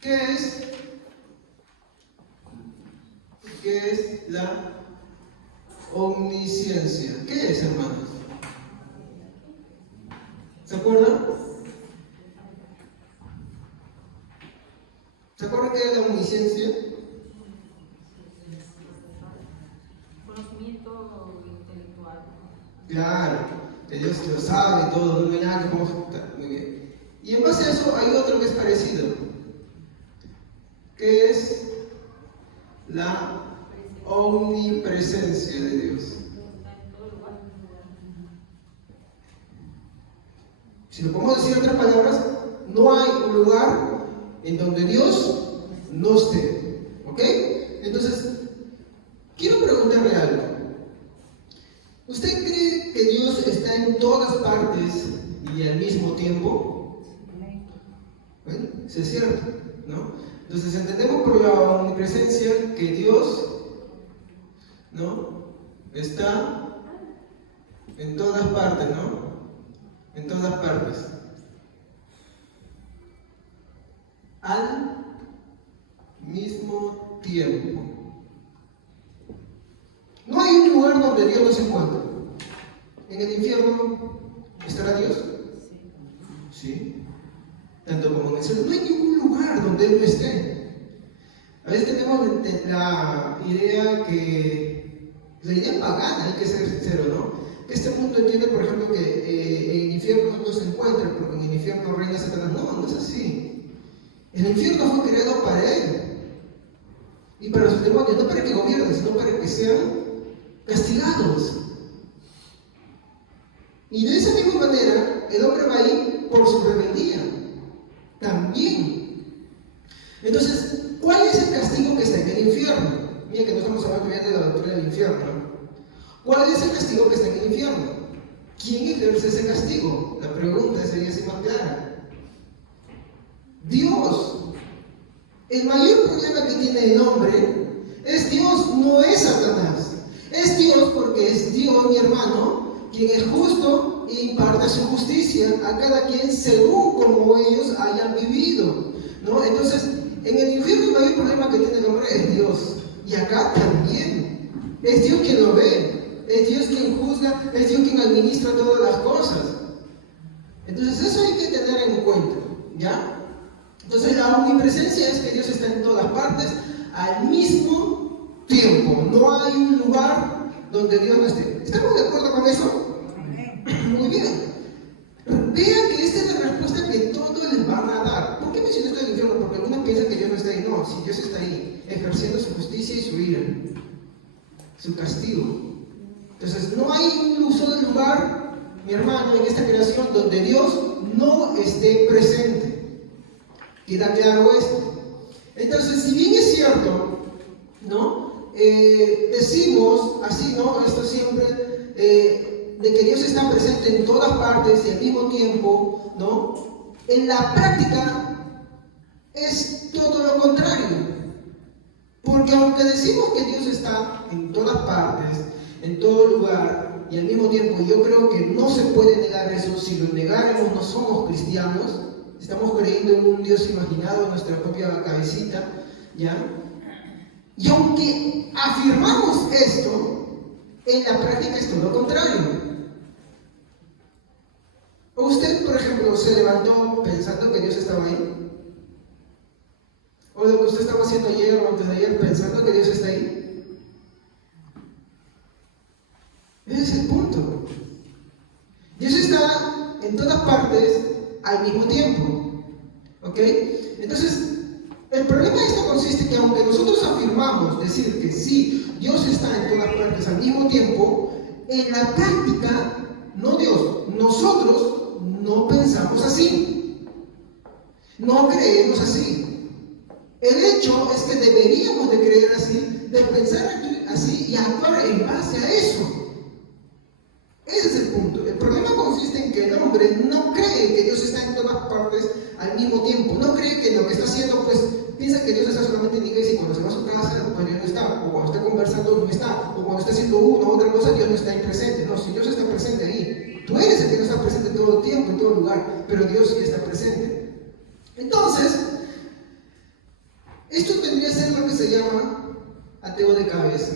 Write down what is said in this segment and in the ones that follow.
¿Qué es? ¿Qué es la omnisciencia? ¿Qué es, hermanos? ¿Se acuerdan? ¿Se acuerdan qué es la omnisciencia? Conocimiento intelectual. Claro, que Dios lo sabe todo, no hay nada que podemos ocultar. Muy bien. Y en base a eso hay otro que es parecido, que es la omnipresencia de Dios. Si lo podemos decir en otras palabras, no hay un lugar en donde Dios no esté. ¿Ok? Entonces, quiero preguntarle algo. ¿Usted cree que Dios está en todas partes y al mismo tiempo? ¿Bueno? Eso es cierto, ¿no? Entonces entendemos por la omnipresencia que Dios, ¿no?, está en todas partes, ¿no? En todas partes. Al mismo tiempo. No hay un lugar donde Dios no se encuentra. ¿En el infierno estará Dios? Sí. Tanto como en el cielo. No hay ningún lugar donde Él no esté. A veces tenemos la idea que, la idea pagana, hay que ser sincero, ¿no? Que este mundo entiende, por ejemplo, que en el infierno no se encuentra, porque en el infierno reina Satanás. No, no es así. El infierno fue creado para Él y para sus demonios, no para que gobiernen, sino para que sean castigados. Y de esa misma manera, el hombre va ahí por su rebeldía también. Entonces, ¿cuál es el castigo que está en el infierno? Mira que no estamos hablando bien de la doctrina del infierno, ¿no? ¿Cuál es el castigo que está en el infierno? ¿Quién ejerce ese castigo? La pregunta sería así más clara. Dios. El mayor problema que tiene el hombre es Dios, no es Satanás. Es Dios porque es Dios, mi hermano, quien es justo e imparte su justicia a cada quien según como ellos hayan vivido, ¿no? Entonces, en el infierno el mayor problema que tiene el hombre es Dios. Y acá también. Es Dios quien lo ve. Es Dios quien juzga. Es Dios quien administra todas las cosas. Entonces, eso hay que tener en cuenta, ¿ya? Entonces, la omnipresencia es que Dios está en todas partes al mismo tiempo. No hay un lugar donde Dios no esté. ¿Estamos de acuerdo con eso? Muy bien. Vean que esta es la respuesta que todos les van a dar. ¿Por qué mencioné esto del infierno? Porque algunos piensan que Dios no está ahí. No, si Dios está ahí, ejerciendo su justicia y su ira, su castigo. Entonces, no hay un solo lugar, mi hermano, en esta creación donde Dios no esté presente. Queda claro esto. Entonces, si bien es cierto, ¿no? Decimos así, ¿no? Esto siempre, de que Dios está presente en todas partes y al mismo tiempo, ¿no? En la práctica es todo lo contrario. Porque aunque decimos que Dios está en todas partes, en todo lugar y al mismo tiempo, yo creo que no se puede negar eso. Si lo negáramos, no somos cristianos. Estamos creyendo en un Dios imaginado en nuestra propia cabecita, ¿ya? Y aunque afirmamos esto, en la práctica es todo lo contrario. ¿Usted, por ejemplo, se levantó pensando que Dios estaba ahí? ¿O lo que usted estaba haciendo ayer o antes de ayer pensando que Dios está ahí? Ese es el punto. Dios está en todas partes al mismo tiempo. ¿Ok? Entonces, el problema de esto consiste que aunque nosotros afirmamos decir que sí, Dios está en todas partes al mismo tiempo, en la práctica, no Dios, nosotros no pensamos así. No creemos así. El hecho es que deberíamos de creer así, de pensar así y actuar en base a eso. Ese es el punto. El problema consiste en que el hombre no cree que Dios está en todas partes al mismo tiempo. No cree que lo que está haciendo, pues, piensa que Dios está solamente en la iglesia y cuando se va a su casa, pues Dios no está. O cuando está conversando, no está. O cuando está haciendo una u otra cosa, Dios no está ahí presente. No, si Dios está presente ahí. Tú eres el que no está presente todo el tiempo, en todo lugar, pero Dios sí está presente. Entonces, llama ateo de cabeza,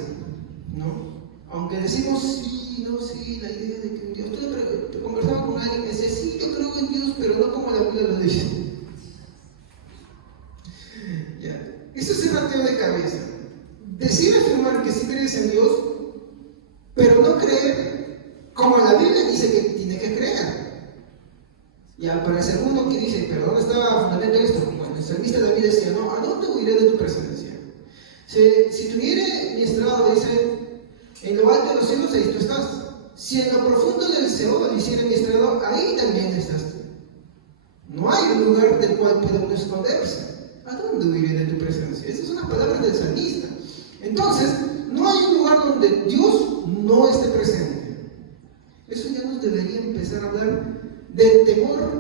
¿no? Aunque decimos sí, no, sí, la idea de que Dios, te conversaba con alguien y me decía, sí, yo creo en Dios, pero no como la Biblia lo dice. Ya. Eso es ser ateo de cabeza. Decir afirmar que sí crees en Dios, pero no creer como la Biblia dice que tiene que creer. Ya, para el segundo que dice, pero ¿dónde estaba fundamento esto? Bueno, el salmista David decía, no, ¿a dónde huiré de tu presencia? Si tuviere mi estrado, dice, en lo alto de los cielos, ahí tú estás. Si en lo profundo del Seol hiciera mi estrado, ahí también estás tú. No hay un lugar del cual pueda uno esconderse. ¿A dónde huiré de tu presencia? Esas son las palabras del salmista. Entonces, no hay un lugar donde Dios no esté presente. Eso ya nos debería empezar a hablar del temor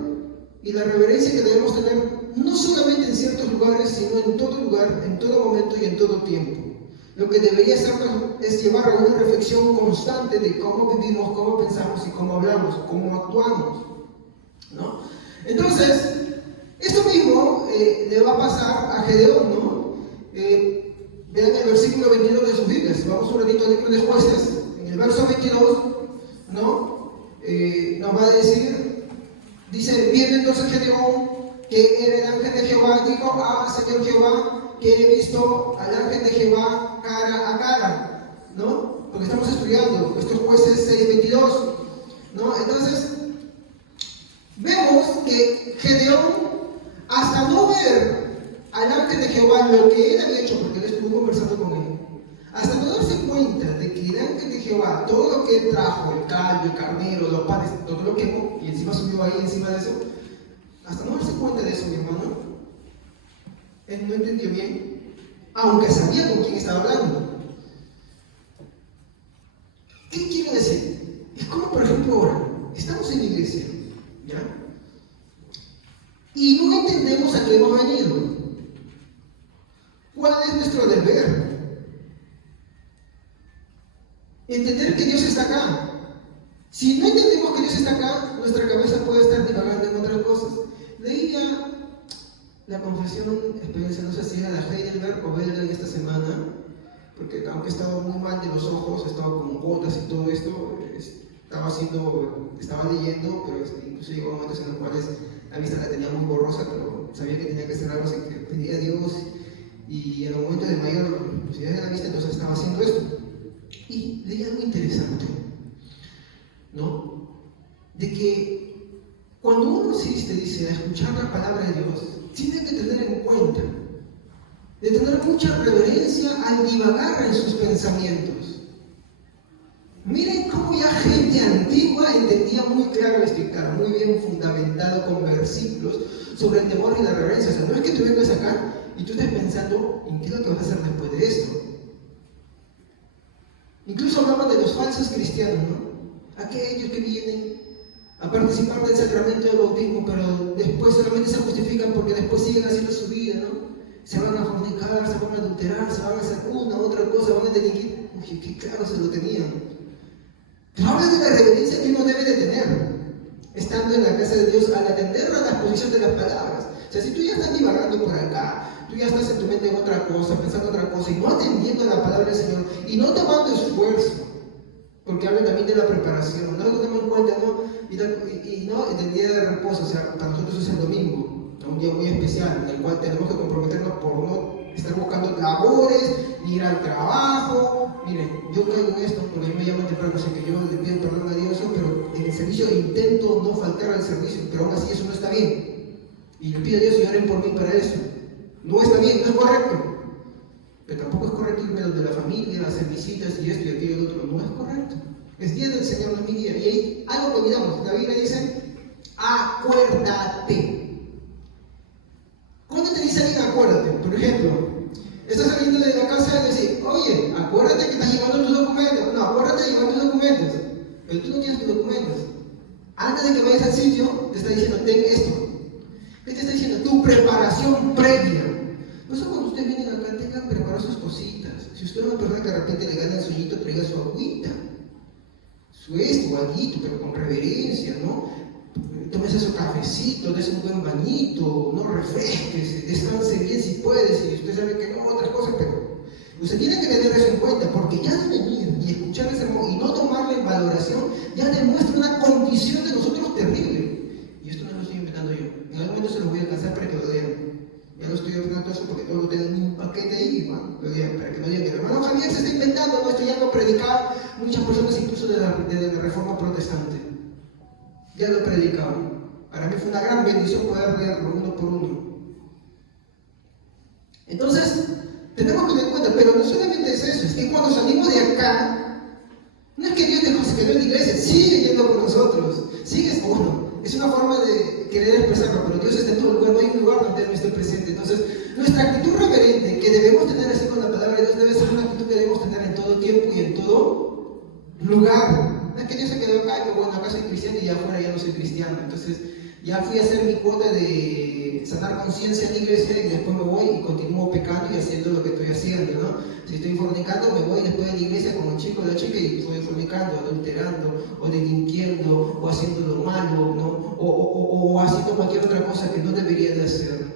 y la reverencia que debemos tener, no solamente en ciertos lugares, sino en todo lugar, en todo momento y en todo tiempo. Lo que debería hacernos es llevar a una reflexión constante de cómo vivimos, cómo pensamos y cómo hablamos, cómo actuamos, ¿no? Entonces, esto mismo le va a pasar a Gedeón, ¿no? Vean el versículo 22 de sus Biblias. Vamos un ratito al libro de Jueces. En el verso 22, ¿no? Nos va a decir, dice, viendo entonces Gedeón, que era el ángel de Jehová, dijo, Señor Jehová, que he visto al ángel de Jehová cara a cara, ¿no? Porque estamos estudiando estos Jueces 6:22, ¿no? Entonces, vemos que Gedeón, hasta no ver al ángel de Jehová lo que él había hecho, porque él estuvo conversando con él, hasta no darse cuenta de que el ángel de Jehová, todo lo que él trajo, el caldo, el carnero, los panes, todo lo quemó, y encima subió ahí encima de eso, hasta no darse cuenta de eso, mi hermano, él no entendió bien, aunque sabía con quién estaba hablando. ¿Qué quiero decir? Es como, por ejemplo, ahora, estamos en la iglesia, ¿ya? Y no entendemos a qué hemos venido. ¿Cuál es nuestro deber? Entender que Dios está acá. Si no entendemos que Dios está acá, nuestra cabeza puede estar divagando en otras cosas. Leía la confesión, no sé si era la Heidelberg o Belga en esta semana, porque aunque he estado muy mal de los ojos, he estado con gotas y todo esto, estaba leyendo, pero incluso llegó momentos en los cuales la vista la tenía muy borrosa, pero sabía que tenía que hacer algo, así que pedía a Dios, y en el momento de mayor lucidez de la vista, entonces estaba haciendo esto. Y leí algo interesante, ¿no? De que cuando uno asiste, dice, a escuchar la palabra de Dios, tiene que tener en cuenta, de tener mucha reverencia al divagar en sus pensamientos. Miren cómo ya gente antigua entendía muy claro esto, y claro, muy bien fundamentado con versículos sobre el temor y la reverencia. O sea, no es que tú vengas acá y tú estés pensando en qué es lo que vas a hacer después de esto. Incluso hablamos de los falsos cristianos, ¿no? Aquellos que vienen a participar del sacramento del bautismo, pero después solamente se justifican porque después siguen haciendo su vida, ¿no? Se van a fornicar, se van a adulterar, se van a hacer una u otra cosa, van a delinquir. Uy, qué claro se lo tenían. Pero habla de la reverencia que uno debe de tener, estando en la casa de Dios, al atender a la exposición de las palabras. O sea, si tú ya estás divagando por acá, tú ya estás en tu mente en otra cosa, pensando en otra cosa, y no atendiendo a la palabra del Señor, y no tomando esfuerzo, porque habla también de la preparación, no lo tomamos en cuenta, ¿no? Y no, en el día de reposo, o sea, para nosotros es el domingo, un día muy especial, en el cual tenemos que comprometernos por no estar buscando labores, ni ir al trabajo. Miren, yo caigo en esto porque a mí me llaman temprano, sé que yo le pido perdón a Dios, pero en el servicio intento no faltar al servicio, pero aún así eso no está bien. Y le pido a Dios y oren por mí para eso. No está bien, no es correcto. Pero tampoco es correcto irme donde la familia, hacer visitas y esto y aquello y otro. No es correcto. Es día del Señor, no es mi día. Y hay algo que olvidamos. La Biblia dice, acuérdate. ¿Cuándo te dice alguien acuérdate? Por ejemplo, estás saliendo de la casa y decís, oye, acuérdate que estás llevando tus documentos. No, acuérdate de llevar tus documentos. Pero tú no tienes tus documentos. Antes de que vayas al sitio, te está diciendo, ten esto. ¿Qué te está diciendo? Tu preparación previa. Por eso cuando ustedes vienen acá, tengan preparadas sus cositas. Si usted es una persona que de repente le gana el sueñito, traiga su agüita. Su aguito, pero con reverencia, ¿no? Tómese su cafecito, des un buen bañito, no refresques, descanse bien si puede, si usted sabe que no, otras cosas, pero lanzar para que lo lean. Ya lo estoy ordenando eso porque todos lo tienen en un paquete ahí, y bueno, lo lean, para que no digan que el hermano Javier se está inventando, no estoy yendo a predicar, muchas personas incluso de la Reforma Protestante. Ya lo predicaban. Para mí fue una gran bendición poder leerlo uno por uno. Entonces, tenemos que tener en cuenta, pero no solamente es eso, es que cuando salimos de acá, no es que Dios se quedó en la iglesia, sigue yendo con nosotros, sigue, bueno, es una forma de querer expresarlo, pero Dios está en todo lugar, no hay un lugar donde Él no esté presente. Entonces, nuestra actitud reverente que debemos tener así con la palabra de Dios debe ser una actitud que debemos tener en todo tiempo y en todo lugar. No es que Dios se quedó acá y que bueno, acá soy cristiano y ya afuera ya no soy cristiano. Entonces, ya fui a hacer mi cuota de sanar conciencia en la iglesia y después me voy y continúo pecando y haciendo lo que estoy haciendo, ¿no? Si estoy fornicando, me voy después de la iglesia con el chico o la chica y estoy fornicando, adulterando, o delinquiendo, o haciendo lo malo, ¿no? O haciendo cualquier otra cosa que no debería de hacer.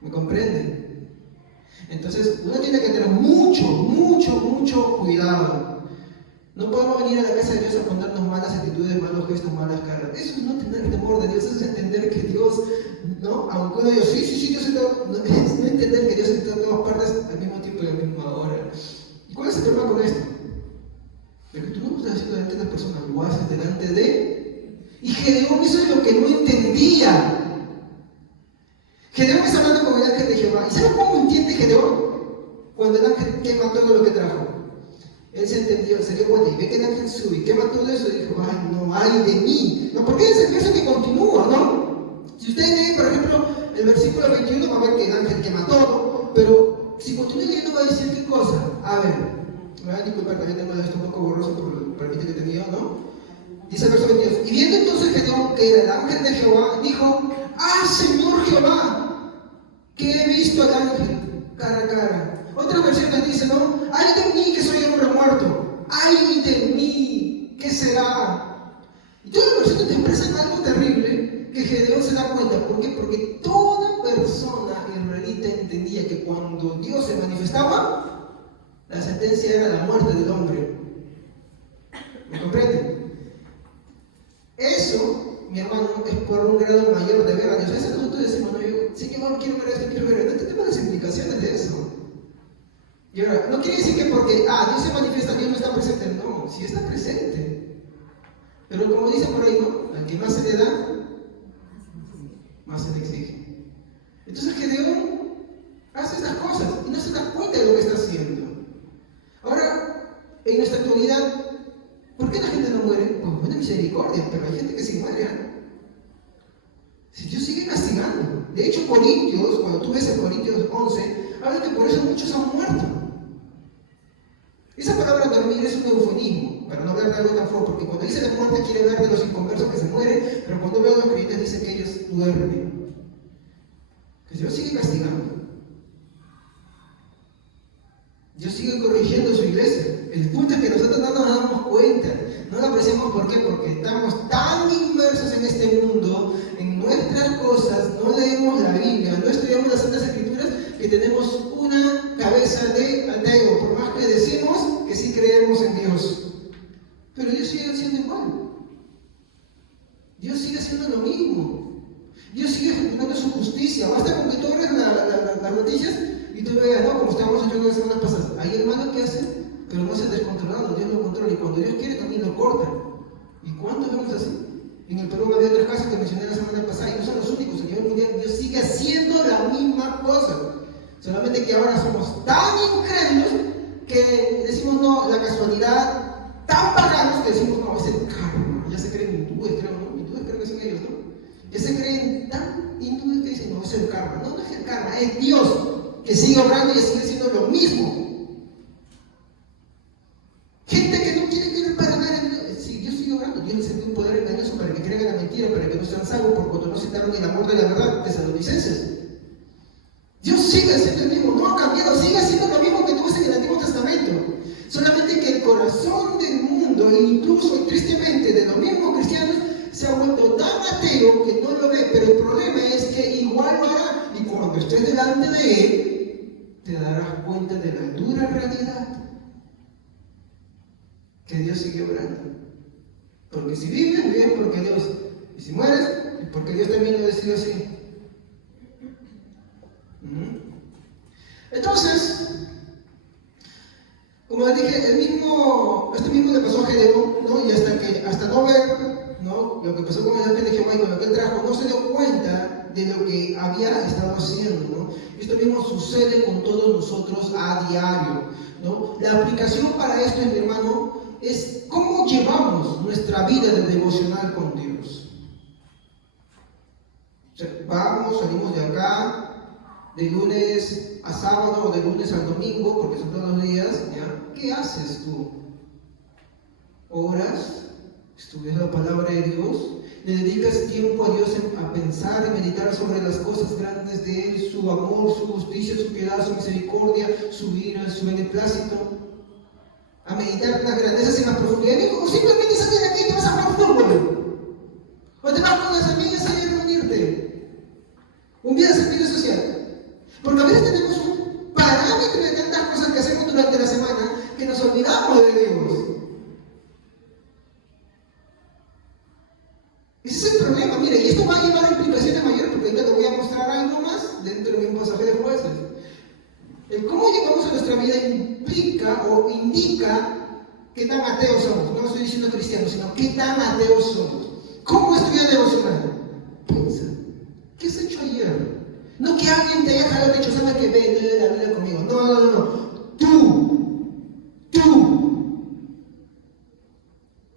¿Me comprenden? Entonces, uno tiene que tener mucho cuidado. No podemos venir a la casa de Dios a ponernos malas actitudes, malos gestos, malas caras. Eso es no tener temor de Dios, eso es entender que Dios, ¿no? Aunque uno diga, sí, Dios está, no, es no entender que Dios está en todas partes al mismo tiempo y a la misma hora. ¿Y cuál es el problema con esto? De que tú no lo estás haciendo delante de las personas, lo haces delante de... Y Gedeón eso es lo que no entendía. Gedeón está hablando con el ángel de Jehová. ¿Y saben cómo entiende Gedeón? Cuando el ángel quema todo lo que trajo. Él se entendió, se dio cuenta y ve que el ángel sube y quema todo eso y dijo, ay, no, ay de mí. No, porque es el verso que continúa, ¿no? Si ustedes leen, por ejemplo, el versículo 21, va a ver que el ángel quema todo, pero si continúa leyendo va a decir qué cosa. A ver, me van a disculpar, también tengo esto un poco borroso por el permite que tenía, ¿no? Dice el verso 22, y viendo entonces Gedeón que era el ángel de Jehová, dijo, ¡ah, Señor Jehová! Que he visto al ángel cara a cara. Otras versiones dicen, ¿no? ¡Ay de mí que soy hombre muerto! ¡Ay de mí! ¿Qué será? Y todas las versiones te expresan algo terrible que Gedeón se da cuenta. ¿Por qué? Porque toda persona israelita entendía que cuando Dios se manifestaba, la sentencia era la muerte del hombre. ¿Me comprenden? Eso, mi hermano, es por un grado mayor de ver a Dios. A veces nosotros decimos, no, yo sí que no quiero ver esto, quiero ver esto. No entendemos las implicaciones de eso. Y ahora, no quiere decir que porque Dios se manifiesta, Dios no está presente. No, sí está presente. Pero como dice por ahí, ¿no? Al que más se le da, más se le exige. Entonces Gedeón hace estas cosas y no se da cuenta de lo que está haciendo. Ahora, en nuestra actualidad, ¿por qué la gente no muere? Pues buena misericordia, pero hay gente que sí muere. Si Dios sigue castigando. De hecho, Corintios, cuando tú ves en Corintios 11, habla que por eso muchos han muerto. Esa palabra dormir es un eufemismo, para no hablar de algo tan fuerte, porque cuando dice la muerte quiere hablar de los inconversos que se mueren, pero cuando veo a los creyentes dice que ellos duermen. Que Dios sigue castigando. Dios sigue corrigiendo su iglesia. El punto es que nosotros no nos damos cuenta, no lo apreciamos. ¿Por qué? Porque estamos tan inmersos en este mundo, en nuestras cosas, no leemos la Biblia, no estudiamos las Santas Escrituras, que tenemos una cabeza de ateo, por más que decimos que sí creemos en Dios. Pero Dios sigue siendo igual. Dios sigue haciendo lo mismo. Dios sigue ejecutando su justicia. Basta con que tú abres las noticias y tú veas, ¿no? Como estábamos escuchando las semanas pasadas. Hay hermanos que hacen, pero no se han descontrolado. Dios lo controla y cuando Dios quiere también lo corta. ¿Y cuántos vemos así? En el Perú había otros casos que mencioné la semana pasada y no son los únicos. A nivel mundial Dios sigue haciendo la misma cosa. Solamente que ahora somos tan incrédulos que decimos no, la casualidad, tan paganos que decimos no, es el karma. Ya se creen hindúes, creo, ¿no? Hindúes creo que son ellos, ¿no? Ya se creen tan hindúes que dicen no, es el karma. No, no es el karma, es Dios que sigue obrando y sigue haciendo lo mismo. Gente que no quiere creer para nada en Dios. Sí, Dios sigue obrando. Dios les envió un poder engañoso para que crean la mentira, para que no sean salvos por cuando no aceptaron el amor de la verdad. Tesalonicenses. Dios sigue haciendo el mismo, no ha cambiado, sigue haciendo lo mismo que tuvo en el Antiguo Testamento. Solamente que el corazón del mundo, e incluso y tristemente de los mismos cristianos, se ha vuelto tan ateo que no lo ve. Pero el problema es que igual lo hará. Y cuando estés delante de Él, te darás cuenta de la dura realidad que Dios sigue obrando. Porque si vives, vives porque Dios. Y si mueres, es porque Dios también lo decía así. Entonces, como les dije, esto mismo le pasó a Gedeón, ¿no? Y hasta no ver, ¿no?, lo que pasó con el ángel de Jehová y con lo que él trajo, no se dio cuenta de lo que había estado haciendo, ¿no? Y esto mismo sucede con todos nosotros a diario, ¿no? La aplicación para esto, mi hermano, es cómo llevamos nuestra vida de devocional con Dios. O sea, salimos de acá, de lunes a sábado o de lunes al domingo, porque son todos los días, ¿ya? ¿Qué haces tú? ¿Oras? ¿Estudias la palabra de Dios? ¿Le dedicas tiempo a Dios a pensar y meditar sobre las cosas grandes de Él, su amor, su justicia, su piedad, su misericordia, su ira, su beneplácito? A meditar las grandezas y las profundidades, o simplemente salir de aquí y te vas a jugar fútbol, o te vas con las amigas a ir a reunirte, un día de servicio social. Porque a veces tenemos un parámetro de tantas cosas que hacemos durante la semana que nos olvidamos de Dios. Ese es el problema. Mire, y esto va a llevar a implicaciones mayores, porque ahorita te voy a mostrar algo más dentro de un pasaje de Jueces. El cómo llegamos a nuestra vida implica o indica qué tan ateos somos. No estoy diciendo cristianos, sino qué tan ateos somos. ¿Cómo es tu vida devocional? Piensa, ¿qué has hecho ayer? No que alguien te haya jalado el hecho, ¿sabes que ve, lee la Biblia conmigo? No. Tú.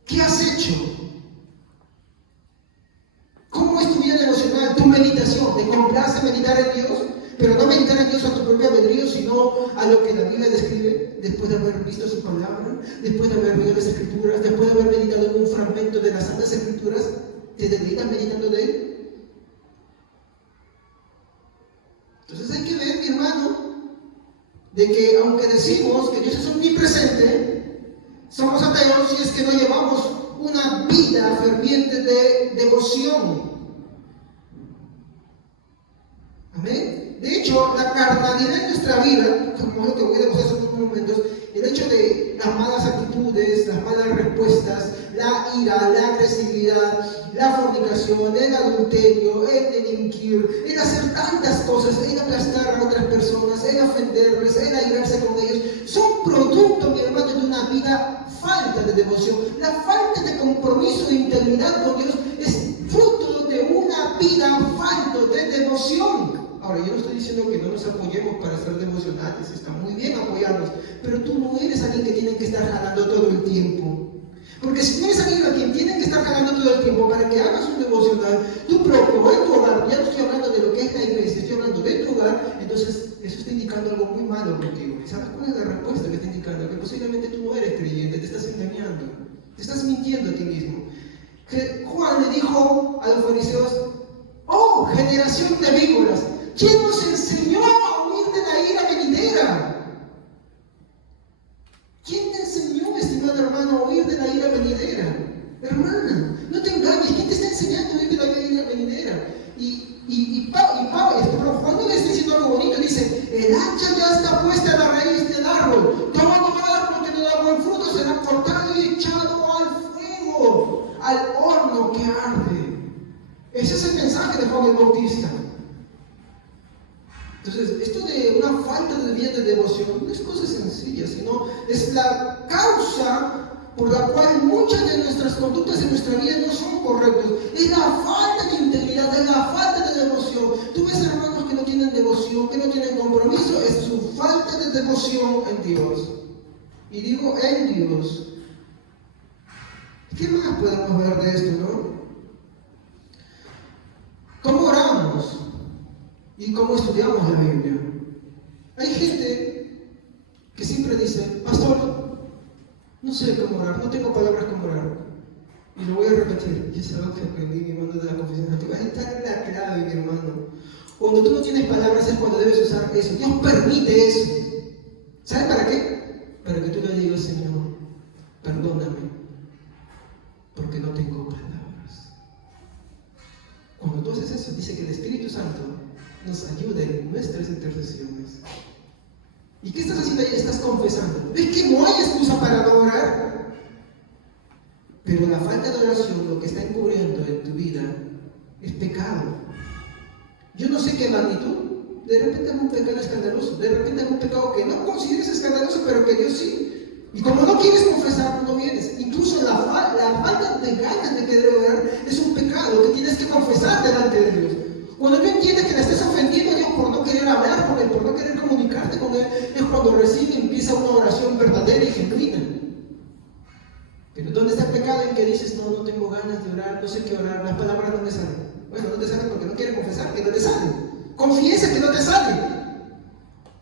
¿Qué has hecho? ¿Cómo es tu vida devocional, tu meditación? ¿Te complace meditar en Dios? Pero no meditar en Dios a tu propio albedrío, sino a lo que la Biblia describe, después de haber visto su palabra, después de haber leído las Escrituras, después de haber meditado en un fragmento de las Santas Escrituras, ¿te deleitas meditando de él? Entonces hay que ver, mi hermano, de que aunque decimos que Dios es omnipresente, somos ateos si es que no llevamos una vida ferviente de devoción. Amén. De hecho, la carnalidad en nuestra vida, como lo que voy a demostrar en unos momentos, el hecho de las malas actitudes, las malas respuestas, la ira, la agresividad, la fornicación, el adulterio, el delinquir, el hacer tantas cosas, el aplastar a otras personas, el ofenderles, el airarse con ellos, son producto, mi hermano, de una vida falta de devoción. La falta de compromiso e integridad con Dios es fruto de una vida falta de devoción. Ahora, yo no estoy diciendo que no nos apoyemos para ser devocionales, está muy bien apoyarnos, pero tú no eres alguien que tiene que estar jalando todo el tiempo. Porque si tú eres alguien a quien tienen que estar jalando todo el tiempo para que hagas un devocional, tu propio, en tu hogar, ya no estoy hablando de lo que es la iglesia, estoy hablando de tu hogar, entonces eso está indicando algo muy malo contigo. ¿Y sabes cuál es la respuesta que está indicando? Que posiblemente tú no eres creyente, te estás engañando, te estás mintiendo a ti mismo. Que Juan le dijo a los fariseos: ¡oh, generación de víboras! ¿Quién nos enseñó a huir de la ira venidera? ¿Quién te enseñó, estimado hermano, a huir de la ira venidera? Hermana, no te engañes. ¿Quién te está enseñando a huir de la ira venidera? Y Juan no le está diciendo algo bonito. Dice: el hacha ya está puesta en la raíz del árbol. Todo árbol que no da buen fruto será cortado y echado al fuego, al horno que arde. Ese es el mensaje de Juan el Bautista. Entonces, esto de una falta de vida de devoción no es cosa sencilla, sino es la causa por la cual muchas de nuestras conductas en nuestra vida no son correctas. Es la falta de integridad, es la falta de devoción. Tú ves hermanos que no tienen devoción, que no tienen compromiso, es su falta de devoción en Dios. Y digo en Dios. ¿Qué más podemos ver de esto, no? ¿Cómo oramos? ¿Y cómo estudiamos la Biblia? Hay gente que siempre dice: pastor, no sé cómo orar, no tengo palabras como orar. Y lo voy a repetir, y es algo que aprendí, mi hermano, de la confesión antigua. Ahí está la clave, mi hermano. Cuando tú no tienes palabras es cuando debes usar eso. Dios permite eso. ¿Sabes para qué? Para que tú le digas: Señor, perdóname, porque no tengo palabras. Cuando tú haces eso, dice que el Espíritu Santo nos ayuda en nuestras intercesiones. ¿Y qué estás haciendo ahí? Estás confesando. ¿Ves que no hay excusa para no orar? Pero la falta de oración, lo que está encubriendo en tu vida, es pecado. Yo no sé qué magnitud. De repente algún pecado escandaloso, de repente algún pecado que no consideres escandaloso, pero que Dios sí. Y como no quieres confesar, no vienes. Incluso la falta de ganas de querer orar es un pecado que tienes que confesar delante de Dios. Cuando tú entiendes que le estás ofendiendo a Dios por no querer hablar con Él, por no querer comunicarte con Él, es cuando recién empieza una oración verdadera y genuina. Pero ¿dónde está el pecado en que dices, no tengo ganas de orar, no sé qué orar, las palabras no me salen? Bueno, no te salen porque no quieres confesar, que no te salen. Confiesa que no te sale.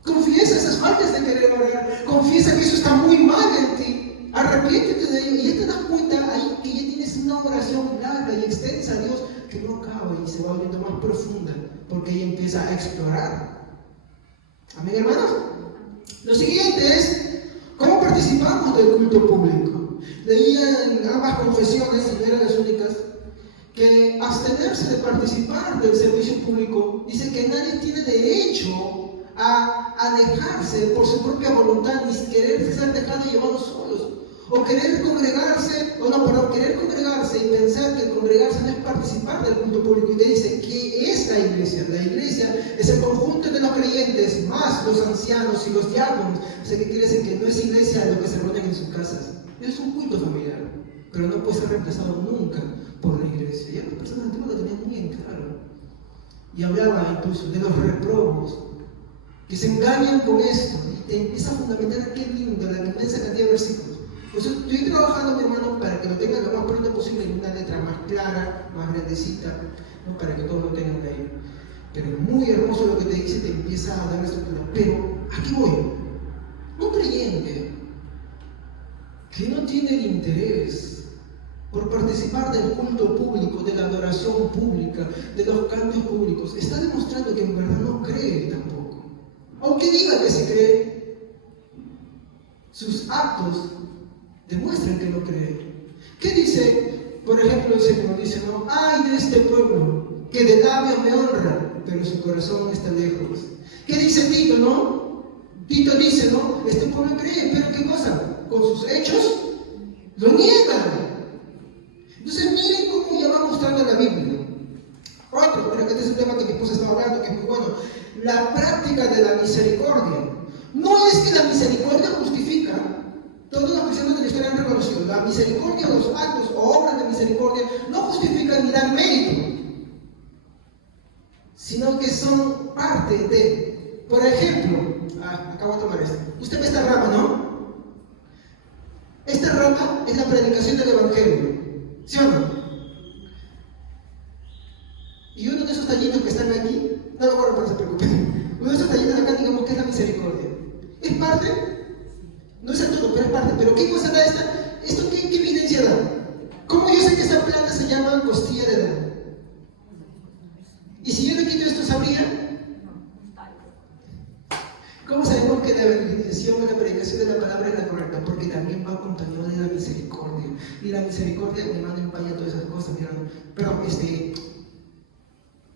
Confiesa esas faltas de querer orar. Confiesa que eso está muy mal en ti. Arrepiéntete de ello. Y ya te das cuenta ahí que ya tienes una oración larga y extensa a Dios que no acaba y se va volviendo más profunda porque ella empieza a explorar. Amén, hermanos. Lo siguiente es cómo participamos del culto público. Leía en ambas confesiones, y no eran las únicas, que abstenerse de participar del servicio público dice que nadie tiene derecho a alejarse por su propia voluntad, ni querer ser dejado y llevado solos, o querer congregarse, querer congregarse y pensar que congregarse no es participar del culto público. Y te dice, ¿qué es la iglesia? La iglesia es el conjunto de los creyentes, más los ancianos y los diáconos. O sea, ¿qué quiere decir? Que no es iglesia lo que se reúnen en sus casas. Es un culto familiar, pero no puede ser reemplazado nunca por la iglesia. Ya las personas antiguas lo tenían muy en claro. Y hablaba incluso de los reprobos, que se engañan con esto, y te empieza a fundamentar qué lindo, la inmensa cantidad de versículos. Pues estoy trabajando, mi hermano, para que lo tengan lo más pronto posible en una letra más clara, más grandecita, ¿no? Para que todos lo tengan ahí. Pero es muy hermoso lo que te dice, te empieza a dar estructura. Pero, aquí voy. Un creyente que no tiene el interés por participar del culto público, de la adoración pública, de los cantos públicos, está demostrando que en verdad no cree tampoco. Aunque diga que se cree, sus actos demuestran que no cree. ¿Qué dice, por ejemplo, el Señor? Dice, no, ay de este pueblo, que de labios me honra, pero su corazón está lejos. ¿Qué dice Tito, no? Tito dice, no, este pueblo cree, pero ¿qué cosa? Con sus hechos lo niegan. Entonces miren cómo ya va mostrando la Biblia. Otro, pero este es un tema que mi esposa estaba hablando, que es muy bueno. La práctica de la misericordia. No es que la misericordia justifica. Todos los cristianos de la historia han reconocido. La misericordia, los actos o obras de misericordia no justifican ni dan mérito, sino que son parte de. Por ejemplo, acabo de tomar esto. Usted ve esta rama, ¿no? Esta rama es la predicación del Evangelio. ¿Sí o no? Y uno de esos tallitos que están aquí, no me acuerdo, pero no se preocupen. Uno de esos tallitos acá, digamos que es la misericordia. ¿Es parte? No es el todo, pero es parte. ¿Pero qué cosa da esta? ¿Esto qué evidencia da? ¿Cómo yo sé que esta planta se llama costilla de Adán? Y si yo le quito esto, ¿sabría? ¿Cómo sabemos que la evangelización o la predicación de la palabra es la correcta? Porque también va acompañado de la misericordia. Y la misericordia, mi hermano, empaña todas esas cosas, mi hermano. Pero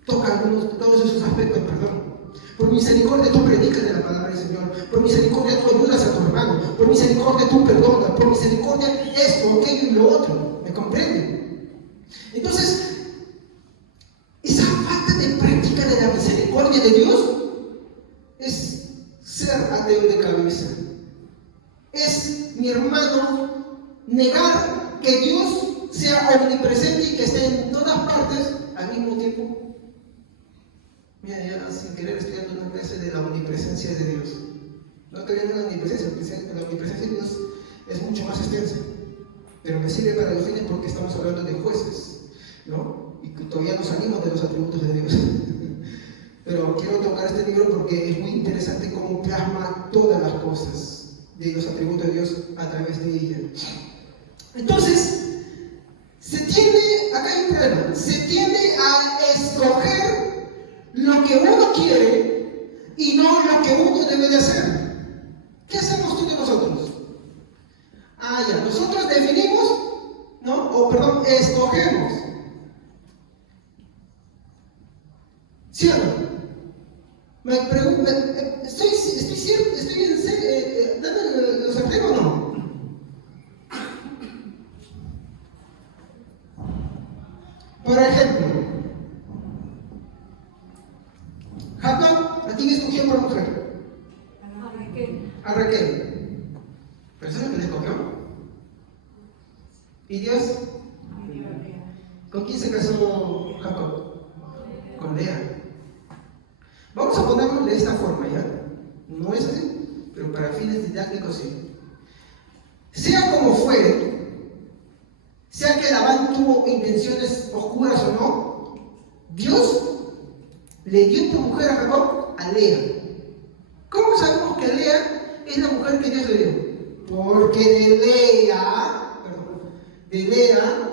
toca todos esos aspectos, perdón. Por misericordia tú predicas de la palabra del Señor. Por misericordia tú ayudas a tu hermano. Por misericordia tú perdonas. Por misericordia esto, aquello y lo otro. ¿Me comprenden? Entonces, esa falta de práctica de la misericordia de Dios es ser ateo de cabeza. Es, mi hermano, negar que Dios sea omnipresente y que esté en todas partes al mismo tiempo. Mira, ya sin querer estoy dando una clase de la omnipresencia de Dios. No creyendo en la omnipresencia, porque la omnipresencia de Dios es mucho más extensa. Pero me sirve para los fines porque estamos hablando de jueces, ¿no? Y que todavía no salimos de los atributos de Dios. Pero quiero tocar este libro porque es muy interesante cómo plasma todas las cosas de los atributos de Dios a través de ella. Entonces, acá hay un problema, se tiende a escoger lo que uno quiere y no lo que uno debe de hacer. ¿Qué hacemos tú de nosotros? Ya, nosotros definimos, ¿no? Escogemos. ¿Sí o no? Me pregunto, ¿estoy dando los arreglos o no? Por ejemplo, quién escogió por mujer? A Raquel. A Raquel. ¿Pero eso es lo que le escogió? ¿Y Dios? ¿Con quién se casó Jacob? Con Lea. Vamos a ponerlo de esta forma, ¿ya? No es así, pero para fines didácticos sí. Sea como fuere, sea que Labán tuvo intenciones oscuras o no, Dios le dio por mujer a Jacob a Lea. ¿Cómo sabemos que Lea es la mujer que Dios le dio? Porque de Lea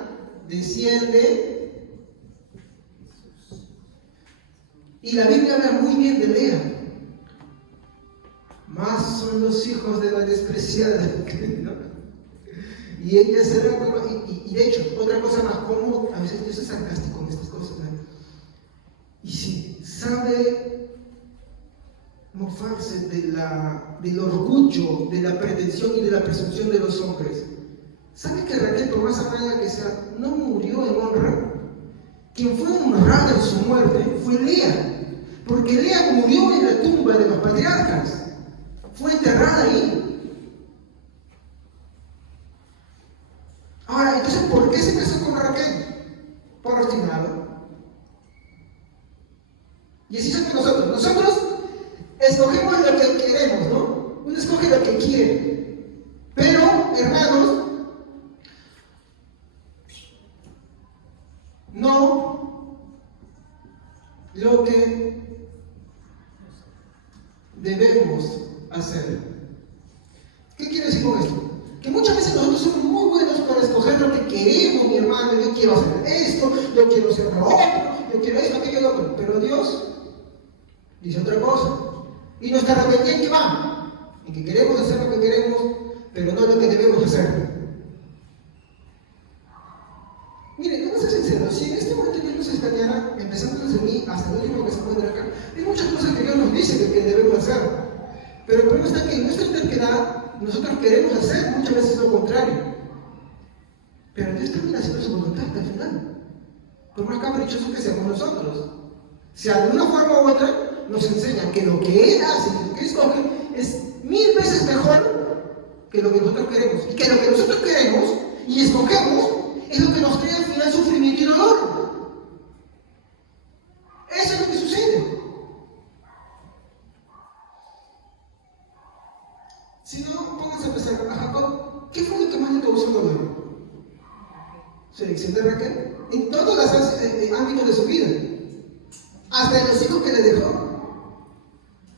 desciende, y la Biblia habla muy bien de Lea. Más son los hijos de la despreciada, ¿no? Y ella será como, y de hecho, otra cosa más, como a veces Dios es sarcástico en estas cosas, ¿no? Y si sabe mofarse del orgullo, de la pretensión y de la presunción de los hombres. ¿Sabe que Raquel, por más amada que sea, no murió en honra? Quien fue honrada en su muerte fue Lea, porque Lea murió en la tumba de los patriarcas, fue enterrada ahí. Ahora, entonces, ¿por qué se casó con Raquel? Por obstinado. Y así somos nosotros. Nosotros escogemos lo que queremos, ¿no? Uno escoge lo que quiere. Pero, hermanos, no lo que debemos hacer. ¿Qué quiero decir con esto? Que muchas veces nosotros somos muy buenos para escoger lo que queremos, mi hermano. Yo quiero hacer esto, yo quiero hacer lo otro, yo quiero esto, aquello, lo otro. Pero Dios dice otra cosa. Y nuestra rebeldía en qué va, en que queremos hacer lo que queremos, pero no lo que debemos hacer. Miren, vamos a ser sinceros, si en este momento Dios nos escaneara, empezando desde mí hasta el último que se encuentra acá, hay muchas cosas que Dios nos dice que debemos hacer. Pero el problema está que en nuestra terquedad nosotros queremos hacer muchas veces lo contrario. Pero Dios termina haciendo su voluntad hasta el final. Por más caprichosos que seamos nosotros. Si de alguna forma u otra nos enseña que lo que Él hace, lo que escoge, es 1000 veces mejor que lo que nosotros queremos. Y que lo que nosotros queremos y escogemos es lo que nos crea al final sufrimiento y dolor. Eso es lo que sucede. Si no, pónganse a pensar a Jacob, ¿qué fue lo que más le causó dolor? Su elección de Raquel, en todos los ámbitos de su vida, hasta en los hijos que le dejó.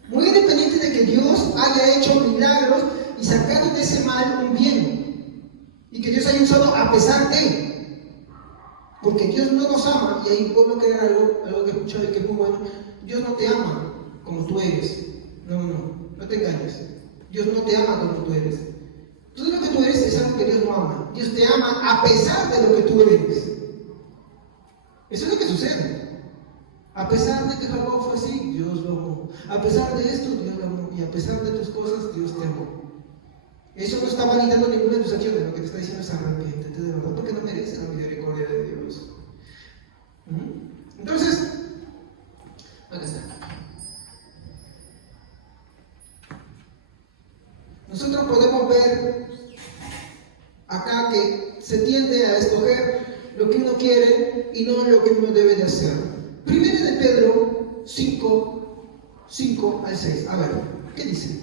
Muy independiente de que Dios haya hecho milagros y sacado de ese mal un bien, y que Dios haya usado a pesar de, porque Dios no nos ama, y ahí puedo creer algo que he escuchado y que es muy bueno. Dios no te ama como tú eres. No te engañes. Dios no te ama como tú eres. Todo lo que tú eres es algo que Dios no ama. Dios te ama a pesar de lo que tú eres. Eso es lo que sucede. A pesar de que Jacob fue así, Dios lo amó. A pesar de esto, Dios lo amó. Y a pesar de tus cosas, Dios te amó. Eso no está validando ninguna de tus acciones. Lo que te está diciendo es arrepiéntete de verdad, porque no mereces la misericordia de Dios. Entonces, acá está. Nosotros podemos ver acá que se tiende a escoger lo que uno quiere y no lo que uno debe de hacer. Primero de Pedro 5 al 6. A ver, ¿qué dice?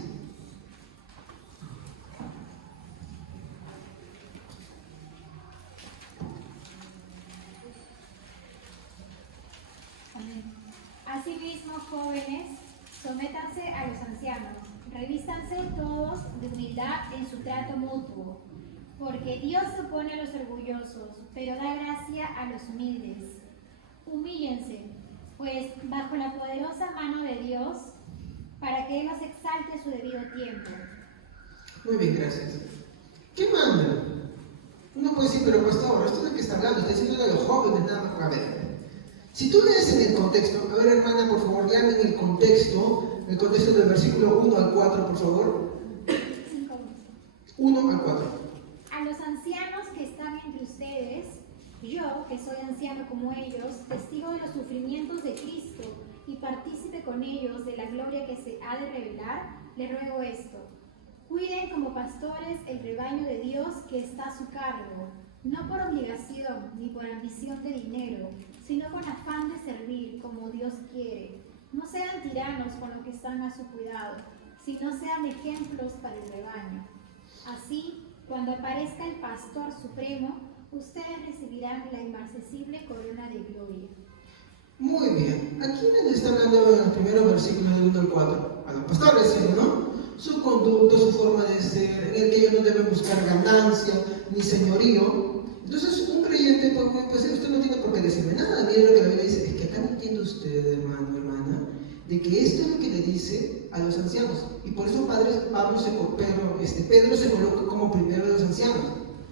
Asimismo, jóvenes, sométanse a los ancianos. Revístanse todos de humildad en su trato mutuo, porque Dios se opone a los orgullosos, pero da gracia a los humildes. Humíllense, pues, bajo la poderosa mano de Dios, para que Él los exalte a su debido tiempo. Muy bien, gracias. ¿Qué manda? Uno puede decir, pero pastor, ¿esto de qué está hablando? Está diciendo de los jóvenes, nada más. A ver, si tú lees en el contexto, a ver, hermana, por favor, lean en el contexto del versículo 1 al 4, por favor. 1 al 4. A los ancianos que están entre ustedes, yo, que soy anciano como ellos, testigo de los sufrimientos de Cristo y partícipe con ellos de la gloria que se ha de revelar, le ruego esto: cuiden como pastores el rebaño de Dios que está a su cargo, no por obligación ni por ambición de dinero, sino con afán de servir como Dios quiere. No sean tiranos con los que están a su cuidado, sino sean ejemplos para el rebaño. Así, cuando aparezca el Pastor Supremo, ustedes recibirán la inmarcesible corona de gloria. Muy bien. Aquí nos está hablando en los primeros versículos del 1 al 4. A los pastores, ¿sí, no? Su conducta, su forma de ser, en el que ellos no deben buscar ganancia ni señorío. Entonces, un creyente, pues usted no tiene por qué decirme nada. Mire lo que la Biblia dice: es que acá no entiende usted, hermano, hermana, de que esto es lo que le dice a los ancianos. Y por eso, padres, Pedro se coloca como primero de los ancianos.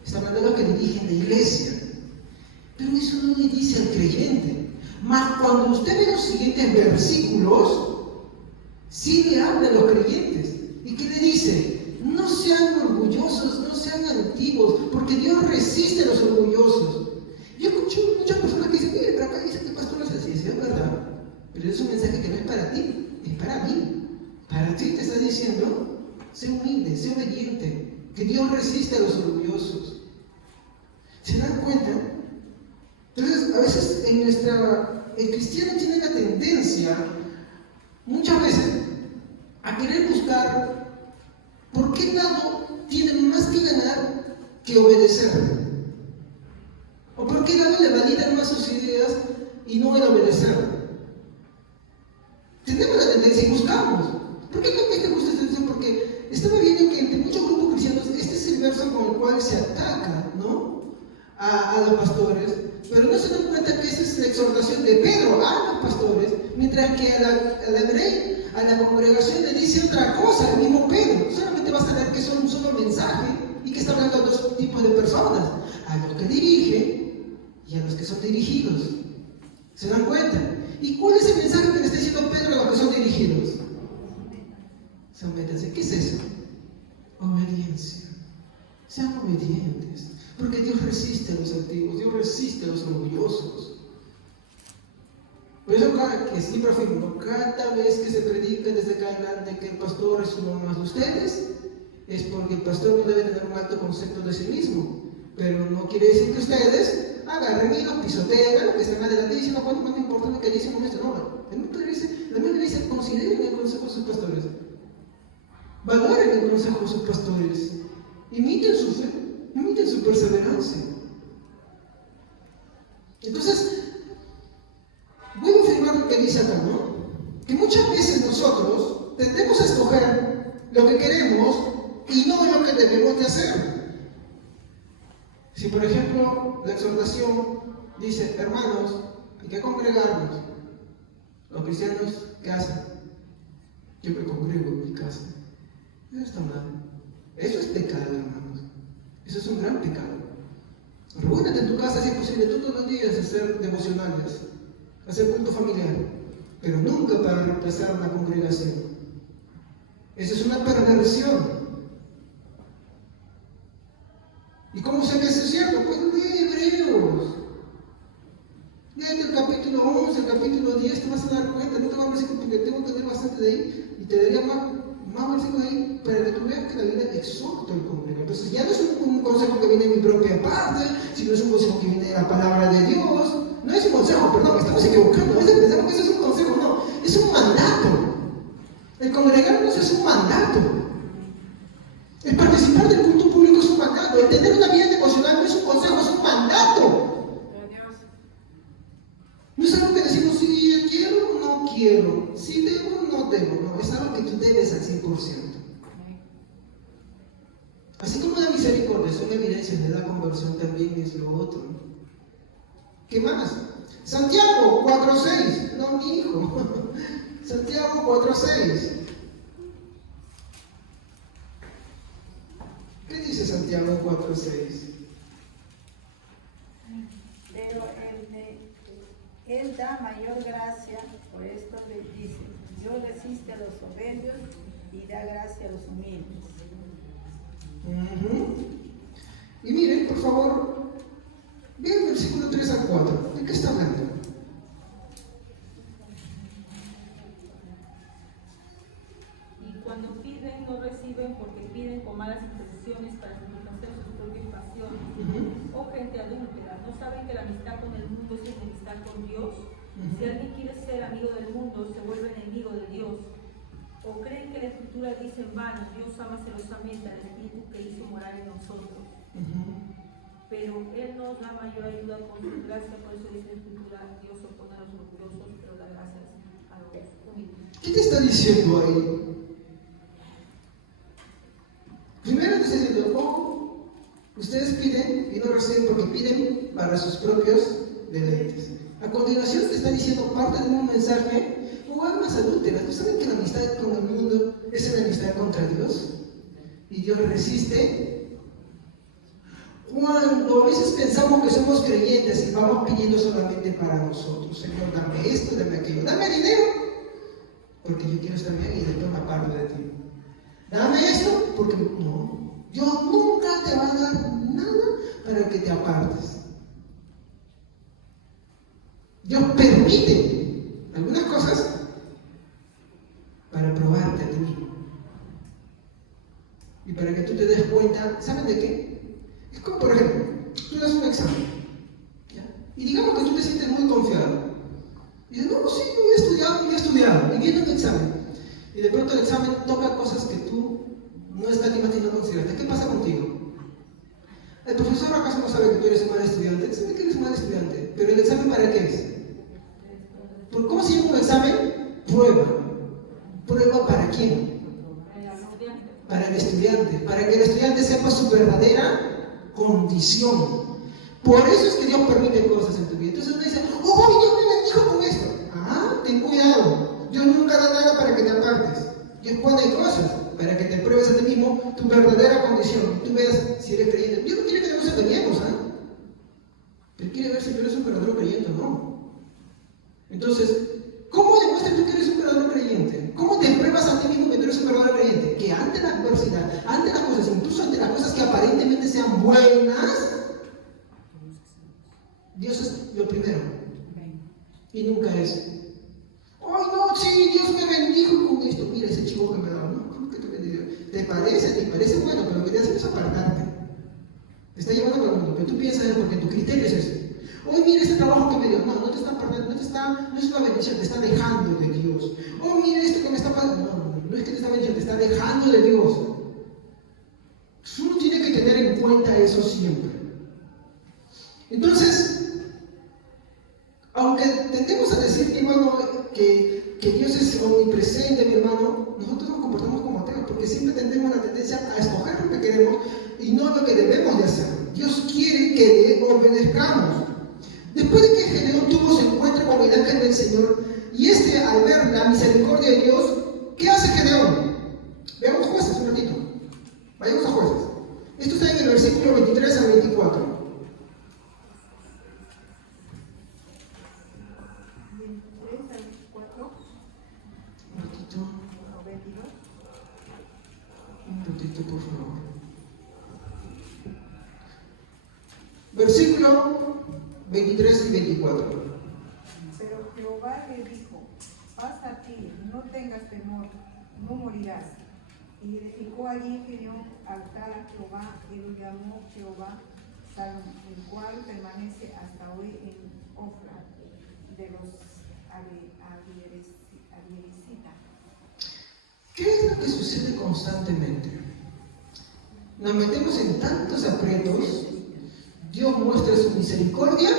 Está hablando de los que dirigen la iglesia. Pero eso no le dice al creyente. Mas cuando usted ve los siguientes versículos, sí le habla a los creyentes. ¿Y qué le dice? No sean orgullosos, no sean altivos, porque Dios resiste a los orgullosos. Yo escucho muchas personas que dicen: mire, pero acá dice que el pastor es así, es verdad. Pero es un mensaje que no es para ti, es para mí. Para ti te está diciendo: sé humilde, sé obediente, que Dios resiste a los orgullosos. ¿Se dan cuenta? Entonces, a veces el cristiano tiene la tendencia, muchas veces, a querer buscar por qué lado tiene más que ganar que obedecer. O por qué lado le validan más sus ideas y no el obedecer. Tenemos la tendencia y buscamos. ¿Por qué no me gusta esta tendencia? Porque estaba viendo que entre muchos grupos cristianos este es el verso con el cual se ataca, ¿no?, a los pastores, pero no se dan cuenta que esa es la exhortación de Pedro a los pastores, mientras que a la congregación le dice otra cosa, el mismo Pedro. Solamente vas a ver que son un solo mensaje y que está hablando a dos tipos de personas: a los que dirigen y a los que son dirigidos. ¿Se dan cuenta? ¿Y cuál es el mensaje que le está diciendo Pedro a los que son dirigidos? Sométanse. ¿Qué es eso? Obediencia. Sean obedientes. Porque Dios resiste a los altivos, Dios resiste a los orgullosos. Por eso, que siempre afirmo, cada vez que se predica desde acá adelante que el pastor es uno más de ustedes, es porque el pastor no debe tener un alto concepto de sí mismo. Pero no quiere decir que ustedes agarren y los pisoteen a los que están adelante diciendo: bueno, no importa lo que dicen con esto. No, la Biblia dice: consideren el consejo de sus pastores, valoren el consejo de sus pastores, imiten su fe, imiten su perseverancia. Entonces, voy a afirmar lo que dice acá, ¿no? Que muchas veces nosotros tendemos a escoger lo que queremos y no lo que debemos de hacer. Si, por ejemplo, la exhortación dice: hermanos, hay que congregarnos, los cristianos, ¿qué hacen? Yo me congrego en mi casa. Eso está mal. Eso es pecado, hermanos. Eso es un gran pecado. Reúnete en tu casa, si es posible, todos los días a hacer devocionales, a hacer culto familiar, pero nunca para reemplazar una congregación. Esa es una perversión. ¿Y cómo sé que eso es cierto? Pues lee Hebreos. Léete el capítulo 11, el capítulo 10, te vas a dar cuenta. No te voy a decir porque tengo que leer bastante de ahí y te daría más versículos ahí para que tú veas que la Biblia exhorta al congregar. Entonces ya no es un consejo que viene de mi propia parte, sino es un consejo que viene de la palabra de Dios. No es un consejo, perdón, estamos equivocando. A veces pensamos que eso es un consejo, no, es un mandato. El congregarnos es un mandato. El participar del culto público es un mandato. El tener una vida devocional no es un consejo, es un mandato. No es algo que decimos: si quiero o no quiero, si debo o no debo. No, es algo que tú debes al 100%. Así como la misericordia son evidencias de la conversión, también es lo otro. ¿Qué más? Santiago 4:6. No, mi hijo. Santiago 4:6. ¿Qué dice Santiago 4:6? Pero Él da mayor gracia, por esto les dice: Dios resiste a los soberbios y da gracia a los humildes. Y miren, por favor, vean el versículo 3 al 4. ¿De qué está hablando? no reciben porque piden con malas intenciones para satisfacer sus propias pasiones. Oh gente adúltera, ¿no saben que la amistad con el mundo es enemistad con Dios? Si alguien quiere ser amigo del mundo, se vuelve enemigo de Dios. ¿O creen que la Escritura dice en vano, Dios ama celosamente al Espíritu que hizo morar en nosotros? Pero Él nos da mayor ayuda con su gracia, por eso dice la Escritura, Dios opone a los orgullosos, pero da gracias a los humildes. ¿Qué te está diciendo ahí? Primero te está diciendo, oh, ustedes piden y no reciben porque piden para sus propios deleites. A continuación te está diciendo parte de un mensaje, oh, almas adúlteras, ¿no saben que la amistad con el mundo es una amistad contra Dios? Y Dios resiste. Cuando a veces pensamos que somos creyentes y vamos pidiendo solamente para nosotros, Señor, dame esto, dame aquello, dame dinero, porque yo quiero estar bien y después me aparto de ti. Dame esto, porque no, Dios nunca te va a dar nada para que te apartes. Dios permite algunas cosas para probarte a ti mismo. Y para que tú te des cuenta, ¿saben de qué? Es como, por ejemplo, tú das un examen, ¿ya? Y digamos que tú te sientes muy confiado. Y dices, no, sí, yo he estudiado, y viene un examen. Y de pronto el examen toca cosas que tú no escatimas y no consideras. ¿Qué pasa contigo? ¿El profesor acaso no sabe que tú eres un mal estudiante? Él sabe que eres un mal estudiante, pero ¿el examen para qué es? ¿Cómo se llama un examen? Prueba. ¿Prueba para quién? Para el estudiante, para que el estudiante sepa su verdadera condición. Por eso es que Dios permite cosas en tu vida. Entonces uno dice, oh, Dios me bendijo con esto. Ah, ten cuidado. Dios nunca da nada para que te apartes. Dios pone cosas para que te pruebes a ti mismo tu verdadera condición. Y tú veas si eres creyente. Dios no quiere que nos engañemos, ¿ah? Pero quiere ver si tú eres un verdadero creyente o no. Entonces, ¿cómo demuestras tú que eres un verdadero creyente? ¿Cómo te pruebas a ti mismo que tú eres un verdadero creyente? Que ante la adversidad, ante las cosas, incluso ante las cosas que aparentemente sean buenas, Dios es lo primero. Y nunca es, ¡ay no, sí, Dios me bendijo con esto! Mira ese chivo que me da, ¿no? ¿Cómo que te bendijo? ¿Te parece bueno? Pero lo que te hace es apartarte. Te está llevando por el mundo, pero tú piensas porque tu criterio es ese. Hoy mira ese trabajo que me dio. No te está perdiendo, no es una bendición, te está dejando de Dios. Oh, mira esto que me está pasando. No es que te está bendiciendo, te está dejando de Dios. Uno tiene que tener en cuenta eso siempre. Entonces, aunque tendemos a decir, mi hermano, que Dios es omnipresente, mi hermano, nosotros nos comportamos como ateos, porque siempre tendemos la tendencia a escoger lo que queremos y no lo que debemos de hacer. Dios quiere que le obedezcamos. Después de que Gedeón tuvo su encuentro con el ángel del Señor, y al ver la misericordia de Dios, ¿qué hace Gedeón? Veamos Jueces un ratito. Vayamos a Jueces. Esto está en el versículo 23 al 24. 23 al 24. Un ratito. Un ratito, por favor. Versículo 23 y 24. Pero Jehová le dijo, pasa a ti, no tengas temor, no morirás. Y edificó allí Gedeón altar a Jehová y lo llamó Jehová Salom, el cual permanece hasta hoy en Ofra de los Abieresitas. ¿Qué es lo que sucede constantemente? Nos metemos en tantos aprietos, Dios muestra su misericordia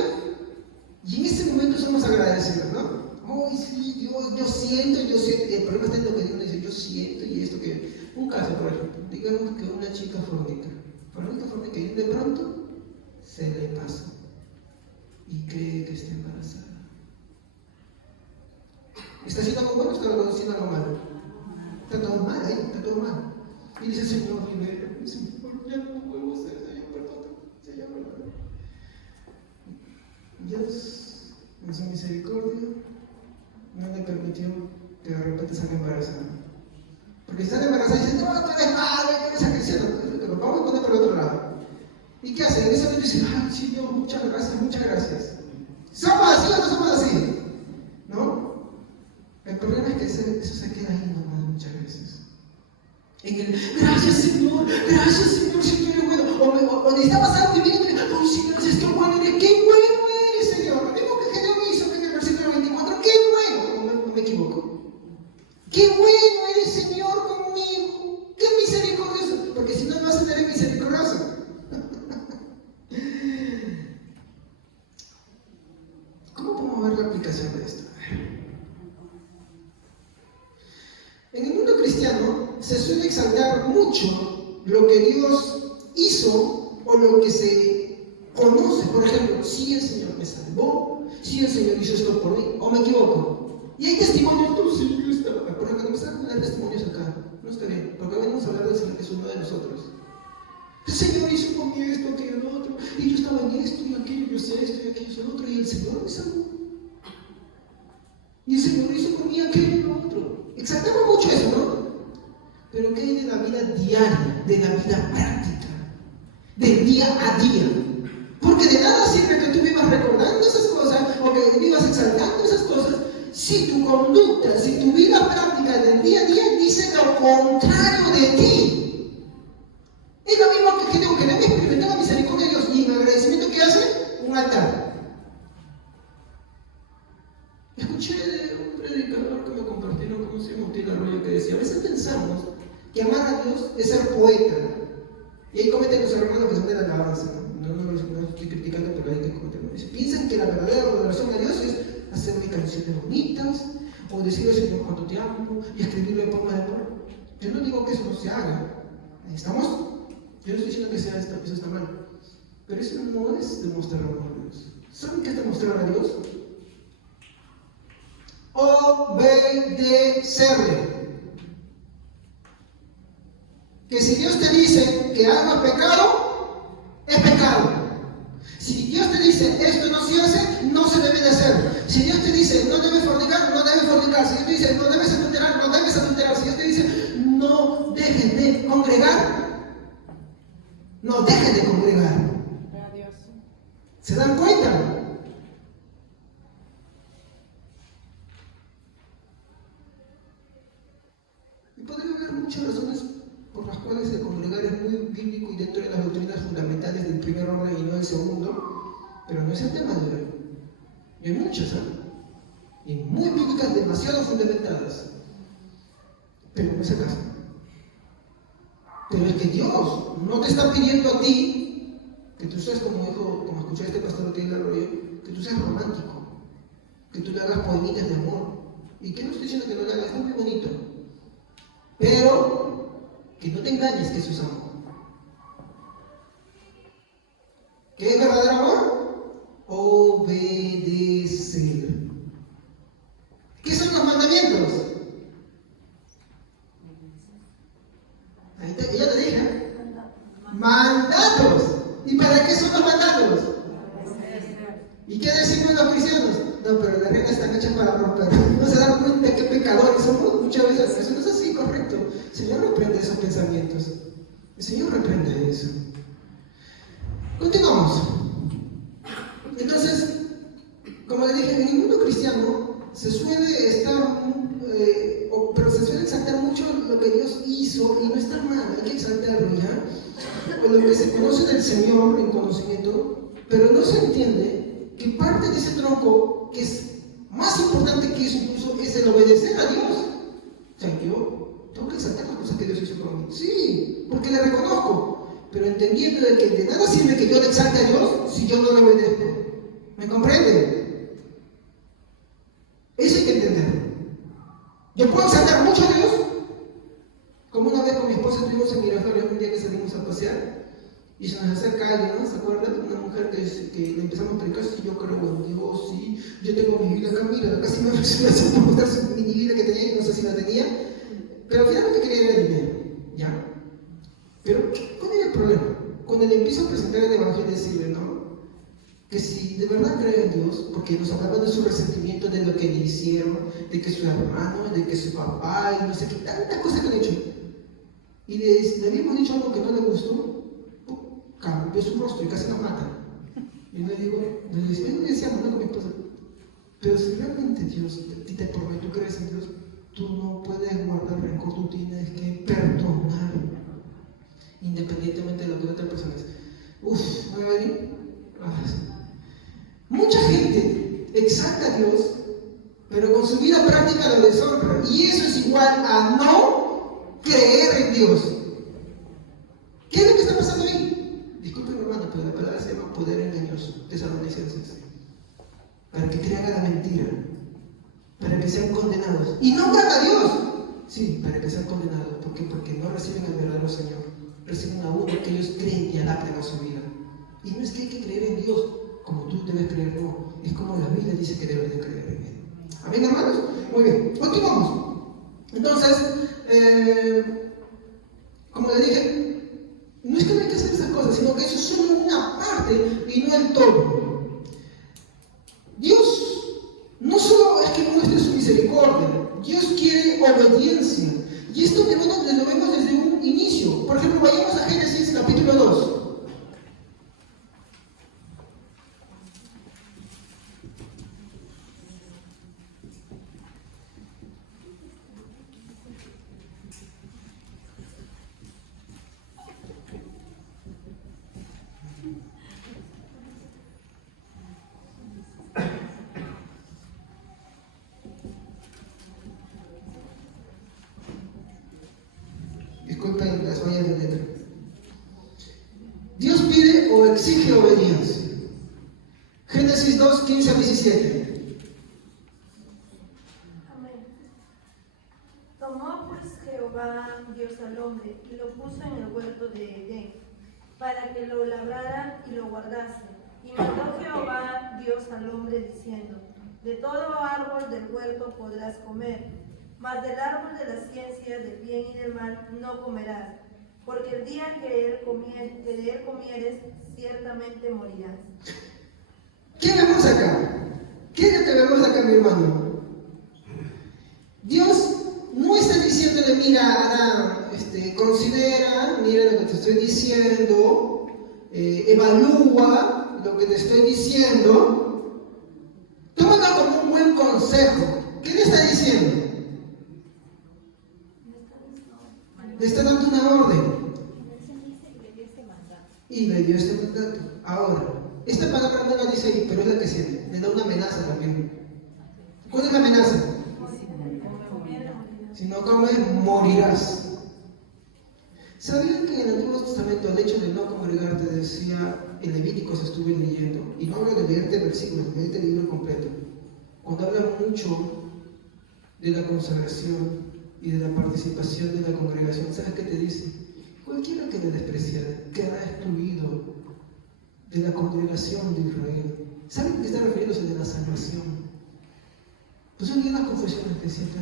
y en ese momento somos agradecidos, ¿no? Oh, sí, yo siento. El problema está en lo que Dios dice, yo siento y esto que... Un caso, por ejemplo, digamos que una chica fornica y de pronto se le pasa y cree que está embarazada. ¿Está haciendo algo bueno o está haciendo algo malo? Está todo mal ahí, está todo mal. Y dice, Señor, libérame, Señor, ya no puedo ser, Señor, perdóname, Señor, perdóname. Dios, en su misericordia, no le permitió que de repente salga embarazada. Porque si sale embarazada y dice, no, tú eres madre, tú eres cristiano, pero vamos a poner por el otro lado. ¿Y qué hace? En ese momento dice, ay, Señor, muchas gracias, muchas gracias. ¿Somos así o no somos así? ¿No? El problema es que eso se queda ahí nomás muchas veces. Gracias Señor, si tú eres bueno. O necesitabas algo y viene, oh Señor, gracias, qué bueno eres, Señor. Lo mismo que Gedeón hizo en el versículo 24, qué bueno, no me equivoco. Qué bueno eres, Señor, conmigo. Qué misericordioso, porque si no vas a tener misericordioso. ¿Cómo podemos ver la aplicación de esto? En el mundo cristiano se suele exaltar mucho lo que Dios hizo o lo que se conoce. Por ejemplo, si el Señor me salvó, si el Señor hizo esto por mí, o me equivoco. Y hay testimonios, tú Señor está. Por ejemplo, no me están dando testimonios acá. No está bien, porque venimos a hablar del Señor que es uno de nosotros. El Señor hizo por mí esto, aquello, lo otro, y yo estaba en esto y aquello, yo sé esto y aquello, lo otro, y el Señor me salvó. Y el Señor hizo por mí aquello y lo otro. Exaltamos mucho eso, ¿no? Pero ¿qué hay de la vida diaria, de la vida práctica, del día a día? Porque de nada sirve que tú vivas recordando esas cosas o que vivas exaltando esas cosas si tu conducta, si tu vida práctica del día a día dice lo contrario de ti. Es lo mismo que Gedeón experimentó la misericordia de Dios y en agradecimiento que hace, un altar. Escuché de un predicador que me compartieron, ¿cómo se llama? Utila Arroyo, que decía, a veces pensamos que amar a Dios es ser poeta. Y ahí cometen los hermanos que son de la alabanza. No estoy criticando, pero hay que cometer. Piensan que la verdadera adoración a Dios es hacerle canciones bonitas, o decirle Señor cuánto te amo, y escribirlo en forma de amor. Yo no digo que eso no se haga. ¿Estamos? Yo no estoy diciendo que eso está mal. Pero eso no es demostrar amor a Dios. ¿Saben qué es demostrar a Dios? Obedecerle. Que si Dios te dice que algo es pecado. Si Dios te dice esto no se hace, no se debe de hacer. Si Dios te dice no debes fornicar, no debes fornicar. Si Dios te dice no debes adulterar, no debes adulterar. Si Dios te dice no dejes de congregar, no dejes de congregar. ¿Se dan cuenta? Y podría haber muchas razones por las cuales el congregar es muy bíblico y dentro de las doctrinas fundamentales del primer orden y no del segundo, pero no es el tema de hoy. Y hay muchas, y muy bíblicas, demasiado fundamentadas, pero no es el caso. Pero es que Dios no te está pidiendo a ti que tú seas, como escuché este pastor Utila Arroyo, que tú seas romántico, que tú le hagas poemitas de amor. ¿Y qué no estoy diciendo que no le hagas? Es muy bonito. Pero que no te engañes que eso es amor. ¿Qué es verdadero amor? Obedecer. ¿Qué son los mandamientos? Ya te dije. Mandatos. ¿Y para qué son los mandatos? ¿Y qué decimos los cristianos? No, pero las reglas están hechas para romper. No se dan cuenta que pecadores somos muchas veces. Eso no es así, correcto. El Señor reprende esos pensamientos. El Señor reprende eso. Continuamos. Entonces, como le dije, en el mundo cristiano se suele exaltar mucho lo que Dios hizo, y no está mal, hay que exaltarlo ya, o lo que se conoce del Señor en conocimiento, pero no se entiende que parte de ese tronco, que es más importante que eso incluso, es el obedecer a Dios. O sea, yo tengo que exaltar las cosas que Dios hizo por mí. Sí, porque le reconozco, pero entendiendo de que de nada sirve que yo le exalte a Dios si yo no le obedezco. ¿Me comprende? Eso hay que entender. Yo puedo exaltar mucho a Dios, como una vez con mi esposa estuvimos en Miraflores un día que salimos a pasear, y se nos acerca alguien, ¿no? ¿Se acuerdan? Una mujer que le empezamos a predicar, sí, yo creo en Dios, sí, yo tengo mi vida acá, mira, casi me hace mostrar su mini vida que tenía, y no sé si la tenía, pero al final lo que quería era dinero, ¿ya? Pero, ¿cuál era el problema? Cuando le empiezo a presentar el Evangelio, decirle, ¿no? Que si de verdad cree en Dios, porque nos hablaba de su resentimiento de lo que le hicieron, de que su hermano, de que su papá, y no sé qué, tantas cosas que le han hecho. Y le habíamos dicho algo que no le gustó, cambió su rostro y casi nos mata. Y le decíamos, ¿no? Con mi esposa, pero si realmente Dios te promete, tú crees en Dios, tú no puedes guardar rencor, tú tienes que perdonar. lo deshonra. Y eso es igual a no creer en Dios. ¿Qué es lo que está pasando ahí? Disculpen, hermano, pero la palabra se llama poder engañoso. Tesalonicenses. Para que crean a la mentira. Para que sean condenados. Y nombran a Dios. Sí, para que sean condenados. ¿Por qué? Porque no reciben al verdadero Señor. Reciben a uno que ellos creen y adaptan a su vida. Y no es que hay que creer en Dios como tú debes creer, no. Es como la Biblia dice que debes de creer en Él. ¿Amén, hermanos? Muy bien. Continuamos. Entonces, como le dije, no es que no hay que hacer esas cosas, sino que eso es solo una parte y no el todo. Dios no solo es que muestre su misericordia, Dios quiere obediencia. Y esto lo vemos desde un inicio. Por ejemplo, vayamos a Génesis capítulo 2. Disculpen las fallas de letra. Dios pide o exige obediencia. Génesis 2, 15 a 17. Amén. Tomó pues Jehová Dios al hombre y lo puso en el huerto de Edén, para que lo labrara y lo guardase. Y mandó Jehová Dios al hombre diciendo: de todo árbol del huerto podrás comer, mas del árbol de la ciencia del bien y del mal no comerás, porque el día que de él comieres, ciertamente morirás. ¿Qué vemos acá? ¿Qué es lo que vemos acá, mi hermano? Dios no está diciéndole, mira, Adán, considera, mira lo que te estoy diciendo, evalúa lo que te estoy diciendo, tómalo como un buen consejo. ¿Qué le está diciendo? Le está dando una orden. Y le dio este mandato. Ahora, esta palabra no la dice ahí, pero es la que siente. Le da una amenaza también. ¿Cuál es la amenaza? Si no comes, morirás. ¿Sabían que en el Antiguo Testamento el hecho de no congregarte decía, en Levíticos estuve leyendo, y no hablo de leerte versículos, leerte el libro completo, cuando habla mucho de la consagración y de la participación de la congregación, ¿sabes qué te dice? Cualquiera que le despreciare quedará excluido de la congregación de Israel. ¿Saben a qué está refiriéndose de la salvación? Pues son las confesiones que siempre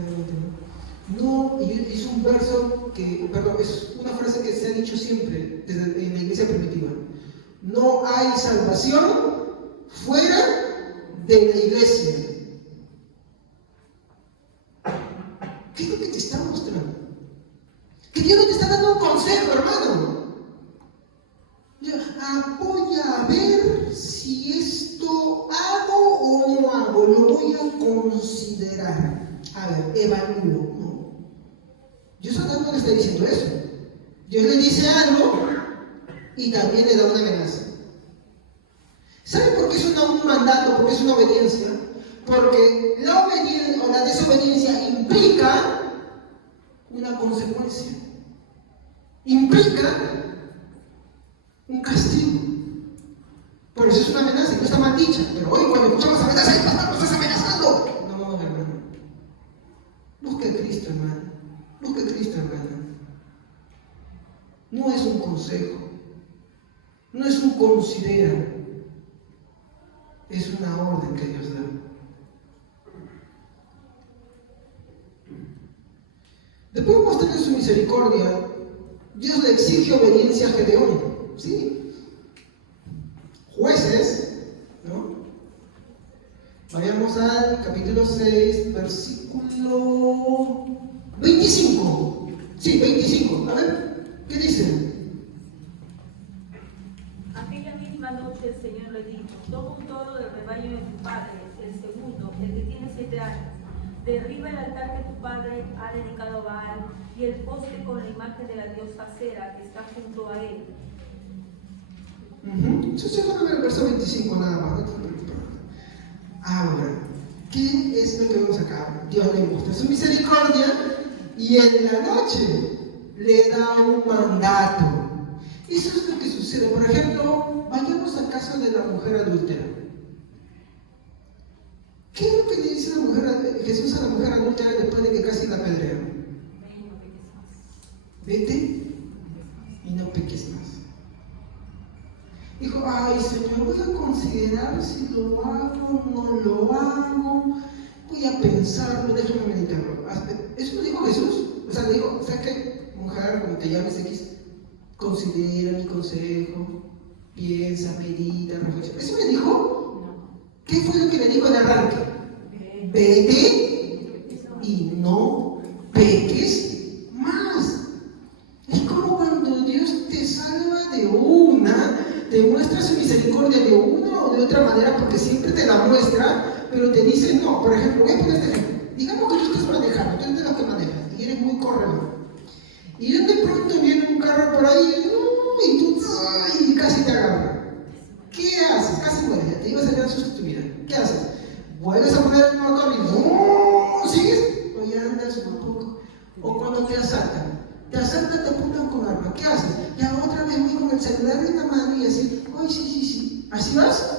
no, y es un verso que, perdón, es una frase que se ha dicho siempre en la iglesia primitiva. No hay salvación fuera de la iglesia. ¿Qué es lo que te está mostrando? Que Dios no te está dando un consejo, hermano. Voy a ver si esto hago o no hago, lo voy a considerar. A ver, evalúo. No. Dios no le está diciendo eso. Dios le dice algo y también le da una amenaza. ¿Saben por qué es un mandato? ¿Por qué es una obediencia? Porque la obediencia o la desobediencia implica una consecuencia. Implica un castigo. Por eso es una amenaza y no está mal dicha. Pero hoy cuando escuchamos amenazas, ¡ay, pastor, nos estás amenazando! No, hermano. Busca a Cristo, hermano. Busca a Cristo, hermano. No es un consejo. No es un considera. Es una orden que Dios da. Después de mostrarle su misericordia, Dios le exige obediencia a Gedeón. ¿Sí? Jueces, ¿no? Vayamos al capítulo 6, versículo 25. Sí, 25. A ver, ¿qué dice? Aquella misma noche el Señor le dijo: toma un toro del rebaño de tu padre, el segundo, el que tiene 7 años. Derriba el altar que tu padre ha dedicado a Baal y el poste con la imagen de la diosa Acera que está junto a él. Yo solo ver el verso 25 nada más, no te preocupes. Ahora, ¿Qué es lo que vemos acá? Dios le muestra su misericordia y en la noche le da un mandato. Eso es lo que sucede. Por ejemplo, vayamos a caso de la mujer adúltera. ¿Qué es lo que le dice Jesús a la mujer adúltera después de que casi la apedrean? Vete y no peques más. Dijo, ay Señor, voy a considerar si lo hago o no lo hago, voy a pensarlo, déjame meditarlo. Eso lo dijo Jesús. O sea, le dijo, ¿sabes qué? Mujer, como te llames X, considera mi consejo, piensa, medita, reflexiona. ¿Eso le dijo? ¿Qué fue lo que le dijo en arranque? Vete y no peques más. Es como cuando Dios te salva de una, te muestra su misericordia de una o de otra manera, porque siempre te la muestra, pero te dice no. Por ejemplo, voy a poner este ejemplo. Digamos que tú estás manejando, tú eres de los que manejas y eres muy corredor. Y de pronto viene un carro por ahí y tú y casi te agarra. ¿Qué haces? Casi mueres, te ibas a quedar susto tu vida. ¿Qué haces? Vuelves a poner el motor y no, ¿sigues? O ya andas un poco. O cuando te asaltan, te apuntan con arma. ¿Qué haces? Ya otra vez voy con el celular en la mano y así, ay, sí. ¿Así vas?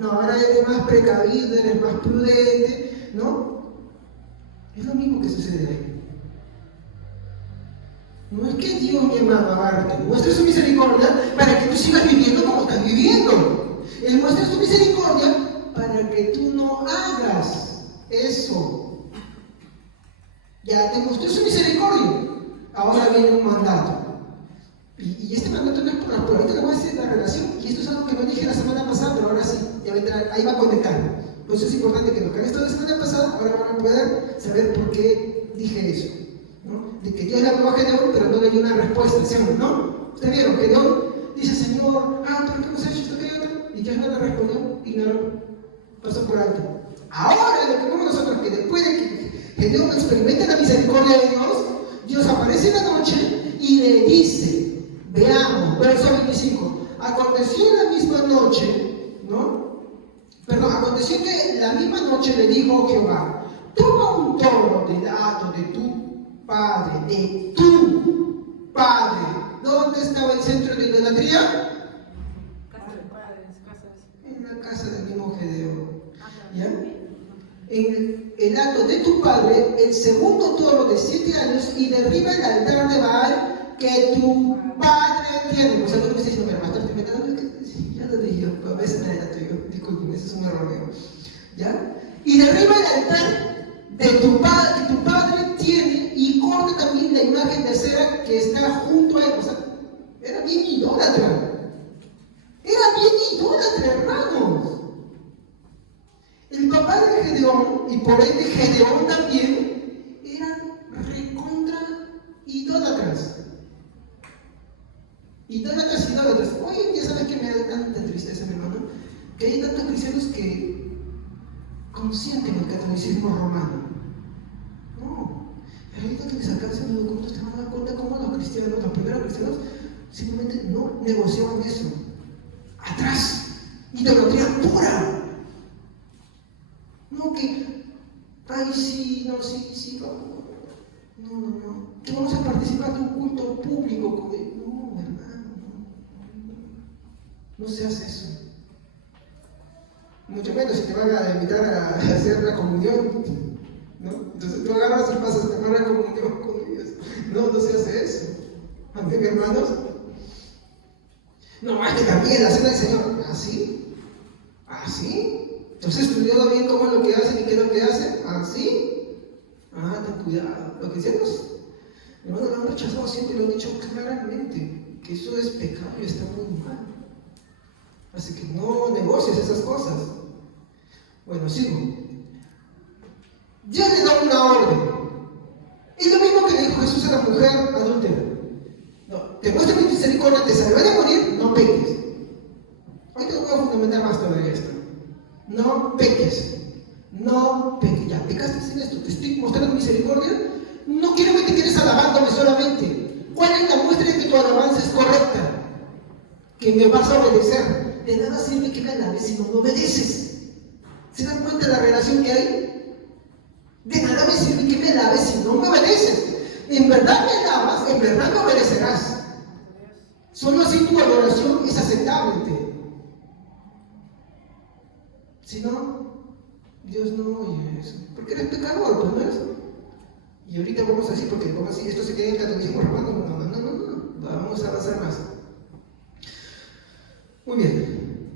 No, ahora eres más precavido, eres más prudente, ¿no? Es lo mismo que sucede ahí. No es que Dios, mi amado, agarre, muestre su misericordia para que tú sigas viviendo como estás viviendo. Él muestra su misericordia para que tú no hagas eso. Ya te mostró su misericordia. Ahora viene un mandato. Y este mandato no es por ahorita le voy a decir la relación. Y esto es algo que no dije la semana pasada, pero ahora sí, ya va a entrar, ahí va a conectar. Por eso es importante que lo que han estado la semana pasada, ahora van a poder saber por qué dije eso, ¿no? De que Dios le habló a Gedeón, pero no le dio una respuesta, decíamos, ¿no? Ustedes vieron, Gedeón dice, Señor, ¿pero qué hemos hecho esto que otro? Y Dios no le respondió, ignoró, pasó por alto. Ahora lo que vemos nosotros, que después de que Gedeón experimente la misericordia de Dios, Dios aparece en la noche y le dice, veamos, verso 25, aconteció en la misma noche, ¿no? Perdón, aconteció que la misma noche le dijo Jehová, toma un toro del hato de tu padre, ¿Dónde estaba el centro de idolatría? En la casa del mismo Gedeón. ¿Ya? En el hato de tu padre, el segundo toro de 7 años, y derriba el altar de Baal que tu padre tiene. Pues alguno me está diciendo, pero pastor, te metas, ya lo dije yo, a veces me adelanto yo, disculpen, ese es un error mío. ¿Ya? Y derriba el altar de tu padre, que tu padre tiene, y corta también la imagen de cera que está junto a él. O sea, era bien idólatra. Hermanos. El papá de Gedeón, y por ende Gedeón también, eran recontra idólatras. Idólatras. Hoy en día, ¿sabes qué me da tanta tristeza, mi hermano? Que hay tantos cristianos que consienten el catolicismo romano. No. Pero ahorita que les alcancen los documentos te van a dar cuenta cómo los primeros cristianos, simplemente no negociaban eso. Atrás. Idolatría pura. No que, ay, sí, no. Que vamos a participar de un culto público con él. No, hermano, no se hace eso. Mucho menos si te van a invitar a hacer la comunión, ¿no? Entonces tú agarras y pasas a tomar la comunión con ellos. No se hace eso. Amén, hermanos. No, es que también la cena del Señor. ¿Así? Entonces estudiado bien cómo es lo que hacen y qué es lo que hacen. ¿Así? Ten cuidado. Los cristianos, hermano, lo han rechazado siempre y lo han dicho claramente, que eso es pecado y está muy mal. Así que no negocies esas cosas. Bueno, sigo. Dios le da una orden. Es lo mismo que le dijo Jesús a la mujer adúltera. No, te muestro mi misericordia, te salvaré de morir, no peques. Hoy te lo voy a fundamentar más todavía esto. No peques. Ya, pecaste en esto, te estoy mostrando misericordia. No quiero que te quedes alabándome solamente. ¿Cuál es la muestra de que tu alabanza es correcta? Que me vas a obedecer. De nada sirve que me alabes si no me obedeces. ¿Se dan cuenta de la relación que hay? me sirve que me laves si no me obedeces? En verdad me lavas, en verdad me obedecerás. Solo así tu adoración es aceptable. Si no, Dios no oye eso. Porque eres pecador, pues no eres. Y ahorita vamos a decir, porque vamos a decir, esto se queda en el catolicismo romano. No. Vamos a avanzar más. Muy bien.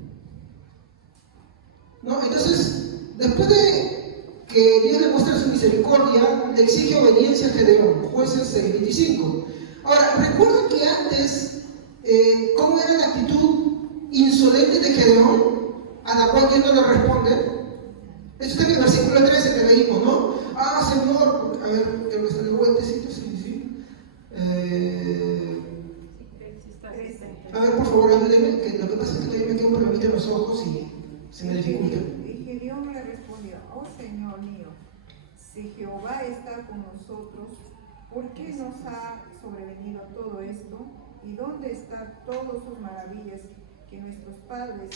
¿No? Entonces, después de que Dios le muestra su misericordia, le exige obediencia a Gedeón. Jueces 6:25. Ahora, recuerden que antes, ¿cómo era la actitud insolente de Gedeón? A la cual Dios no le responde. Eso está en el versículo 13 que leímos, ¿no? Ah, Señor, a ver, que me salió vueltecito, sí. A ver, por favor, ayúdenme, que lo que pasa es que todavía me quedo un problemita en los ojos y se me dificulta. Y Gedeón le respondió: oh Señor mío, si Jehová está con nosotros, ¿por qué nos ha sobrevenido todo esto? ¿Y dónde están todas sus maravillas que nuestros padres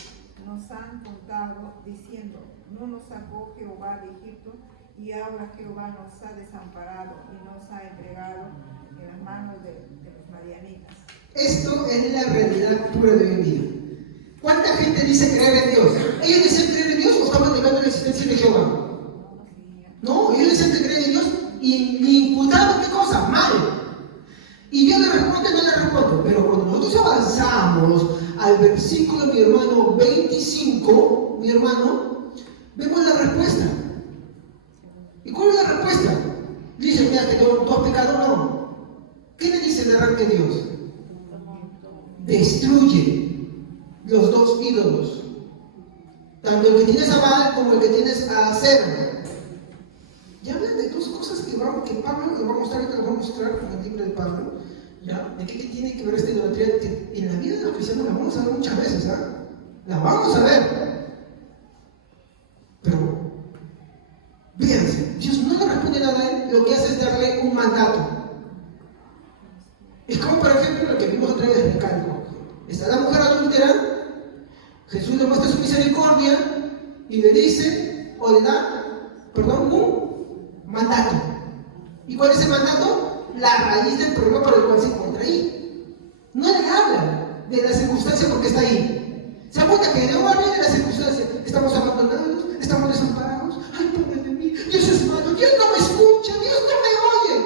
nos han contado, diciendo: no nos sacó Jehová de Egipto, y ahora Jehová nos ha desamparado y nos ha entregado en las manos de los madianitas? Esto es la realidad pura de hoy en día. ¿Cuánta gente dice creer en Dios? ¿Ellos dicen creer en Dios o están negando la existencia de Jehová? No, ellos dicen que creen en Dios y imputando ¿qué cosa? Mal. Y Dios le responde, no le responde. Pero cuando nosotros avanzamos al versículo, mi hermano, 25, mi hermano, vemos la respuesta. ¿Y cuál es la respuesta? Dice, mira, que tú has pecado, no. ¿Qué le dice el arranque de Dios? Destruye los dos ídolos, tanto el que tienes a Baal como el que tienes a Acera. Y hablan de dos cosas que Pablo nos va a mostrar, ahorita nos va a mostrar en el libro de Pablo, ¿ya? ¿De qué tiene que ver esta idolatría? Que en la vida de los cristianos la vamos a ver muchas veces, ¿ah? La vamos a ver. Pero, fíjense, Dios no le responde nada a él, lo que hace es darle un mandato. Es como, por ejemplo, lo que vimos otra vez en el calco. Está la mujer adúltera, Jesús le muestra su misericordia y le dice, o le da, un mandato. ¿Y cuál es el mandato? La raíz del problema por el cual se encuentra ahí. No le habla de la circunstancia porque está ahí. Se da cuenta que no habla de la circunstancia. Estamos abandonados, estamos desamparados. Ay, pobre de mí, Dios es malo, Dios no me escucha, Dios no me oye.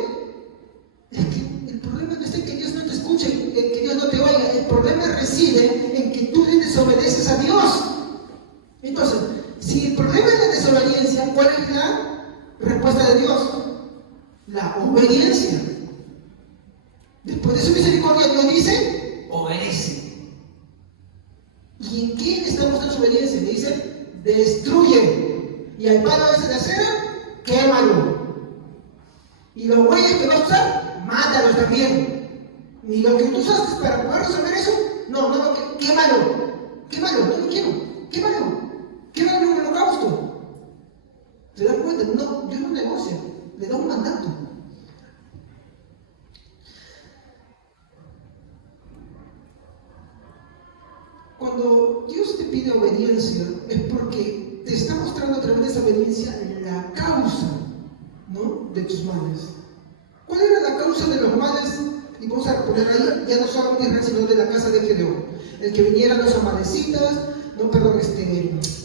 Es que el problema no está en que Dios no te escuche, en que Dios no te oiga. El problema reside en que tú le desobedeces a Dios. Entonces, si el problema es la desobediencia, ¿cuál es la respuesta de Dios? La obediencia. Después de su misericordia, Dios dice, obedece. ¿Y en qué le está mostrando su obediencia? Le dice, destruye. Y al palo ese de acera, quémalo. Y los bueyes que vas a usar, mátalos también. Y lo que tú usaste para poder resolver eso, no, quémalo. Quémalo, no lo quiero. Quémalo. Quémalo en el holocausto. ¿Se dan cuenta? No, Dios no negocia, le da un mandato. Cuando Dios te pide obediencia, es porque te está mostrando a través de esa obediencia la causa, ¿no?, de tus males. ¿Cuál era la causa de los males? Y vamos a poner ahí, ya no solamente de Israel, sino de la casa de Gedeón. El que vinieran los amalecitas,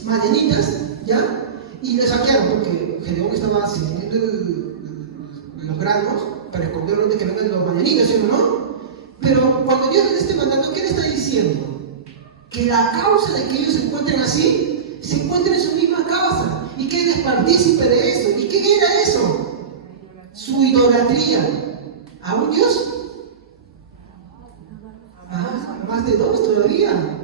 madianitas, ¿ya? Y le saquearon, porque Gedeón estaba sirviendo los granos para esconderlos de que vengan los madianitas, ¿sí o no? Pero cuando Dios le da este mandato, ¿qué le está diciendo? Que la causa de que ellos se encuentren así, se encuentren en su misma causa, y que él es partícipe de eso. ¿Y qué era eso? Su idolatría. ¿A un Dios? Más de dos todavía.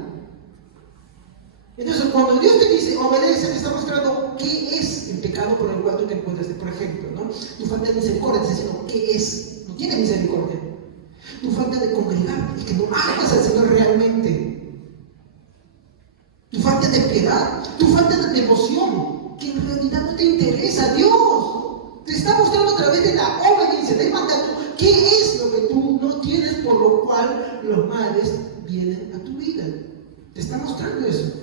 Entonces, cuando Dios te dice obedece, te está mostrando qué es el pecado por el cual tú te encuentras. Por ejemplo, ¿no? Tu falta de misericordia, te está diciendo qué es. No tienes misericordia. Tu falta de congregarte, es que no amas al Señor realmente. Tu falta de piedad, tu falta de devoción, que en realidad no te interesa a Dios. Te está mostrando a través de la obediencia, del mandato, qué es lo que tú no tienes, por lo cual los males vienen a tu vida. Te está mostrando eso.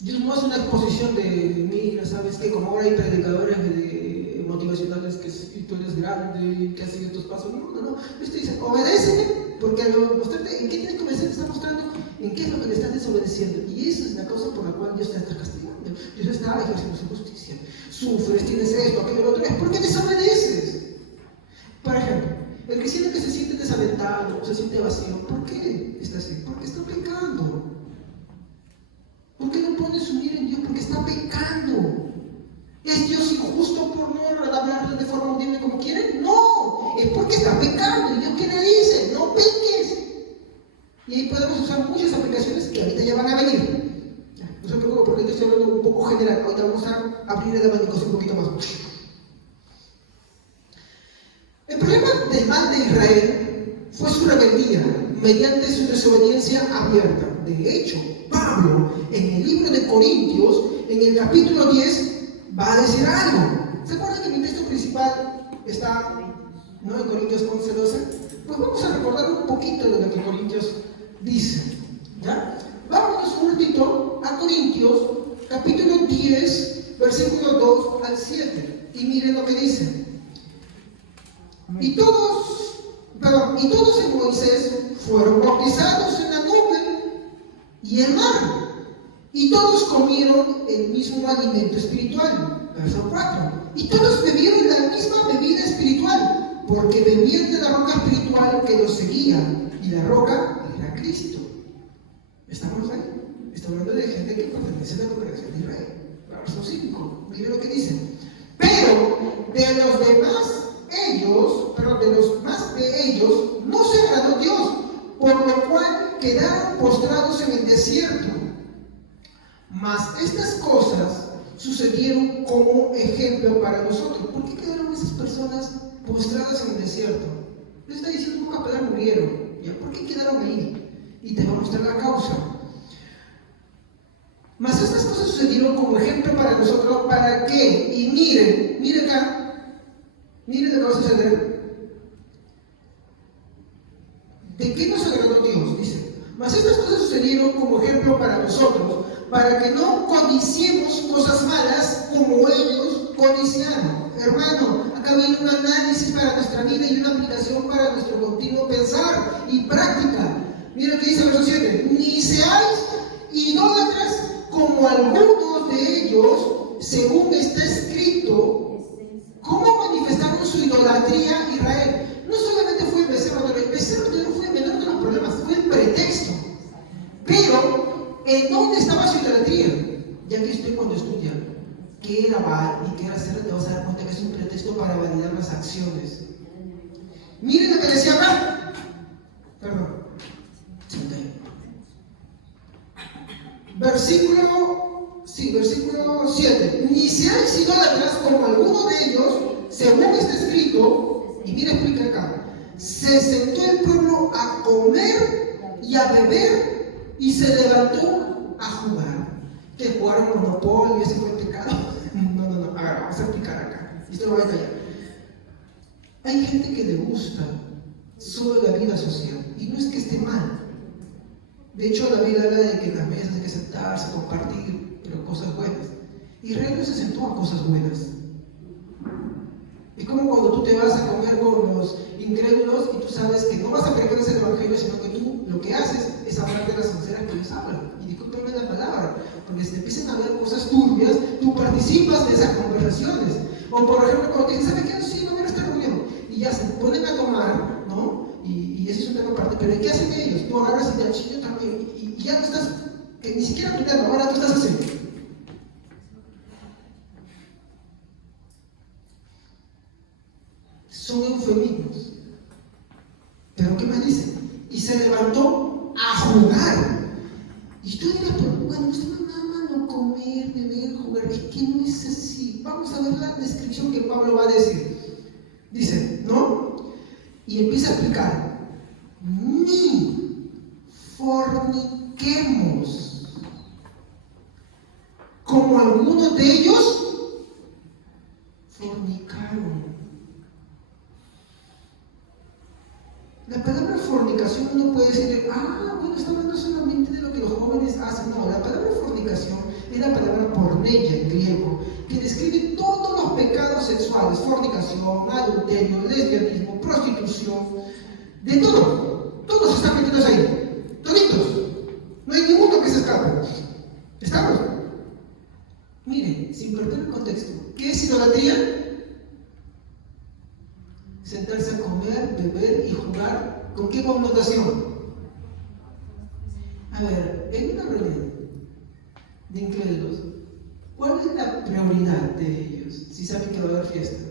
Dios no hace una exposición de, mira, ¿sabes qué? Como ahora hay predicadores de tú eres grande, que has seguido tus pasos. No. Dios te dice, obedéceme, porque al mostrarte en qué tienes que obedecer, te está mostrando en qué es lo que le estás desobedeciendo. Y esa es la causa por la cual Dios te está castigando. Dios está ejerciendo su justicia. Sufres, tienes esto, aquello, lo otro. Es porque desobedeces. Por ejemplo, el cristiano que se siente desalentado, se siente vacío, ¿por qué está así? Porque está pecando. ¿Por qué no pone su mira en Dios? Porque está pecando. ¿Es Dios injusto por no hablarle de forma audible como quiere? No, es porque está pecando. ¿Y Dios qué le dice? No peques. Y ahí podemos usar muchas aplicaciones que ahorita ya van a venir. No se preocupen porque yo estoy hablando un poco general. Ahorita vamos a abrir el abanico un poquito más. El problema del mal de Israel fue su rebeldía mediante su desobediencia abierta. De hecho, Pablo, en el libro de Corintios, en el capítulo 10, va a decir algo. ¿Se acuerdan que mi texto principal está, ¿no?, en Corintios 11, 12? Pues vamos a recordar un poquito de lo que Corintios dice. ¿Ya? Vámonos un ratito a Corintios, capítulo 10, versículos 2 al 7. Y miren lo que dice. Y todos en Moisés fueron bautizados en la nube y el mar. Y todos comieron el mismo alimento espiritual. Verso 4. Y todos bebieron la misma bebida espiritual, porque bebían de la roca espiritual que los seguía. Y la roca era Cristo. ¿Estamos ahí? Está hablando de gente que pertenece a la congregación de Israel. Verso 5. Miren lo que dice. Pero de los más de ellos no se agradó Dios, por lo cual quedaron postrados en el desierto. Mas estas cosas sucedieron como ejemplo para nosotros. ¿Por qué quedaron esas personas postradas en el desierto? Le está diciendo que apenas murieron. ¿Ya? ¿Por qué quedaron ahí? Y te va a mostrar la causa. Mas estas cosas sucedieron como ejemplo para nosotros, ¿para qué? Y miren acá, miren lo que va a suceder. ¿De qué nos agradó Dios? Dice, mas estas cosas sucedieron como ejemplo para nosotros, para que no codiciemos cosas malas como ellos codiciaron. Hermano, acá viene un análisis para nuestra vida y una aplicación para nuestro continuo pensar y práctica. Mira lo que dice el verso 7. Ni seáis idólatras como algunos de ellos, según está escrito. ¿Cómo manifestaron su idolatría Israel? No solamente fue el becerro de oro, el becerro de oro fue el menor de los problemas, fue el pretexto. Pero, ¿en dónde estaba su idolatría? Ya que estoy cuando estudia qué era Baal y qué era Cera, te vas a dar cuenta que es un pretexto para validar las acciones. Miren lo que decía acá. Perdón. Versículo 7. Ni seáis idólatras como alguno de ellos, según está escrito, y mira, explica acá. Se sentó el pueblo a comer y a beber y se levantó a jugar. Que jugaron Monopoly, ese fue el pecado. No. A ver, vamos a explicar acá. Esto lo voy a callar. Hay gente que le gusta solo la vida social, y no es que esté mal. De hecho, la Biblia habla de que en las mesas hay que sentarse, compartir, pero cosas buenas. Israel no se sentó a cosas buenas. Es como cuando tú te vas a comer con los incrédulos y tú sabes que no vas a predicar el evangelio, sino que tú lo que haces es hablar de las sinceras que ellos hablan. Y discúlpenme la palabra, porque si te empiezan a ver cosas turbias, tú participas de esas conversaciones. O por ejemplo, cuando te dicen, ¿sabes qué? Sí, no, mira esta reunión. Y ya se ponen a tomar, ¿no? Y ese es un tema aparte, pero ¿qué hacen ellos? Tú agarras y te achillas también, y ya no estás, que ni siquiera aplicando, ahora tú estás haciendo. Son eufemismos. Pero ¿qué más dice? Y se levantó a jugar. Y tú dirás, pero bueno, usted no nada más comer, beber, jugar. Es que no es así. Vamos a ver la descripción que Pablo va a decir. Dice, ¿no? Y empieza a explicar. Ni forniquemos como algunos de ellos fornicaron. La palabra fornicación uno puede decir, bueno, está hablando solamente de lo que los jóvenes hacen. No, la palabra fornicación es la palabra porneia en griego, que describe todos los pecados sexuales sexuales, fornicación, adulterio, lesbianismo, prostitución, de todo. Todos están metidos ahí, toditos. No hay ninguno que se escape. ¿Estamos? Miren, sin perder el contexto, ¿qué es idolatría? Sentarse a comer, beber y jugar. ¿Con qué connotación? A ver, en una reunión de incrédulos, ¿cuál es la prioridad de ellos si saben que va a haber fiesta?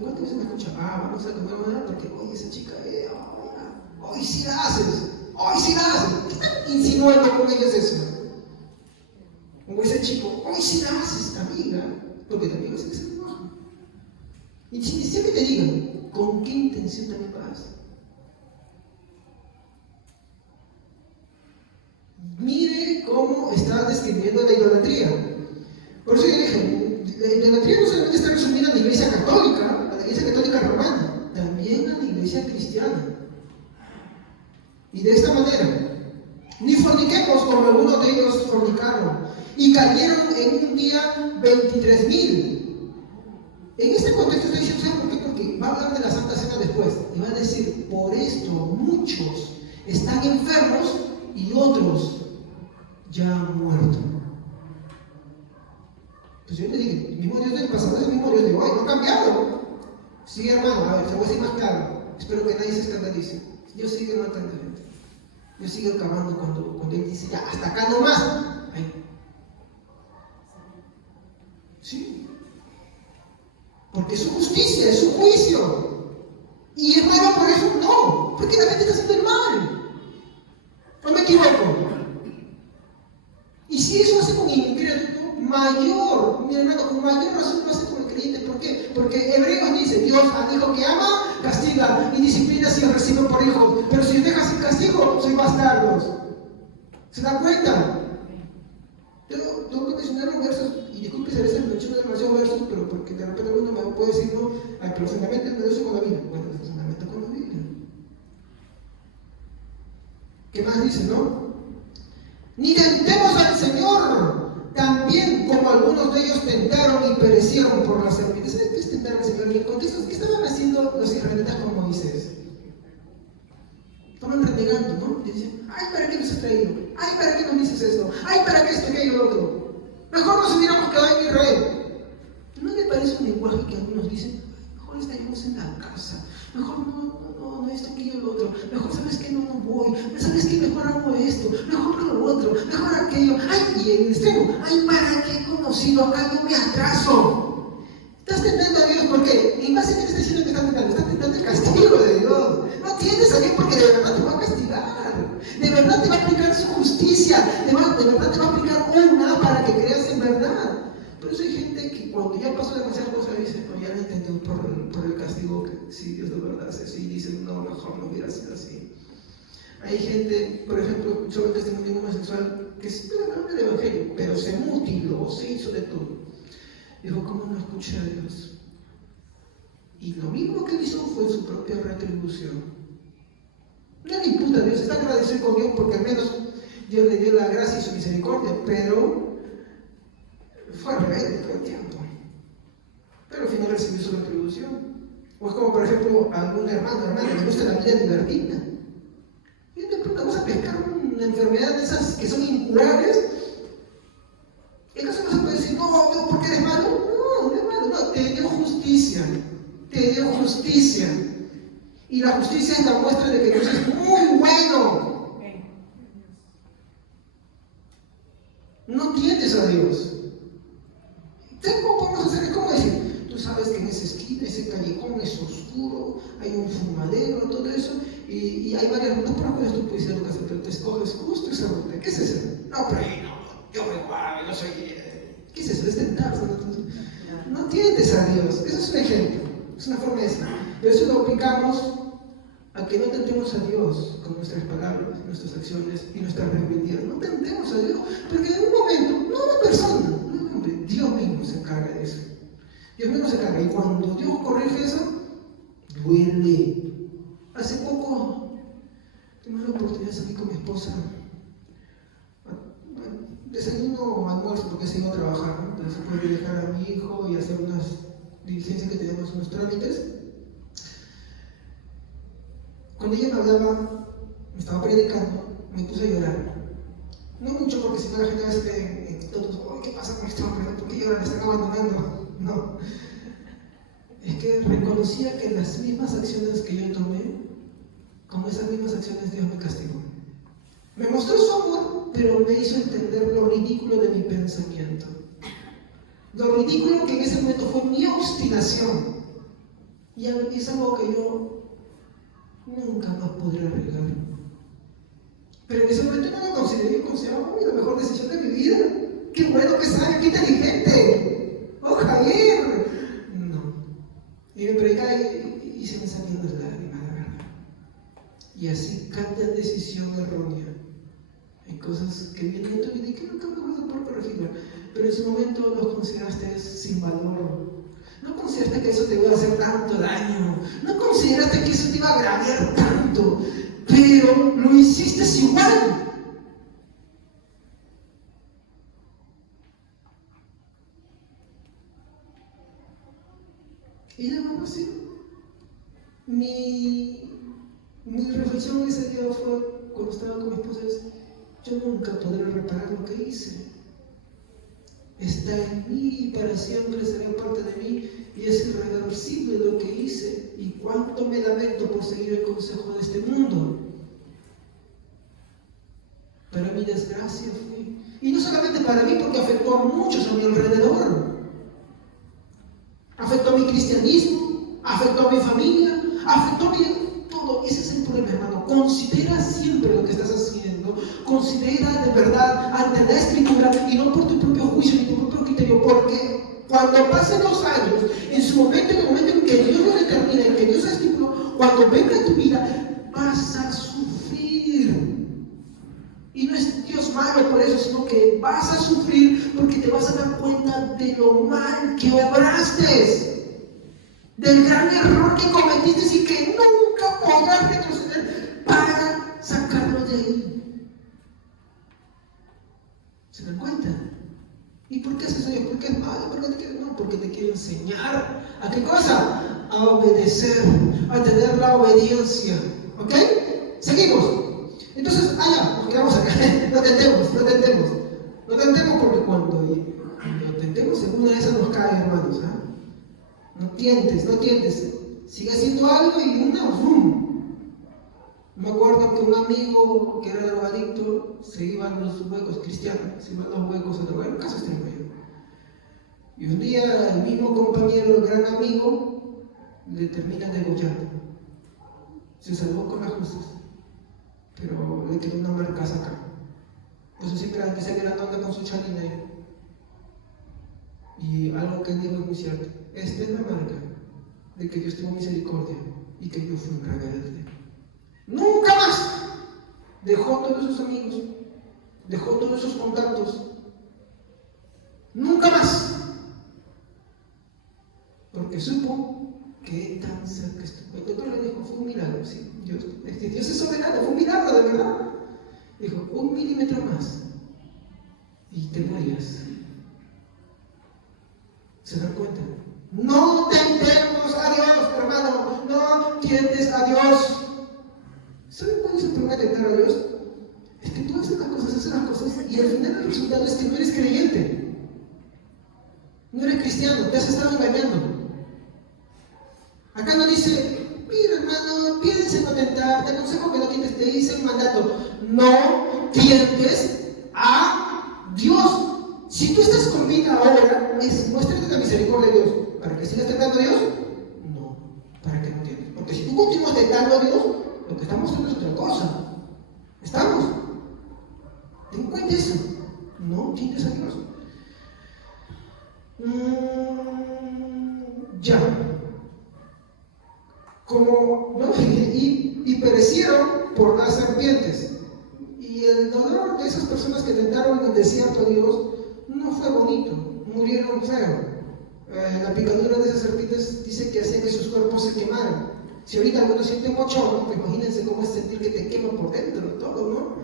¿Cuántas veces me escuchan? Vamos a comer una porque hoy esa chica, hoy sí la haces, hoy sí la haces. ¿Qué están insinuando con ellos eso? O ese chico, hoy sí la haces, amiga, porque también vas a ser bajo. Y siempre te digan, ¿con qué intención también vas? Mire cómo está describiendo la idolatría. Por eso yo dije, la idolatría no solamente está resumida en la Iglesia Católica, a la Iglesia Católica Romana, también a la Iglesia Cristiana. Y de esta manera, ni forniquemos como algunos de ellos fornicaron, y cayeron en un día 23,000. En este contexto estoy diciendo, ¿saben por qué? Porque va a hablar de la Santa Cena después, y va a decir, por esto muchos están enfermos y otros ya han muerto. Pues yo le digo, el mismo Dios del pasado es el mismo Dios de hoy, no ha cambiado. Sí, hermano, a ver, se voy a decir más claro. Espero que nadie se escandalice. Dios sigue matando gente. Dios sigue acabando cuando Él dice, ya, hasta acá nomás. Ahí. Sí. Porque es su justicia, es su juicio. Y es malo por eso, no. Porque la gente está haciendo el mal. ¿No me equivoco? Y si eso hace con el incrédulo, mayor, mi hermano, con mayor razón lo hace con el creyente. ¿Por qué? Porque Hebreos dice, Dios al hijo que ama, castiga y disciplina si recibe por hijo. Pero si deja sin castigo, soy bastardos. ¿Se dan cuenta? Pero tengo que mencionar los versos, y disculpe si a veces menciono demasiados versos, pero porque de repente uno me puede decir, no, pero fundamento de eso con la Biblia. Bueno, el fundamento con la Biblia. ¿Qué más dice, no? Ni tentemos al Señor, también como algunos de ellos tentaron y perecieron por las serpientes. ¿Saben qué es tentar al Señor? Y el contexto es que estaban haciendo los israelitas con Moisés. Estaban renegando, ¿no? Y decían, ay, ¿para qué nos has traído? Ay, ¿para qué nos dices esto? Ay, ¿para qué esto, aquello, lo otro? Mejor nos hubiéramos quedado en Israel. ¿No le parece un lenguaje que algunos dicen, mejor estaríamos en la casa? Mejor no, esto, aquello, lo otro. Mejor, ¿sabes qué? No voy. ¿Sabes qué? Mejor hago esto. Mejor lo otro. Mejor aquello. Ay, y en el extremo. Ay, ¿para qué he conocido? Acá yo me atraso. Estás tentando a Dios porque, en base a qué te está diciendo que estás tentando. Estás tentando el castigo de Dios. No tiendes a Dios porque de verdad te va a castigar. De verdad te va a aplicar su justicia. De verdad te va a aplicar una para que creas en verdad. Por eso hay gente que cuando ya pasó demasiadas cosas dice, no, ya lo entendió por el castigo que si Dios de verdad hace así, y dicen, no, mejor no hubiera sido así. Hay gente, por ejemplo, escuchó el testimonio de un homosexual que sí hablaba del evangelio, pero se mutiló, se hizo de todo. Dijo, ¿cómo no escuché a Dios? Y lo mismo que hizo fue su propia retribución. No le imputa a Dios, está agradecido con Dios porque al menos Dios le dio la gracia y su misericordia, pero fue rebelde todo el tiempo. Pero al final recibió su retribución. O es como, por ejemplo, a algún hermana, le gusta la vida libertina. Y de pronto vas a pescar una enfermedad de esas que son incurables. ¿En caso no se puede decir, no, Dios, porque eres malo? No es malo, no, te dio justicia. Te dio justicia. Y la justicia es la muestra de que Dios es muy bueno. No tiendes a Dios. ¿Cómo podemos hacer? Es como decir, tú sabes que en esa esquina, ese callejón es oscuro, hay un fumadero, todo eso, y hay varias rutas por afuera, tú puedes ir a tu casa, pero te escoges justo esa ruta. ¿Qué es eso? No, pero yo me guardo, yo soy... ¿Qué es eso? Es tentarse. No tiendes a Dios. Eso es un ejemplo, es una forma de decir. Pero eso lo aplicamos a que no tentemos a Dios con nuestras palabras, nuestras acciones y nuestras rebeldías. No tentemos a Dios, porque en un momento, no una persona, no un hombre, Dios mismo se encarga de eso. Dios mismo se encarga. Y cuando Dios corrige eso, duele. Hace poco tuvimos la oportunidad de salir con mi esposa. Desayuno o almuerzo, porque se iba a trabajar, ¿no? no se podía dejar a mi hijo y hacer unas diligencias que teníamos, unos trámites. Cuando ella me hablaba, me estaba predicando, me puse a llorar. No mucho, porque si no la gente a veces todos, oh, ¿qué pasa con este hombre? ¿Por qué llora? ¿Le están abandonando? No. Es que reconocía que las mismas acciones que yo tomé, con esas mismas acciones Dios me castigó. Me mostró su amor, pero me hizo entender lo ridículo de mi pensamiento. Lo ridículo que en ese momento fue mi obstinación. Y es algo que yo nunca más podré arreglar. Pero en ese momento no lo consideré, yo consideraba la mejor decisión de mi vida. ¡Qué bueno que sabe, qué inteligente! ¡Oh, Javier! No. Y me predicaba y se me salían las lágrimas, la verdad. Y así cada decisión errónea. Hay cosas que vienen en tu vida y que nunca me vas a poder corregirla. Pero en su momento los consideraste sin valor. No consideraste que eso te iba a hacer tanto daño. No consideraste que eso te iba a agraviar tanto. Pero lo hiciste igual. Y la verdad, sí. Mi reflexión ese día fue, cuando estaba con mi esposa, es: yo nunca podré reparar lo que hice. Está en mí y para siempre será parte de mí, y es irreversible lo que hice. Y cuánto me lamento por seguir el consejo de este mundo. Para mi desgracia fui. Y no solamente para mí, porque afectó a muchos a mi alrededor. Afectó a mi cristianismo, afectó a mi familia, afectó a mi todo. Ese es el problema, hermano. Considera siempre lo que estás haciendo. Considera de verdad ante la Escritura y no por tu propio juicio ni tu propio criterio, porque cuando pasen los años, en su momento, en el momento en que Dios lo determina, en que Dios estipuló, cuando venga a tu vida, vas a sufrir. Y no es Dios malo por eso, sino que vas a sufrir porque te vas a dar cuenta de lo mal que obraste, del gran error que cometiste y que nunca podrás retroceder para sacarlo de ahí. ¿Se dan cuenta? ¿Y por qué haces eso? ¿Por qué es malo? ¿Por qué te quieres? No, porque te quiero enseñar. ¿A qué cosa? A obedecer, a tener la obediencia. ¿Ok? Seguimos. Entonces, nos quedamos acá. No tentemos porque cuando lo tentemos, en una de esas nos cae, hermanos. No tientes. Sigue haciendo algo y ¡boom! Me acuerdo que un amigo que era drogadicto se iba a los huecos cristianos, se iba a los huecos a drogar, en caso está en medio. Y un día el mismo compañero, el gran amigo, le termina degollando. Se salvó con las justas, pero le quedó una marca acá. Por eso siempre antes se queda andando con su chalina ahí. Y algo que él dijo es muy cierto. Esta es la marca de que Dios tuvo misericordia y que yo fui un rebelde. Nunca más dejó todos esos amigos, dejó todos esos contactos. Nunca más. Porque supo que tan cerca estuvo. El doctor le dijo, fue un milagro, sí. Dios es soberano, fue un milagro de verdad. Dijo, 1 milímetro más y te morías. ¿Se dan cuenta? No tentemos a Dios, hermano. No tientes a Dios. ¿Saben cuándo es el problema de tentar a Dios? Es que tú haces las cosas y al final el resultado es que no eres creyente. No eres cristiano, te has estado engañando. Acá no dice, mira hermano, piensa en no tentar, te aconsejo que no tientes, te dice un mandato. No tientes a Dios. Si tú estás con vida ahora, muéstrate la misericordia de Dios. ¿Para que sigas tentando a Dios? No, para que no tientes. Porque si tú continúas tentando a Dios, lo que estamos haciendo es otra cosa. ¿Estamos? Ten en cuenta eso. No tientes a Dios. Ya. Y perecieron por las serpientes. Y el dolor de esas personas que tentaron en el desierto a Dios no fue bonito, murieron feo. La picadura de esas serpientes dice que hacía que sus cuerpos se quemaran. Si ahorita algunos sienten mochón, pues imagínense cómo es sentir que te quema por dentro todo, ¿no?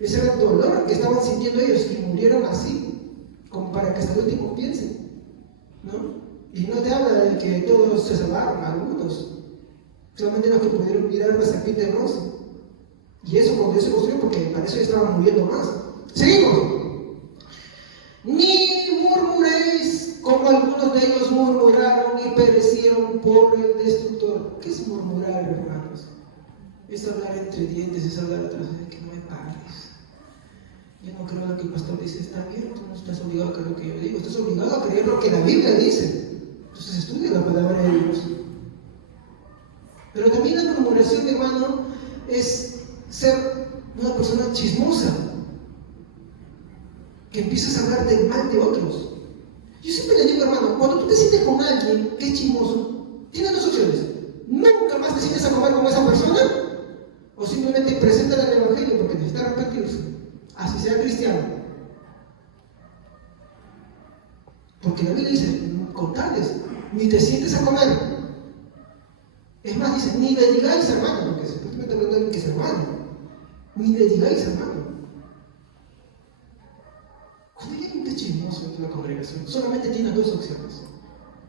Ese era el dolor que estaban sintiendo ellos y murieron así. como para que hasta el último piense, ¿no? Y no te habla de que todos se salvaron, algunos, solamente los que pudieron mirar la serpiente de bronce. Y eso cuando Dios se construyó, porque para eso ya estaban muriendo más. Seguimos. Ni murmuréis como algunos de ellos murmuraron y perecieron por el destructor. ¿Qué es murmurar, hermanos? Es hablar entre dientes, es hablar atrás de que no hay padres. Yo no creo lo que el pastor dice, está bien, tú no estás obligado a creer lo que yo digo, estás obligado a creer lo que la Biblia dice. Entonces estudia la palabra de Dios. Pero también la murmuración, mi hermano, es ser una persona chismosa, que empiezas a hablar del mal de otros. Yo siempre le digo, hermano, cuando tú te sientes con alguien que es chismoso, tienes dos opciones: nunca más te sientes a comer con esa persona, o simplemente preséntale el evangelio porque necesita arrepentirse, así sea cristiano. Porque la Biblia dice, con tales, ni te sientes a comer. Es más, dice, ni le digáis hermano, porque supuestamente hablando de alguien que es hermano, ni le digáis hermano. Cuando hay alguien que es chismoso en la congregación, solamente tienes dos opciones: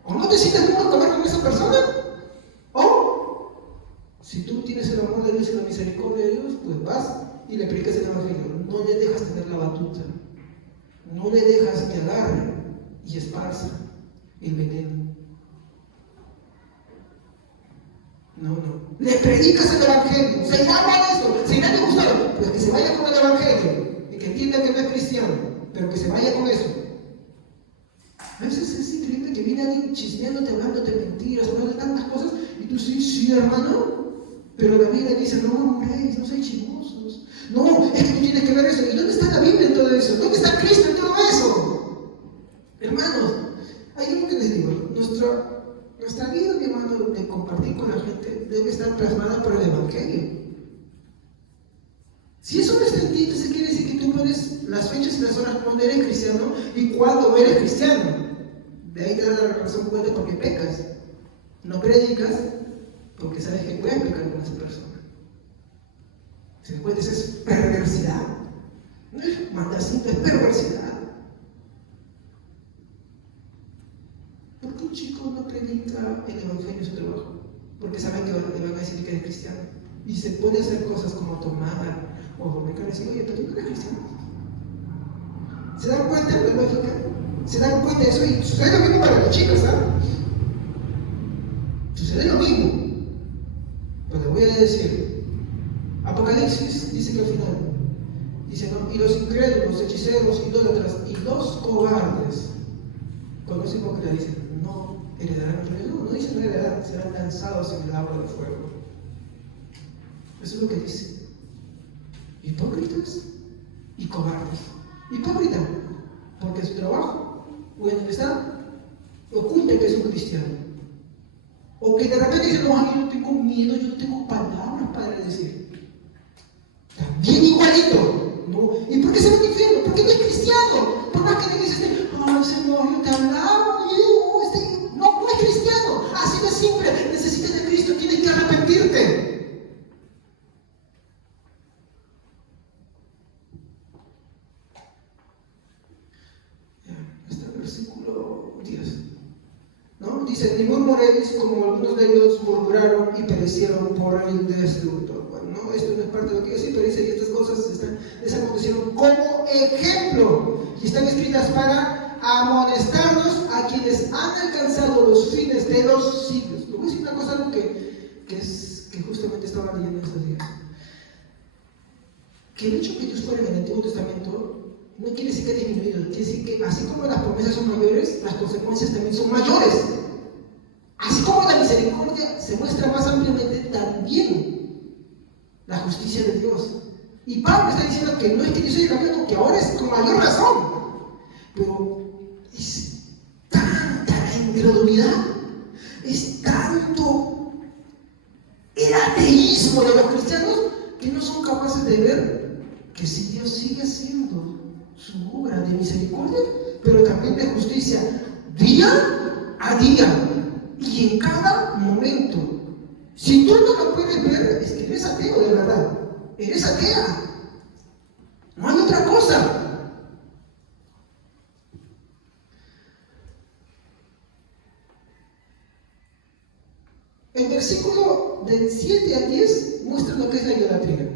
o no te sientes nunca a comer con esa persona, o si tú tienes el amor de Dios y la misericordia de Dios, pues vas y le predicas el evangelio. No le dejas tener la batuta, no le dejas que agarre y esparza el veneno. No. Le predicas el evangelio, se irá mal esto, se irá disgustado, pues que se vaya con el evangelio y que entienda que no es cristiano, pero que se vaya con eso. A veces es increíble que viene alguien chismeándote, hablándote mentiras, hablando de tantas cosas, y tú sí, hermano, pero la Biblia dice, no murmuréis, no seáis chismosos. No, es que tú tienes que ver eso. ¿Y dónde está la Biblia en todo eso? ¿Dónde está Cristo en todo eso? Hermanos, hay algo que les digo, nuestra vida, mi hermano, de compartir con la gente debe estar plasmada por el evangelio. Si eso no está en ti, entonces quiere decir que tú pones las fechas y las horas cuando eres cristiano y cuando eres cristiano. De ahí te da la razón fuerte porque pecas. No predicas porque sabes que puedes pecar con esa persona. Si después eso es perversidad. No es mandacito, es perversidad. ¿Por qué un chico no predica el evangelio en su trabajo? Porque saben que le van a decir que eres cristiano. Y se puede hacer cosas como tomar o fornicar y decir, oye, pero tú no eres cristiano. ¿Se dan cuenta de la lógica? ¿Se dan cuenta de eso? Y sucede lo mismo para las chicas, ¿sabes? Sucede lo mismo. Pues le voy a decir, Apocalipsis dice que al final, dice, ¿no? Y los incrédulos, hechiceros, idólatras y los cobardes, conocen como que le dicen, no heredarán el reino. No dice no heredarán, serán lanzados en el agua de fuego. Eso es lo que dice. Hipócritas y cobardes. Hipócrita, porque en su trabajo o en el estado oculta que es un cristiano. O que de repente dice, no, yo no tengo miedo, yo no tengo palabras para decir. También igualito. ¿No? ¿Y por qué se va al infierno? Porque no es cristiano. Por más que le dices, ay Señor, yo te hablaba, no es cristiano. Así de simple. Necesitas de Cristo, tienes que arrepentirte. Hasta el versículo 10. ¿No? Dice, ni murmuréis como algunos de ellos murmuraron y perecieron por el destructor. Bueno, ¿no? Esto no es parte de lo que yo sí, pero dice que estas cosas les acontecieron como ejemplo y están escritas para amonestarnos a quienes han alcanzado los fines de los siglos. Les voy a decir una cosa, algo que justamente estaba leyendo estos días. Que el hecho que Dios fuera en el Antiguo Testamento no quiere decir que ha disminuido, quiere decir que así como las promesas son mayores, las consecuencias también son mayores. Así como la misericordia se muestra más ampliamente, también la justicia de Dios. Y Pablo está diciendo que no es que Dios haya cambiado, que ahora es con mayor razón. Pero es tanta la incredulidad, es tanto el ateísmo de los cristianos que no son capaces de ver que si Dios sigue haciendo su obra de misericordia, pero también de justicia, día a día y en cada momento. Si tú no lo puedes ver, es que eres ateo de verdad, eres atea, no hay otra cosa. El versículo del 7 al 10 muestra lo que es la idolatría.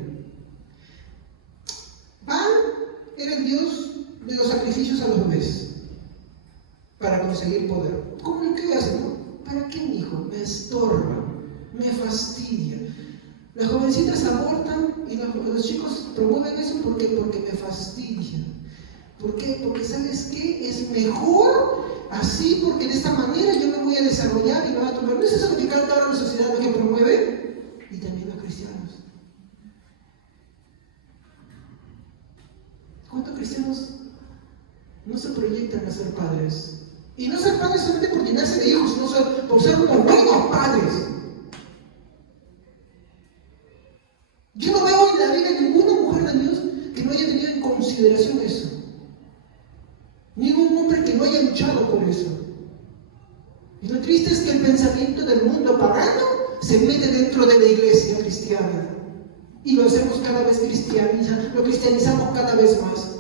Baal era el dios de los sacrificios a los bebés para conseguir poder. ¿Cómo es que hace? ¿No? ¿Para qué, mi hijo? Me estorba, me fastidia. Las jovencitas abortan y los chicos promueven eso porque me fastidia. ¿Por qué? Porque ¿sabes qué? Es mejor así, porque de esta manera yo me voy a desarrollar y me voy a tomar. ¿No es eso lo que canta ahora la sociedad, lo que promueve? Y también los cristianos. ¿Cuántos cristianos no se proyectan a ser padres? Y no ser padres solamente por llenarse de hijos, sino por ser unos buenos padres. Yo no veo en la Biblia ninguna mujer de Dios que no haya tenido en consideración eso. Ningún hombre que no haya luchado por eso. Y lo triste es que el pensamiento del mundo pagano se mete dentro de la iglesia cristiana. Y lo hacemos cada vez lo cristianizamos cada vez más.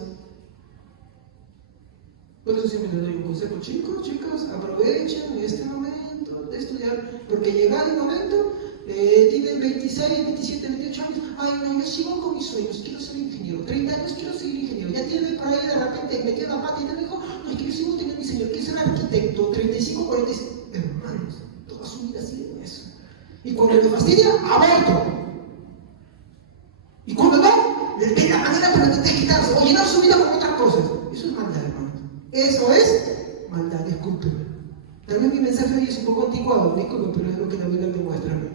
Por eso siempre les doy un consejo, chicos, aprovechen este momento de estudiar, porque llega el momento, tienen 26, 27, 28 años, ay no, yo sigo con mis sueños, quiero ser ingeniero, 30 años quiero ser ingeniero, ya tiene por ahí de repente metió la pata y te dijo, no, es que yo sigo teniendo mi sueño, quiero ser arquitecto, 35, 45, hermanos, toda su vida ha sido eso. Y cuando te fastidia, aborto. Y cuando no, de la manera para que te quitarse o llenar su vida con otras cosas. Eso es maldad, hermano. Eso es maldad, discúlpeme. También mi mensaje hoy es un poco anticuado, disculpe, pero es lo que la Biblia me muestra a mí.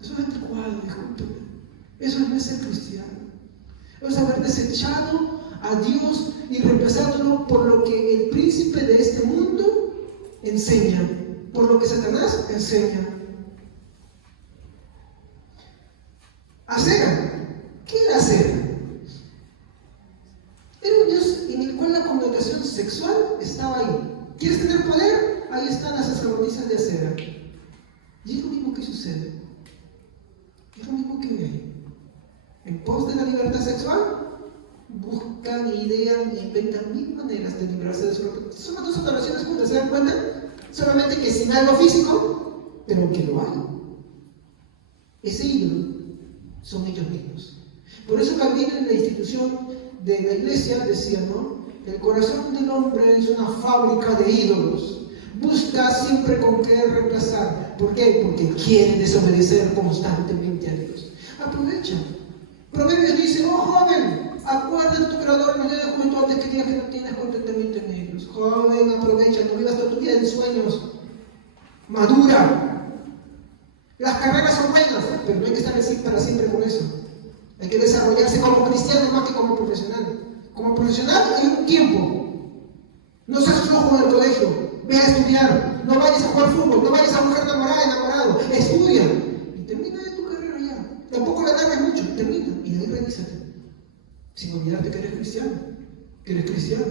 Eso es anticuado, discúlpeme. Eso no es ser cristiano. Eso es haber desechado a Dios y reemplazándolo por lo que el príncipe de este mundo enseña, por lo que Satanás enseña. Acera. ¿Qué era Acera? Era un dios en el cual la connotación sexual estaba ahí. ¿Quieres tener poder? Ahí están las sacerdotisas de Acera. Y es lo mismo que sucede. Es lo mismo que hay. En pos de la libertad sexual, buscan, idean e inventan mil maneras de librarse de su libertad. Son las dos adoraciones juntas, ¿se dan cuenta? Solamente que sin algo físico, pero que lo hay. Ese ídolo son ellos mismos. Por eso también en la institución de la iglesia decía, ¿no? El corazón del hombre es una fábrica de ídolos. Busca siempre con qué reemplazar. ¿Por qué? Porque quiere desobedecer constantemente a Dios. Aprovecha. Proverbios dice, oh joven, acuérdate de tu creador en los días de juventud antes que digas que no tienes contentamiento en ellos. Joven, aprovecha, no vivas toda tu vida en sueños. Madura. Las carreras son buenas, pero no hay que estar para siempre con eso. Hay que desarrollarse como cristiano más que como profesional. Como profesional hay un tiempo. No seas flojo en el colegio. Ve a estudiar. No vayas a jugar fútbol. No vayas a mujer enamorado. Estudia. Y termina de tu carrera ya. Tampoco la alargues mucho. Termina. Y de ahí revísate. Sin olvidarte que eres cristiano.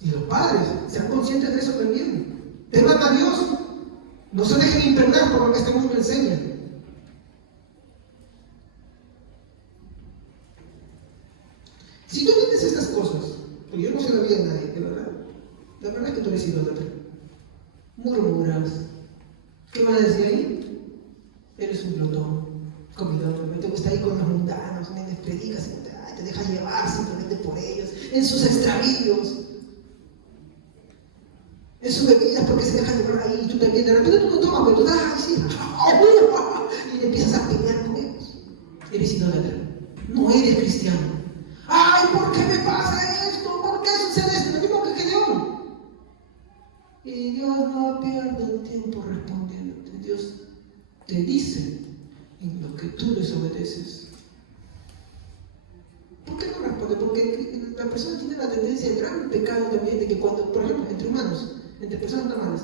Y los padres sean conscientes de eso también. Teman a Dios. No se dejen impregnar por lo que este mundo enseña. Si tú tienes estas cosas, porque yo no se la vi a nadie, de verdad. La verdad es que tú eres idólatra. Murmuras. ¿Qué vas a decir ahí? Eres un glotón, comidón. Te gusta ir con los mundanos, les predicas, te deja llevar simplemente por ellos, en sus extravíos. En sus bebidas porque se dejan llevar ahí y tú también, de repente tú no tomas, pero tú estás así, y empiezas a pelear con ellos. Eres idólatra, no eres cristiano. ¡Ay, por qué me pasa esto! ¿Por qué sucede esto? Lo mismo que Gedeón. Y Dios no pierde el tiempo respondiéndote. Dios te dice en lo que tú desobedeces. ¿Por qué no responde? Porque la persona tiene la tendencia, el gran pecado también, de que cuando, por ejemplo, entre humanos, entre personas normales,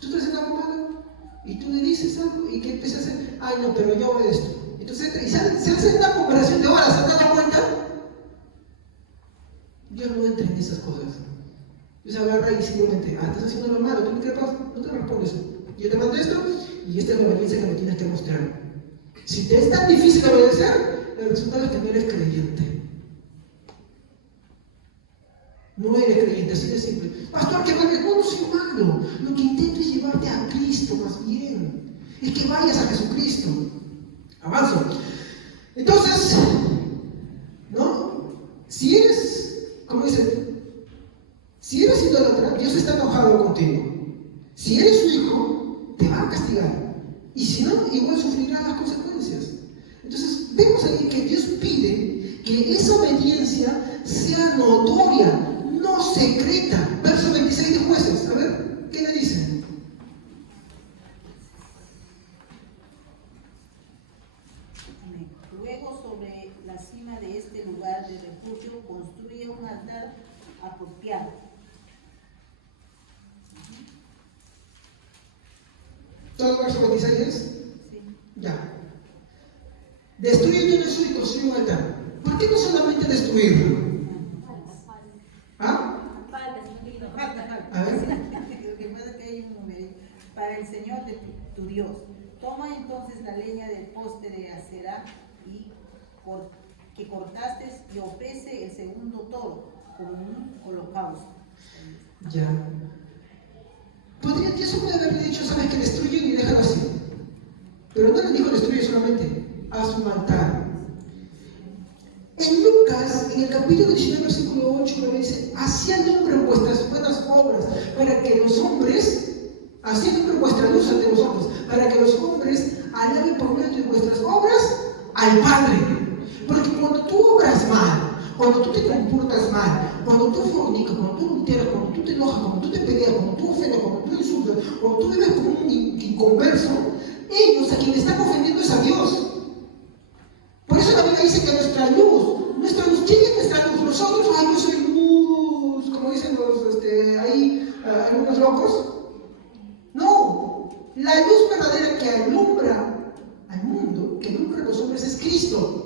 tú estás en algo malo y tú le dices algo y que empieza a hacer, ay no, pero yo hago esto. Entonces, y se hace una comparación de horas, ¿se han dado cuenta? Dios no entra en esas cosas. Dios agarra y simplemente, estás haciendo lo malo, tú me crees, no te respondes. Yo te mando esto y esta es la obediencia que me tienes que mostrar. Si te es tan difícil obedecer, el resultado es que no eres creyente. No eres creyente, así de simple. Pastor, que vale, no soy malo. Lo que intento es llevarte a Cristo más bien. Es que vayas a Jesucristo. Avanzo. Entonces, ¿no? Si eres, como dice, si eres idólatra, Dios está enojado contigo. Si eres su hijo, te va a castigar. Y si no, igual sufrirás las consecuencias. Entonces, vemos ahí que Dios pide que esa obediencia sea notoria, no secreta. Verso 26 de Jueces. A ver, ¿qué le dice? Luego, sobre la cima de este lugar de refugio, construye un altar apropiado. ¿Todo el verso 26 es? Sí. Ya. Destruye todo eso y construye un altar. ¿Por qué no solamente destruirlo? ¿Ah? A ver. Lo que pasa es que hay un número. Para el Señor de tu Dios. Toma entonces la leña del poste de acera que cortaste y ofrece el segundo toro como un holocausto. Ya. Dios puede haberle dicho, sabes que destruyen y déjalo así. Pero no le dijo destruye solamente, haz un altar. En Lucas, en el capítulo 19, versículo 8, me dice, así alumbren vuestras buenas obras, para que los hombres, así alumbren vuestra luz ante los hombres, para que los hombres alaben por medio de vuestras obras al Padre. Porque cuando tú obras mal, cuando tú te comportas mal, cuando tú fornicas, cuando tú adulteras, cuando tú te enojas, cuando tú te peleas, cuando tú ofendes, cuando tú insultas, cuando tú vives como un inconverso, ellos a quien están ofendiendo es a Dios. Por eso la Biblia dice que nuestra luz, ¿quién es nuestra luz? Nosotros, ay, yo soy luz, como dicen los, algunos locos. No, la luz verdadera que alumbra al mundo, que alumbra a los hombres es Cristo.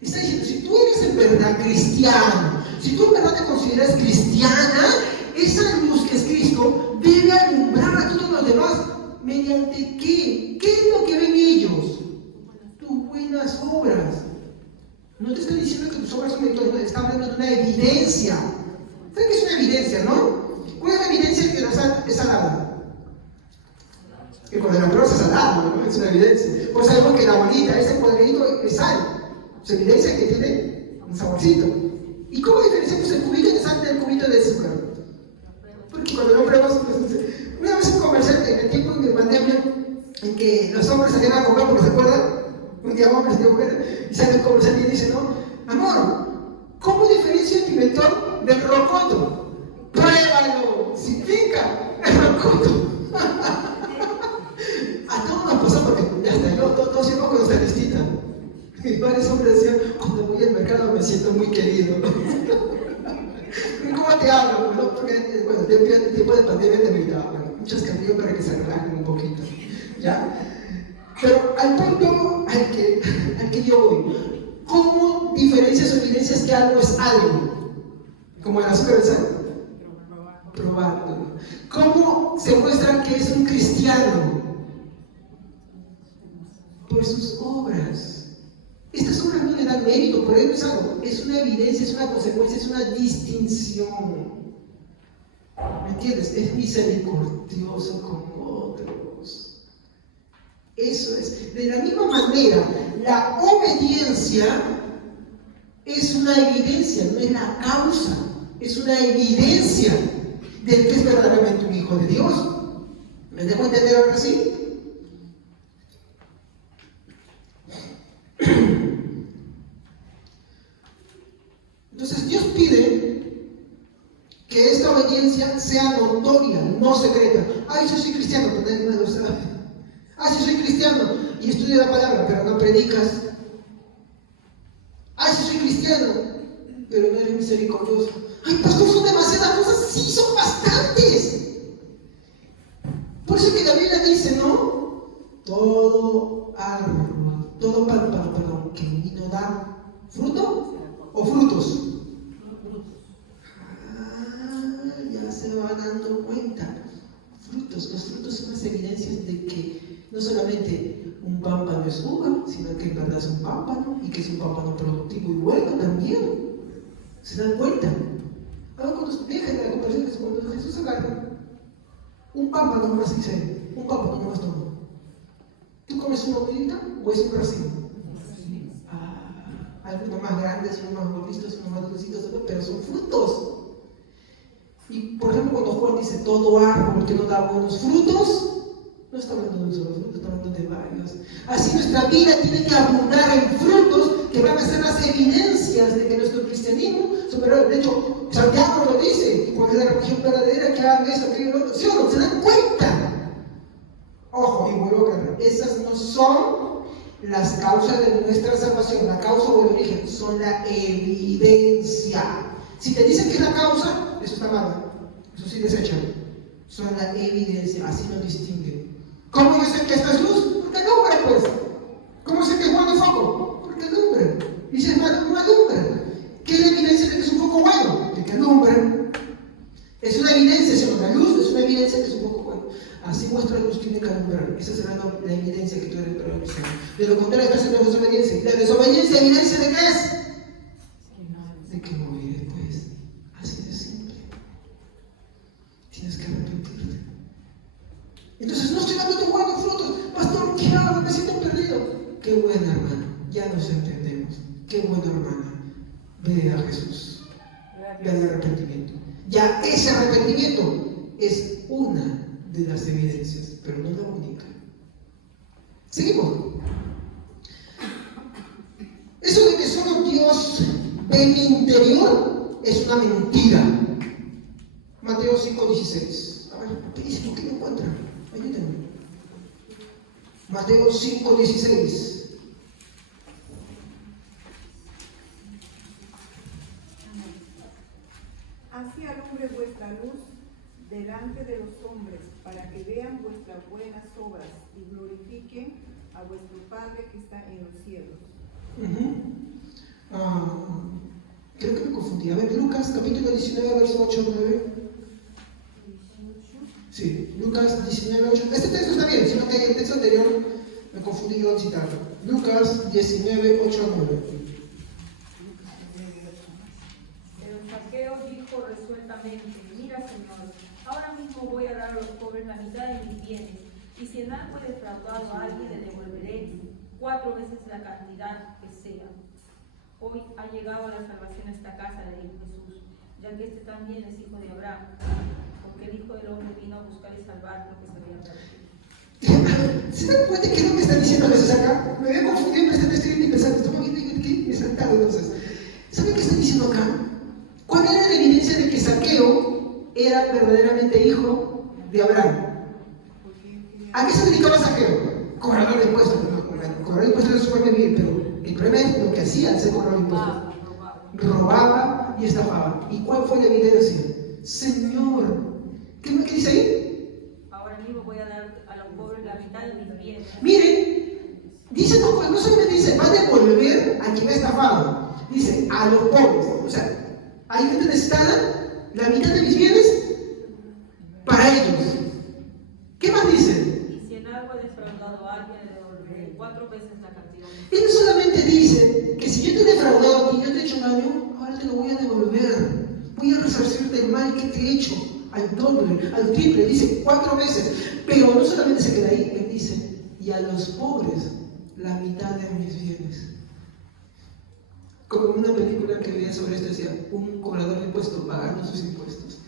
Está diciendo, si tú eres en verdad cristiano, si tú en verdad te consideras cristiana, esa luz que es Cristo debe alumbrar a todos los demás. ¿Mediante qué? ¿Qué es lo que ven ellos? Tus buenas obras. No te estoy diciendo que tus obras son meritorias, está hablando de una evidencia. ¿Saben qué es una evidencia, no? ¿Cuál es la evidencia que la sal es salada? Que cuando la prueba es salada, ¿no? Es una evidencia. Pues sabemos que la bolita, ese cuadradito es sal. Es evidencia que tiene un saborcito. ¿Y cómo diferenciamos el cubito de sal del cubito de azúcar? Porque cuando lo pruebas, una vez un comercial en el tiempo de pandemia, en que los hombres salían a comer, porque se acuerdan, un día hombres y mujeres, y sale el comercial y dice, ¿no? Amor, ¿cómo diferencia el pimentón del rocoto? ¡Pruébalo! ¡Sin finca! ¡El rocoto! A todos nos pasó porque ya está, todos íbamos con nuestra listita. Y varios hombres decían, cuando voy al mercado me siento muy querido. ¿Cómo te hablo? ¿No? Porque, bueno, el tiempo de pandemia te gritaba, bueno, muchas cambios para que se relajen un poquito. ¿Ya? Pero al punto al que yo voy, ¿cómo diferencias o evidencias que algo es algo? Como el azúcar de sal. Probándolo. ¿Cómo se muestra que es un cristiano? Por sus obras. Estas obras no le dan mérito, por ello es algo. Es una evidencia, es una consecuencia, es una distinción. ¿Me entiendes? Es misericordioso con otros. Eso es. De la misma manera, la obediencia es una evidencia, no es la causa. Es una evidencia del que es verdaderamente un hijo de Dios. ¿Me dejo entender ahora sí? Entonces Dios pide que esta obediencia sea notoria, no secreta. Ay, yo soy cristiano, pero nadie lo sabe. Ay, sí soy cristiano y estudio la palabra, pero no predicas. Ay, sí soy cristiano, pero no eres misericordioso. Ay, pastor, son demasiadas cosas. Sí, son bastantes. Por eso que la Biblia dice, ¿no? Todo árbol, todo perdón, que no da fruto o frutos. Ya se va dando cuenta. Frutos, los frutos son las evidencias de que no solamente un pámpano es uva, sino que en verdad es un pámpano y que es un pámpano productivo y bueno también. ¿Se dan cuenta? Ahora cuando cuando dejen la comparación de cuando Jesús agarra un papa nomás y dice, un papa nomás toma. ¿Tú comes una bolita o es un racimo? Algunos más grandes, unos más gorditos, unos más dulcitos, pero son frutos. Y por ejemplo, cuando Juan dice todo árbol que no da buenos frutos, no está hablando de un solo fruto, está hablando de varios. Así nuestra vida tiene que abundar en frutos que van a ser las evidencias de que nuestro cristianismo superior. De hecho, Santiago lo dice, cuando es la religión verdadera, que hagan eso, aquello, lo otro. ¿Sí o no? ¿Se dan cuenta? Ojo, y vuelvo a aclarar, esas no son las causas de nuestra salvación, la causa o el origen, son la evidencia. Si te dicen que es la causa, eso está mal, eso sí desecha. Son la evidencia, así nos distingue. ¿Cómo yo sé que esta es luz? Porque alumbra, pues. ¿Cómo sé que es bueno el foco? Porque alumbra. Y si es malo, no alumbra. ¿Qué es la evidencia de que es un foco bueno? De que alumbra. Es una evidencia, si no, la luz es una evidencia de que es un foco bueno. Así vuestra luz tiene que alumbrar. Esa será la evidencia que tú eres para el Señor. De lo contrario, estás en la desobediencia. ¿Y la desobediencia, evidencia de qué es? De que no eres, pues. Así de simple. Tienes que arrepentirte. Entonces, no estoy dando buenos frutos. Pastor, ¿qué hago? Me siento perdido. Qué buena hermana. Ya nos entendemos. Qué buena hermana. Ve a Jesús. Ve al arrepentimiento. Ya ese arrepentimiento es una de las evidencias, pero no la única. Seguimos. Eso de que solo Dios ve mi interior es una mentira. Mateo 5:16. A ver, rapidísimo, ¿qué me encuentran? Ayúdenme. Mateo 5:16. Así alumbre vuestra luz delante de los hombres, para que vean vuestras buenas obras y glorifiquen a vuestro Padre que está en los cielos. Creo que me confundí. A ver, Lucas capítulo 19, verso 8 al 9. Sí, Lucas 19, 8. Este texto está bien, sino que el texto anterior me confundí yo al citarlo. Lucas 19, 8 al 9. Pero Zaqueo dijo resueltamente: mira, Señor, ahora mismo voy a dar a los pobres la mitad de mis bienes, y si en algo he defraudado a alguien, le devolveré 4 veces la cantidad que sea. Hoy ha llegado la salvación a esta casa, le dijo Jesús, ya que este también es hijo de Abraham, porque el Hijo del Hombre vino a buscar y salvar lo que se había perdido. ¿Se dan cuenta qué es lo que está diciendo Jesús acá? Me había confundido, pero estoy pensando, estamos viendo que me he saltado entonces. ¿Saben qué está diciendo acá? ¿Cuál era la evidencia de que Zaqueo era verdaderamente hijo de Abraham? ¿A qué se dedicaba Zaqueo? Cobrador de impuestos. Cobrador de impuestos no se puede vivir, pero el problema es lo que hacía al ser cobrador de impuestos. Robaba y estafaba. ¿Y cuál fue la evidencia? Señor, ¿qué dice ahí? Ahora mismo voy a dar a los pobres la mitad de mis bienes. Miren, dice no solamente dice, va a devolver a quien ha estafado. Dice, a los pobres. O sea, hay gente necesitada, la mitad de mis bienes para ellos. ¿Qué más dice? Y si en algo he defraudado a alguien, le devolveré 4 veces la cantidad. Él no solamente dice que si yo te he defraudado a ti, yo te he hecho daño, ahora te lo voy a devolver. Voy a resarcirte el mal que te he hecho, al doble, al triple. Dice 4 veces. Pero no solamente se queda ahí, él dice, y a los pobres la mitad de mis bienes. Como en una película que veía sobre esto, decía, un cobrador de impuestos pagando sus impuestos.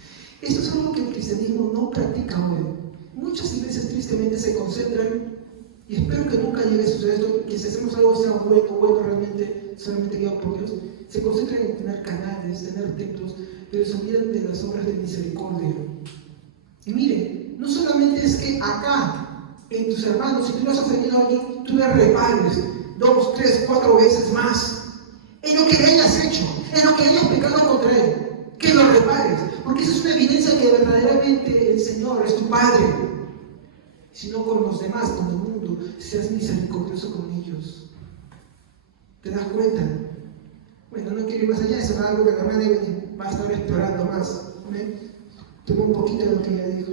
Esto es algo que el cristianismo no practica hoy. Muchas iglesias tristemente se concentran, y espero que nunca llegue a suceder esto, que si hacemos algo sea bueno realmente, solamente guiado por Dios, se concentran en tener canales, tener templos, pero se olvidan de las obras de misericordia. Y miren, no solamente es que acá, en tus hermanos, si tú le has ofendido a alguien, tú le repares 2, 3, 4 veces más. En lo que le hayas hecho, en lo que hayas pecado contra él, que lo repares, porque esa es una evidencia que verdaderamente el Señor es tu Padre. Si no con los demás, con el mundo, seas misericordioso con ellos. ¿Te das cuenta? Bueno, no quiero ir más allá, eso es algo que la hermana va a estar explorando más. Tengo un poquito de lo que ella dijo.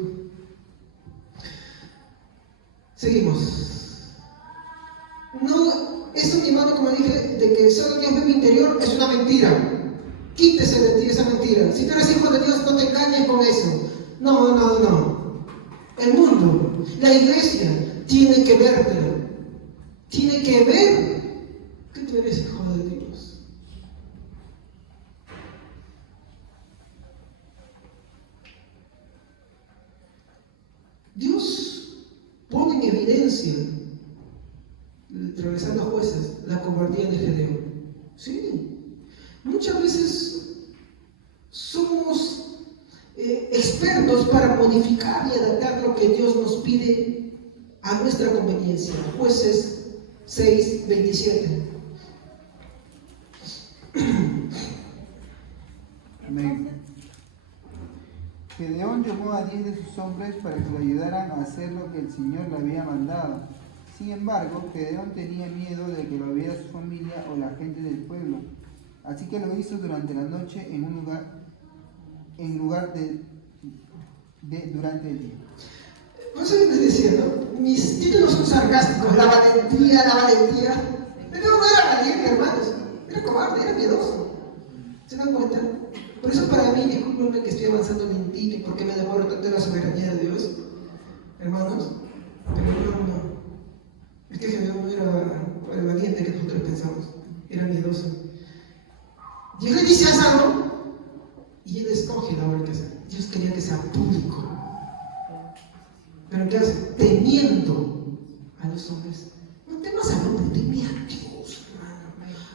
Seguimos. No, esto mi hermano, como dije, de que solo Dios ve mi interior, es una mentira. Quítese de ti esa mentira. Si tú eres hijo de Dios, no te engañes con eso. No. El mundo, la iglesia, tiene que verte. Tiene que ver que tú eres hijo de Dios. Dios pone en evidencia, regresando a Jueces, la cobardía de Gedeón. Sí, muchas veces somos expertos para modificar y adaptar lo que Dios nos pide a nuestra conveniencia. Jueces 6:27. Amén. Gedeón llamó a 10 de sus hombres para que lo ayudaran a hacer lo que el Señor le había mandado. Sin embargo, Gedeón tenía miedo de que lo viera su familia o la gente del pueblo. Así que lo hizo durante la noche durante el día. Por eso les decía, ¿no? Mis títulos son sarcásticos, la valentía. Pero no era valiente, hermanos, era cobarde, era miedoso. ¿Se dan cuenta? Por eso para mí, discúlpenme que estoy avanzando lentito y porque me demoro tanto en la soberanía de Dios, hermanos, pero no. Es que Gedeón no era el valiente que nosotros pensamos, era miedoso. Dios le dice algo y él escoge la hora que hacer. Dios quería que sea público. Pero ¿qué hace? Temiendo a los hombres. No temas al hombre, teme a Dios, hermano.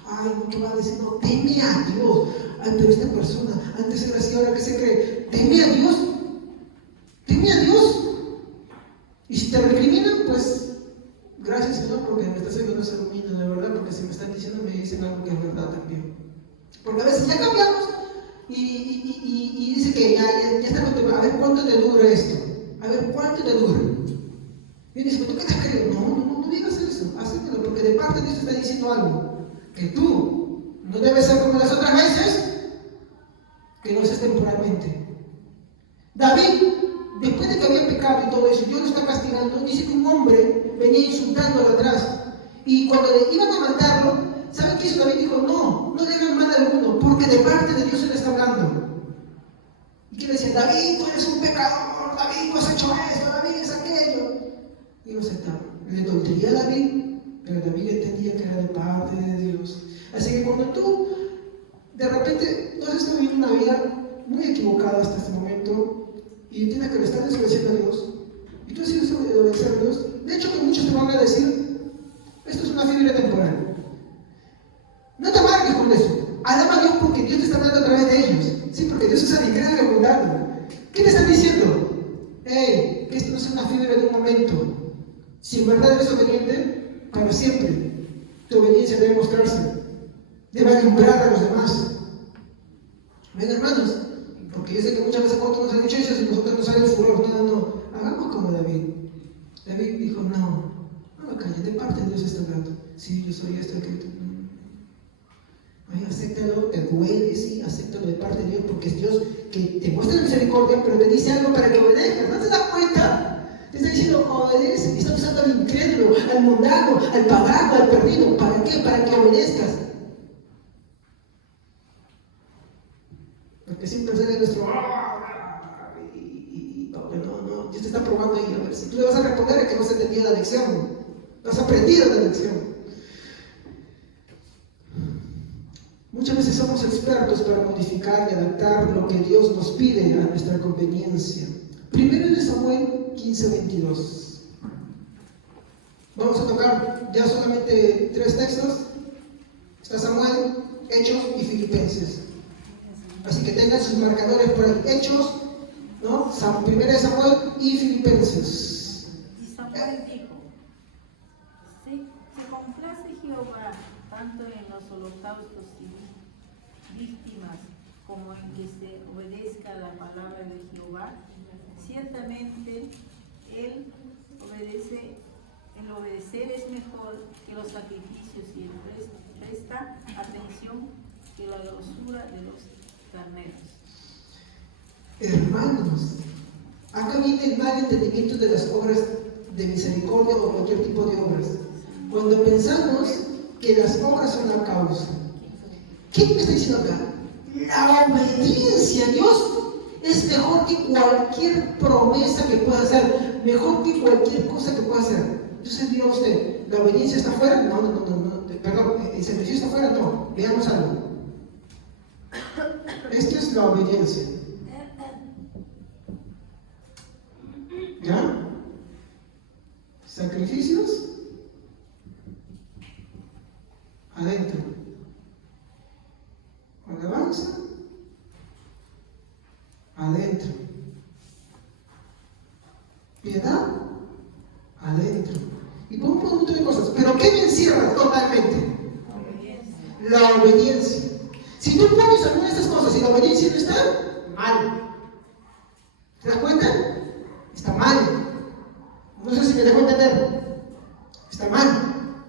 Ay, no, ¿qué va a decir? No, teme a Dios. Ay, pero esta persona, antes era así, ahora que se cree. Teme a Dios. Teme a Dios. Y si te recriminan, pues, gracias Señor, porque me estás ayudando a ser humilde, de verdad, porque si me están diciendo, me dicen algo que es verdad también. Porque a veces ya cambiamos y dice que ya está con tema. A ver cuánto te dura esto. A ver cuánto te dura. Y dice, ¿tú qué te crees? No digas eso. Acéptalo, porque de parte de Dios te está diciendo algo. Que tú no debes ser como las otras veces, que no seas temporalmente. David, después de que había pecado y todo eso, Dios lo está castigando. Dice que un hombre venía insultándolo atrás. Y cuando le iban a matarlo, ¿saben qué hizo David? Dijo, no le hagan mal a alguno, porque de parte de Dios se le está hablando. ¿Y qué le decía? David, tú eres un pecador, David, tú has hecho esto, David es aquello. Y lo aceptaba. Le dolería a David, pero David entendía que era de parte de Dios. Así que cuando tú, de repente, no has estado viviendo una vida muy equivocada hasta este momento, y entiendes que le estás desobedeciendo a Dios, y tú has sido desobedecer a Dios, de hecho que muchos te van a decir, esto es una fiebre temporal. No te amargues con eso. Alaba a Dios porque Dios te está hablando a través de ellos. Sí, porque Dios es alegre y abundante. ¿Qué te están diciendo? Que esto no es una fiebre de un momento. Si en verdad eres obediente, para siempre. Tu obediencia debe mostrarse. Debe alumbrar a los demás. ¿Ven, hermanos? Porque yo sé que muchas veces cuando nos han dicho eso y nosotros nos sale el furor. No. Hagamos como David. David dijo, no me calles, de parte de Dios está hablando. Sí, yo soy esto, aquello. Ay, acéptalo, te duele, sí, acéptalo de parte de Dios, porque es Dios que te muestra la misericordia, pero te dice algo para que obedezcas. ¿No te das cuenta? Te está diciendo, obedece, y está usando al incrédulo, al mundano, al pagano, al perdido. ¿Para qué? Para que obedezcas. Porque siempre sale nuestro no, Dios te está probando ahí, a ver si tú le vas a responder a que no has entendido la lección, no has aprendido la lección. Muchas veces somos expertos para modificar y adaptar lo que Dios nos pide a nuestra conveniencia. Primero de Samuel 15:22. Vamos a tocar ya solamente 3 textos. Está Samuel, Hechos y Filipenses. Así que tengan sus marcadores por ahí. Hechos, ¿no? Primero de Samuel y Filipenses. Y Samuel dijo, se complace Jehová tanto en los holocaustos y víctimas como en que se obedezca la palabra de Jehová. Ciertamente el obedecer es mejor que los sacrificios y el presta atención que la grosura de los carneros. Hermanos, acá viene el mal entendimiento de las obras de misericordia o cualquier tipo de obras. Cuando pensamos que las obras son la causa, ¿qué me está diciendo acá? La obediencia a Dios es mejor que cualquier promesa que pueda hacer, mejor que cualquier cosa que pueda hacer. Entonces diga usted, ¿la obediencia está afuera? No. Perdón, ¿el sacrificio está afuera? No. Veamos algo. Esto es la obediencia. ¿Ya? Sacrificios adentro. Alabanza adentro. Piedad adentro. Y por un montón de cosas. ¿Pero qué me encierra totalmente? La obediencia. Si tú pones alguna de estas cosas y la obediencia no está, mal. ¿Te das cuenta? Está mal. No sé si me dejo entender. Está mal.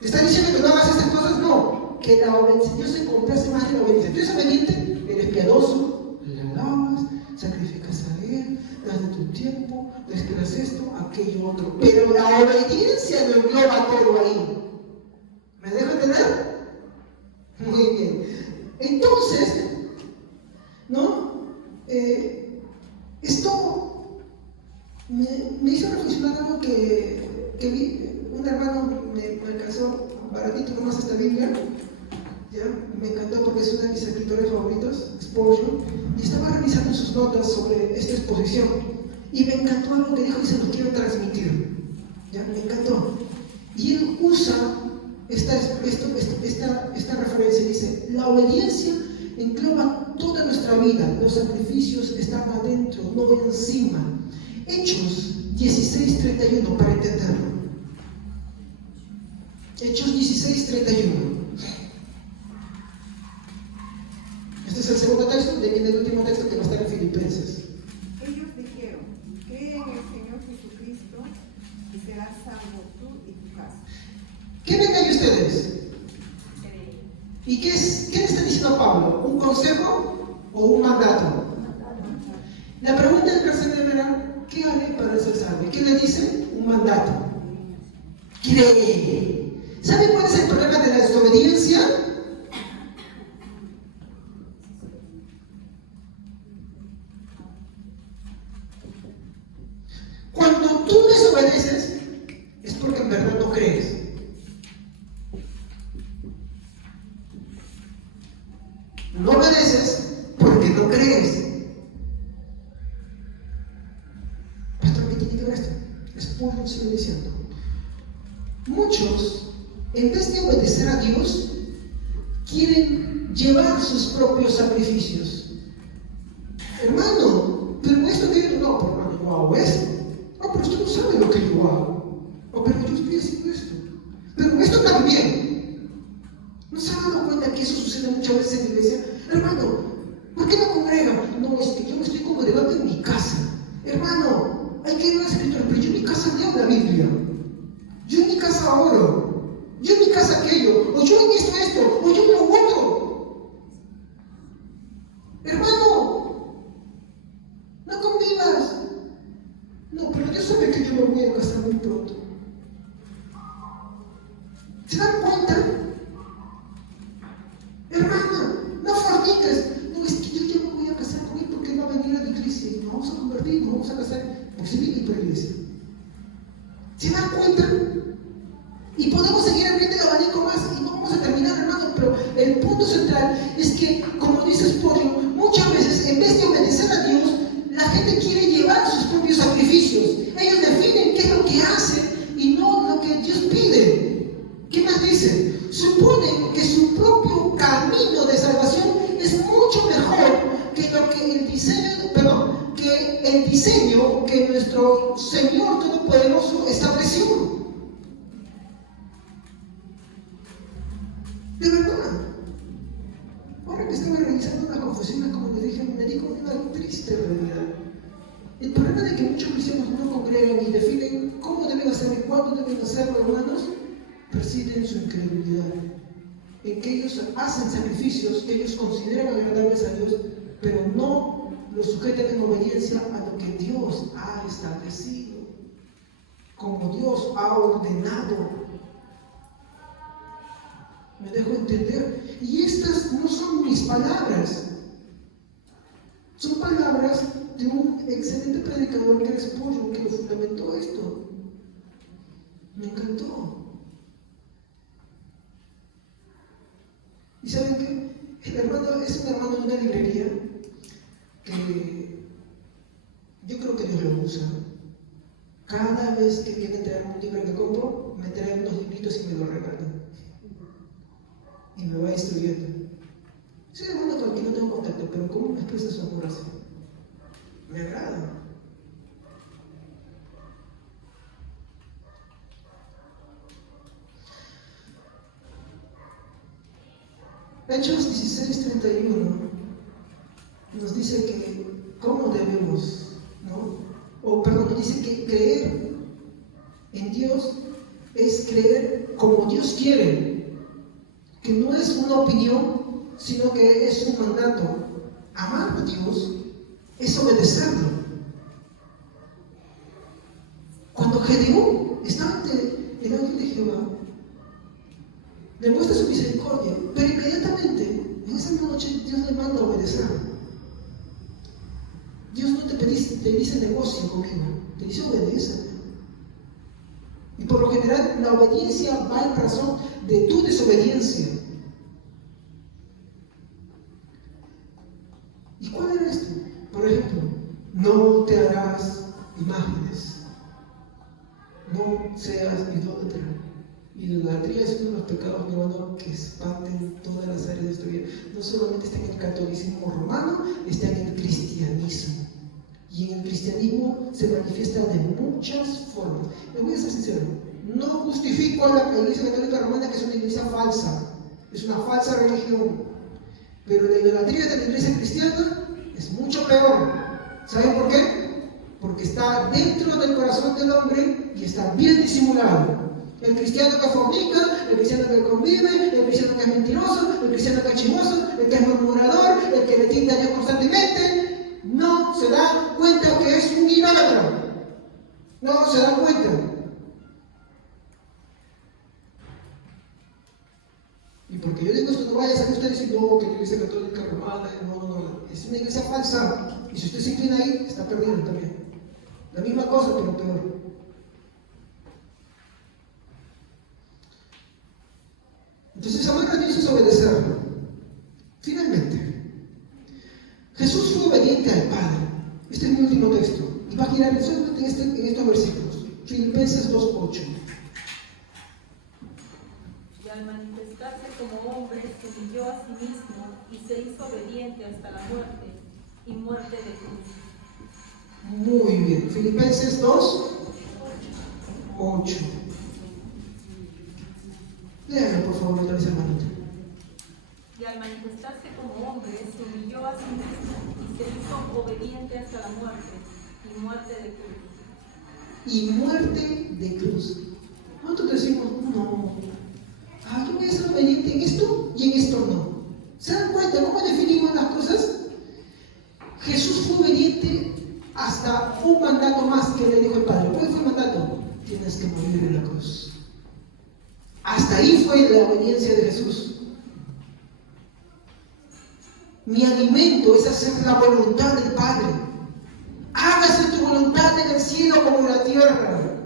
¿Te está diciendo que no hagas estas cosas? No. Que la obediencia, Dios se complace más de la obediencia. Tú eres obediente, eres piadoso, le alabas, sacrificas a Él, das de tu tiempo, le esperas esto, aquello, otro. Pero la obediencia lo engloba todo ahí. ¿Me dejo entender? Muy bien. Entonces, ¿no? Esto me hizo reflexionar algo que vi. Un hermano me alcanzó baratito nomás esta Biblia. ¿Ya? Me encantó porque es uno de mis escritores favoritos, Spurgeon, y estaba revisando sus notas sobre esta exposición. Y me encantó algo que dijo y se lo quiero transmitir. ¿Ya? Me encantó. Y él usa esta referencia, dice: la obediencia engloba toda nuestra vida, los sacrificios están adentro, no encima. Hechos 16:31 para entenderlo. Hechos 16:31. Este es el segundo texto, de viene el último texto que va a estar en Filipenses. Ellos dijeron: cree en el Señor Jesucristo y serás salvo tú y tu casa. ¿Qué ven ahí ustedes? ¿Y qué le está diciendo Pablo? ¿Un consejo o un mandato? La pregunta del carcelero era: ¿qué haré para ser salvo? ¿Qué le dice? Un mandato. Cree. ¿Saben cuál es el problema de la desobediencia? Cuando tú desobedeces, es porque en verdad no crees. No obedeces porque no crees. Pastor, ¿qué tiene que ver esto? Es puro, sigo diciendo. Muchos, en vez de obedecer a Dios, quieren llevar sus propios sacrificios. Hermano, pero esto que yo no, hermano, yo hago esto. No, pero usted no sabe lo que yo hago. No, pero yo estoy haciendo esto. Pero esto también. ¿No se han dado cuenta que eso sucede muchas veces en la iglesia? Hermano, ¿por qué no congrega? No, es que yo me estoy congregando en mi casa. Hermano, hay que ir a la escritura, pero yo en mi casa leo la Biblia. Yo en mi casa oro. Yo en mi casa aquello. O yo en esto, o yo en lo otro. Hermano, no convivas. No, pero Dios sabe que yo me voy a casar muy pronto. ¿Se dan cuenta? Hermana, no forniques. No, es que yo ya me voy a casar con él porque él va a venir a la iglesia y nos vamos a convertir, nos vamos a casar por civil y por iglesia. ¿Se dan cuenta? Y podemos seguir abriendo el abanico más y no vamos a terminar, hermano, pero el punto central es que, como dice Spurgeon, muchas veces en vez de obedecer a Dios, la gente quiere llevar sus propios sacrificios. Ellos definen qué es lo que hacen y no lo que Dios pide. ¿Qué más dice? Suponen que su propio camino de salvación es mucho mejor que lo que el diseño que nuestro Señor Todopoderoso estableció. De verdad. Ahora que estaba realizando una confesión, como le dije, me dijo una triste realidad. El problema de que muchos cristianos no congregan y definen cómo deben hacerlo y cuándo deben hacerlo, hermanos, reside en su incredulidad. En que ellos hacen sacrificios que ellos consideran agradables a Dios, pero no los sujetan en obediencia a lo que Dios ha establecido, como Dios ha ordenado. ¿Me dejo entender? Y estas no son mis palabras. Son palabras de un excelente predicador que es Spurgeon, que lo fundamentó esto. Me encantó. ¿Y saben qué? El hermano es un hermano de una librería que yo creo que Dios lo usa. Cada vez que viene a traerme un libro que compro, me trae unos libritos y me lo regalan. Y me va instruyendo. Soy hermano con quien no tengo contacto, pero ¿cómo me expresa su amor así? Me agrada. Hechos 16:31 nos dice que cómo debemos, ¿no? O perdón, nos dice que creer en Dios es creer como Dios quiere, que no es una opinión, sino que es un mandato. Amar a Dios es obedecerlo. Cuando Gedeón estaba ante el ángel de Jehová, le muestra su misericordia, pero inmediatamente, en esa misma noche, Dios le manda a obedecer. Dios no te dice negocio conmigo, te dice obedece. Y por lo general, la obediencia va en razón de tu desobediencia. ¿Y cuál era esto? Por ejemplo, no te harás imágenes, no seas idólatra. Idolatría es uno de los pecados, mi hermano, que expanden todas las áreas de nuestra vida. No solamente está en el catolicismo romano, está en el cristianismo. Y en el cristianismo se manifiesta de muchas formas. Les voy a ser sincero, no justifico a la Iglesia Católica Romana, que es una iglesia falsa, es una falsa religión. Pero la idolatría de la iglesia cristiana es mucho peor. ¿Saben por qué? Porque está dentro del corazón del hombre y está bien disimulado. El cristiano que fornica, el cristiano que convive, el cristiano que es mentiroso, el cristiano que es chismoso, el que es murmurador, el que le tiende a Dios constantemente, no se da cuenta que es un idólatra. No se da cuenta. Y porque yo digo esto, no vaya a ser usted diciendo no, que la iglesia católica romana, no, es una iglesia falsa. Y si usted se inclina ahí, está perdido también. La misma cosa, pero peor. Entonces, amar a Dios es obedecerlo. Finalmente, Jesús fue obediente al Padre. Este es mi último texto. Y va a girar solamente en estos versículos. Filipenses 2:8. Y al manifestarse como hombre, se humilló a sí mismo y se hizo obediente hasta la muerte, y muerte de cruz. Muy bien. Filipenses 2:8. Léanlo, por favor, otra vez, hermanito. Y al manifestarse como hombre, se humilló a sí mismo y se hizo obediente hasta la muerte, y muerte de cruz. Y muerte de cruz. Nosotros decimos, no, yo voy a ser obediente en esto y en esto no. ¿Se dan cuenta cómo definimos las cosas? Jesús fue obediente hasta un mandato más que le dijo el Padre. ¿Cuál fue el mandato? Tienes que morir en la cruz. Hasta ahí fue la obediencia de Jesús. Mi alimento es hacer la voluntad del Padre. Hágase tu voluntad en el cielo como en la tierra.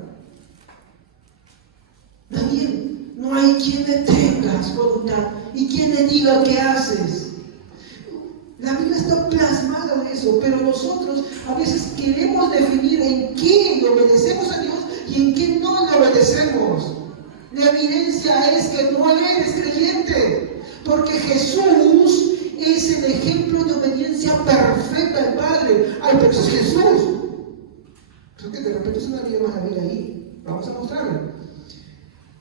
También no hay quien detenga su voluntad y quien le diga qué haces. La Biblia está plasmada de eso, pero nosotros a veces queremos definir en qué le obedecemos a Dios y en qué no le obedecemos. La evidencia es que no eres creyente, porque Jesús es el ejemplo de obediencia perfecta al Padre. Ay, pero es Jesús. Creo que de repente es una vida más la Biblia ahí. Vamos a mostrarlo.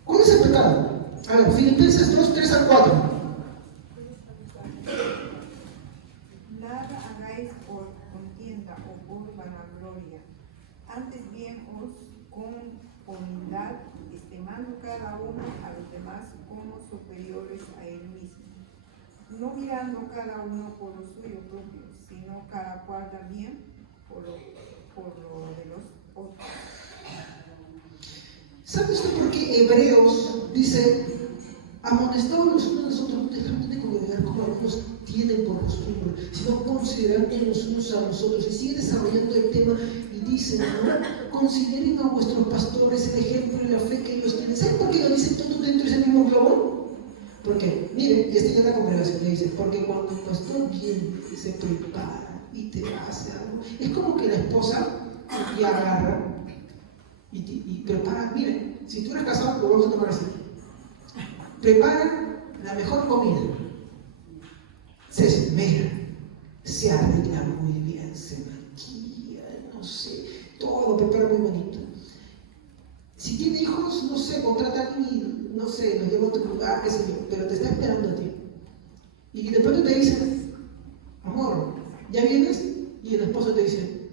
¿Cuál es el pecado? A ver, Filipenses 2:3-4. Nada hagáis por contienda o por vanagloria, antes bien os con humildad, estimando cada uno a los demás como superiores a él mismo, no mirando cada uno por lo suyo propio, sino cada cual también por lo de los otros. ¿Sabe usted por qué Hebreos dice Amonestados los unos a los otros, no dejando de congregar como algunos tienen por costumbre, sino considerándonos unos a los otros. Y sigue desarrollando el tema y dice, ¿no? Consideren a vuestros pastores el ejemplo y la fe que ellos tienen. ¿Saben por qué lo dicen todos dentro de ese mismo globo? Porque, miren, esta es la congregación, le dice, porque cuando el pastor viene y se prepara y te hace algo, es como que la esposa y agarra y prepara. Miren, si tú eres casado, lo vamos a tomar así. Prepara la mejor comida, se esmera, se arregla muy bien, se maquilla, no sé, todo prepara muy bonito. Si tiene hijos, no sé, contrata a alguien y, no sé, los lleva a otro lugar, qué sé yo, pero te está esperando a ti. Y de pronto te dice, amor, ¿ya vienes? Y el esposo te dice,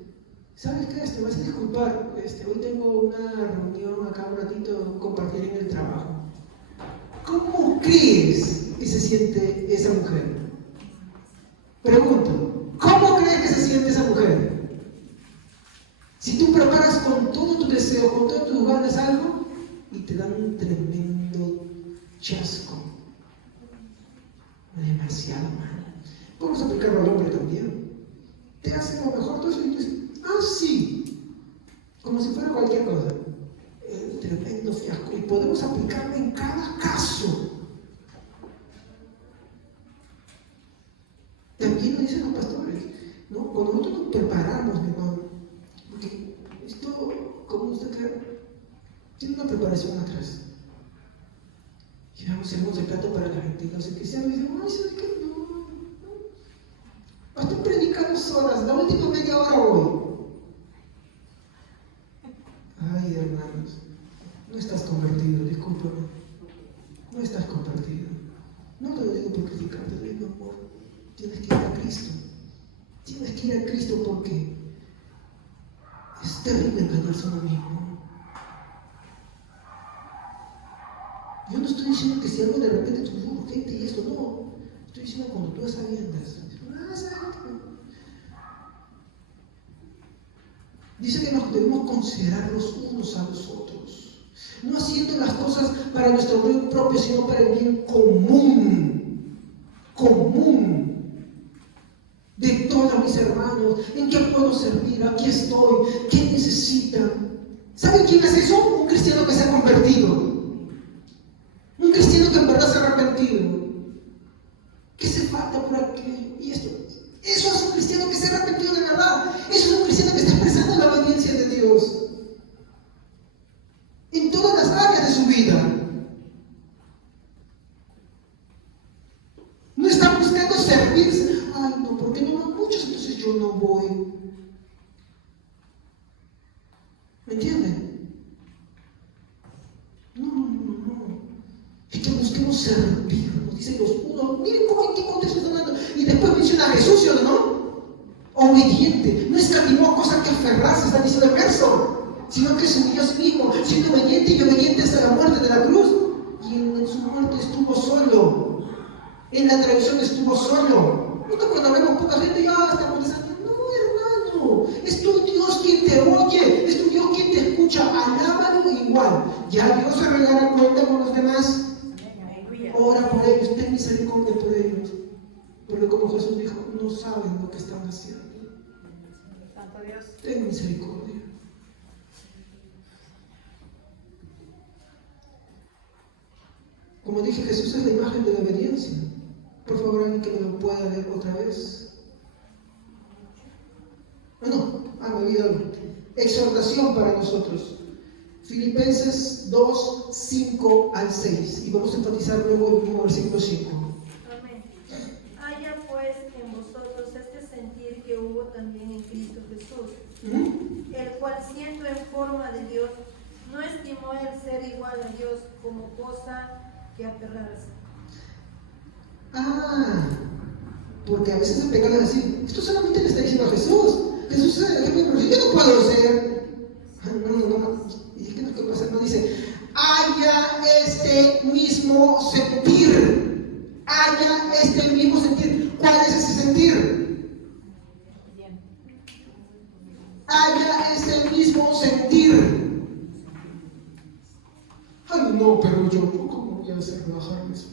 ¿sabes qué? Te vas a disculpar, hoy tengo una reunión acá un ratito, compartir en el trabajo. ¿Cómo crees que se siente esa mujer? Pregunto, ¿cómo crees que se siente esa mujer? Si tú preparas con todo tu deseo, con todas tus ganas algo y te dan un tremendo chasco, demasiado mal. Vamos a aplicarlo al hombre también. Te hacen lo mejor todo eso y tú dices, ah, sí, como si fuera cualquier cosa. El tremendo fiasco, y podemos aplicarlo en cada caso. También lo dicen los pastores, ¿no? Cuando nosotros nos preparamos, mi hermano, porque esto, como usted cree, tiene una preparación atrás. Y vamos, servamos el plato para la gente, y los cristianos dicen, ay, ¿sabes qué? No. Pastor predica 2 horas, la última media hora voy. Ay, hermanos, no estás convertido, discúlpame. No estás convertido. No te lo digo por criticarte, te lo digo por... Tienes que ir a Cristo. Tienes que ir a Cristo porque es terrible engañarse a uno mismo. Yo no estoy diciendo que si algo de repente tú dices, gente y esto, no. Estoy diciendo cuando tú vas a viendas. Dice que nos debemos considerar los unos a los otros, no haciendo las cosas para nuestro bien propio, sino para el bien común, de todos mis hermanos. ¿En qué puedo servir? Aquí estoy. ¿Qué necesitan? ¿Saben quién es eso? Un cristiano que se ha convertido, un cristiano que en verdad se ha arrepentido. ¿Qué se falta por aquí? Y esto. Eso es un cristiano que se ha arrepentido de verdad. Eso es un cristiano que está expresando la obediencia de Dios en todas las áreas de su vida. No está buscando servirse. Ay, no, porque no van muchos, entonces yo no voy. ¿Me entienden? No. Es que busquemos servirnos, dicen los unos. Miren cómo en qué contexto están hablando. Y después menciona a Jesús, ¿sí o no? Obediente, no escatimó cosas que aferrarse, está diciendo el verso, sino que se humilló a sí mismo, siendo obediente y obediente hasta la muerte de la cruz. Y en su muerte estuvo solo. En la tradición estuvo solo. No, cuando vemos poca gente, ya estamos pensando, no, hermano, es tu Dios quien te oye, es tu Dios quien te escucha, alábalo igual. Ya Dios se arreglará cuenta con los demás. Ora por ellos, ten misericordia por ellos. Porque como Jesús dijo, no saben lo que están haciendo. Santo Dios. Ten misericordia. Como dije, Jesús es la imagen de la obediencia. Por favor, alguien que me lo pueda leer otra vez. Me olvidé algo. Exhortación para nosotros. Filipenses 2, 5 al 6. Y vamos a enfatizar luego el último versículo 5. Amén. Haya pues en vosotros este sentir que hubo también en Cristo Jesús, el cual siendo en forma de Dios, no estimó el ser igual a Dios como cosa que aferrarse. Porque a veces el pecado es decir, esto solamente le está diciendo a Jesús. Jesús es el ejemplo, pero yo no puedo ser. No. Y es que no, ¿qué pasa? No dice, haya este mismo sentir. Haya este mismo sentir. ¿Cuál es ese sentir? Haya este mismo sentir. Ay, no, pero yo como ya puede hacer rebajarles.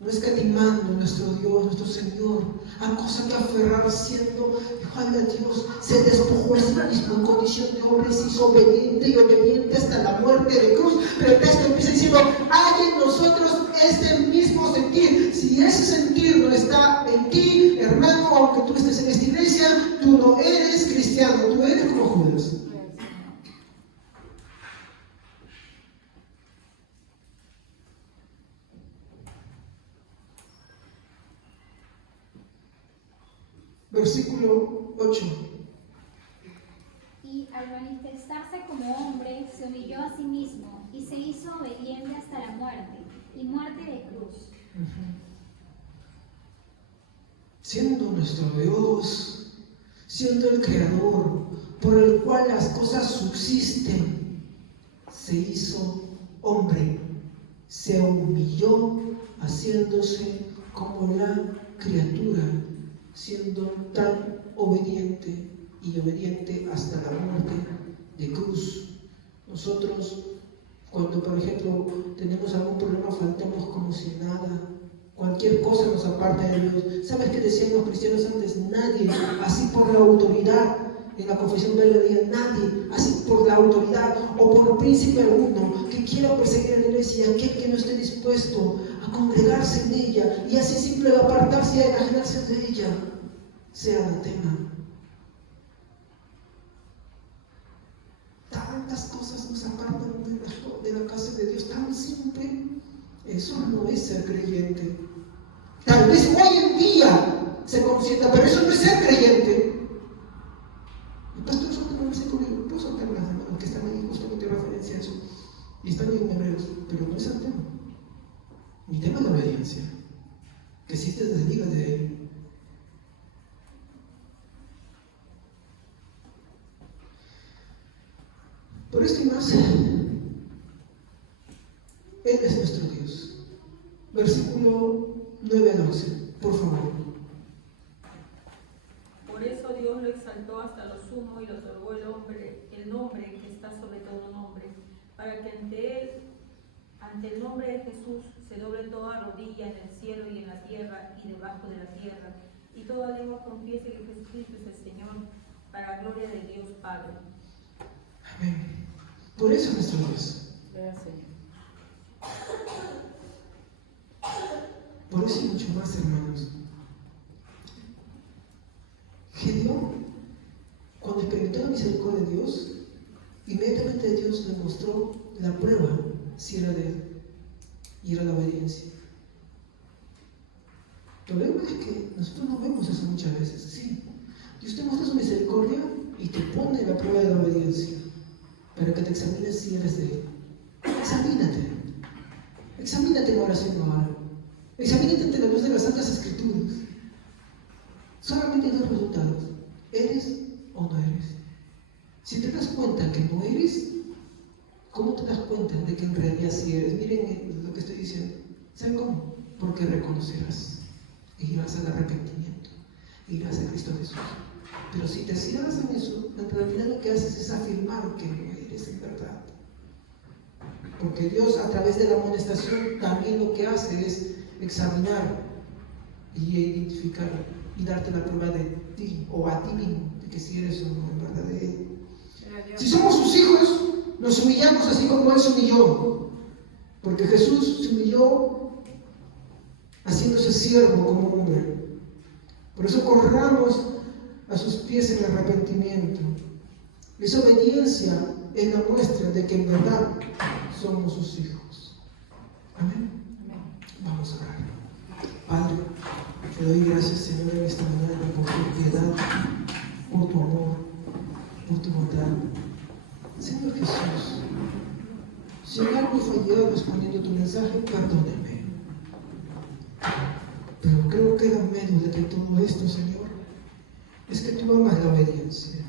No escatimando nuestro Dios, nuestro Señor, a cosa que aferrar siendo, ojalá Dios se despojó a sí mismo en condición de hombre y se hizo obediente y obediente hasta la muerte de cruz. Pero el texto empieza diciendo, hay en nosotros este mismo sentir. Si ese sentir no está en ti, hermano, aunque tú estés en esta iglesia, tú no eres cristiano, tú eres como Judas. Versículo 8. Y al manifestarse como hombre, se humilló a sí mismo y se hizo obediente hasta la muerte, y muerte de cruz. Siendo nuestro Dios, siendo el Creador, por el cual las cosas subsisten, se hizo hombre, se humilló haciéndose como la criatura, siendo tan obediente y obediente hasta la muerte de cruz. Nosotros, cuando por ejemplo tenemos algún problema, faltamos como si nada, cualquier cosa nos aparta de Dios. ¿Sabes qué decían los cristianos antes? Nadie, así por la autoridad, en la confesión de la ley, nadie, así por la autoridad o por príncipe alguno que quiera perseguir a la iglesia, aquel que no esté dispuesto a congregarse en ella y así simple apartarse y enajenarse de ella, sea anatema. Tantas cosas nos apartan de la casa de Dios, tan simple. Eso no es ser creyente. Tal vez hoy en día se consienta, pero eso no es ser creyente. El pastor soltó un versículo, puedo soltar las hermanos que están ahí justamente en referencia a eso, y están en Hebreos, pero no es el tema. Mi tema es la obediencia, que si te desligas de él. Por esto y más, Él es nuestro Dios. Versículo 9 a 12, por favor. Por eso Dios lo exaltó hasta lo sumo y le otorgó el nombre que está sobre todo nombre, para que ante el nombre de Jesús se doble toda rodilla en el cielo y en la tierra y debajo de la tierra, y toda lengua confiese que Jesucristo es el Señor, para la gloria de Dios Padre. Amén. Por eso es nuestro Dios. Gracias. Por eso y mucho más, hermanos. Gedeón, cuando experimentó la misericordia de Dios, inmediatamente Dios le mostró la prueba si era de él, y era la obediencia. El problema es que nosotros no vemos eso muchas veces. Sí, Dios te muestra su misericordia y te pone la prueba de la obediencia para que te examines si eres de él. Examínate en oración ahora. Examínate ante la luz de las Santas Escrituras. Solamente hay dos resultados: ¿eres o no eres? Si te das cuenta que no eres, ¿cómo te das cuenta de que en realidad sí eres? Miren lo que estoy diciendo. ¿Saben cómo? Porque reconocerás e irás al arrepentimiento, irás a Cristo Jesús. Pero si te cierras en eso, en realidad lo que haces es afirmar que no eres en verdad. Porque Dios, a través de la amonestación, también lo que hace es examinar y identificar y darte la prueba de ti o a ti mismo, de que si eres o no en verdad de Él. Si somos sus hijos, nos humillamos así como Él se humilló, porque Jesús se humilló haciéndose siervo como hombre. Por eso corramos a sus pies en arrepentimiento. Esa obediencia es la muestra de que en verdad somos sus hijos. Amén. Vamos a orar. Padre, te doy gracias, Señor, en esta mañana por tu piedad, por tu amor, por tu bondad. Señor Jesús, si en algo he fallado respondiendo tu mensaje, perdóname. Pero creo que la médula de todo esto, Señor, es que tú amas la obediencia.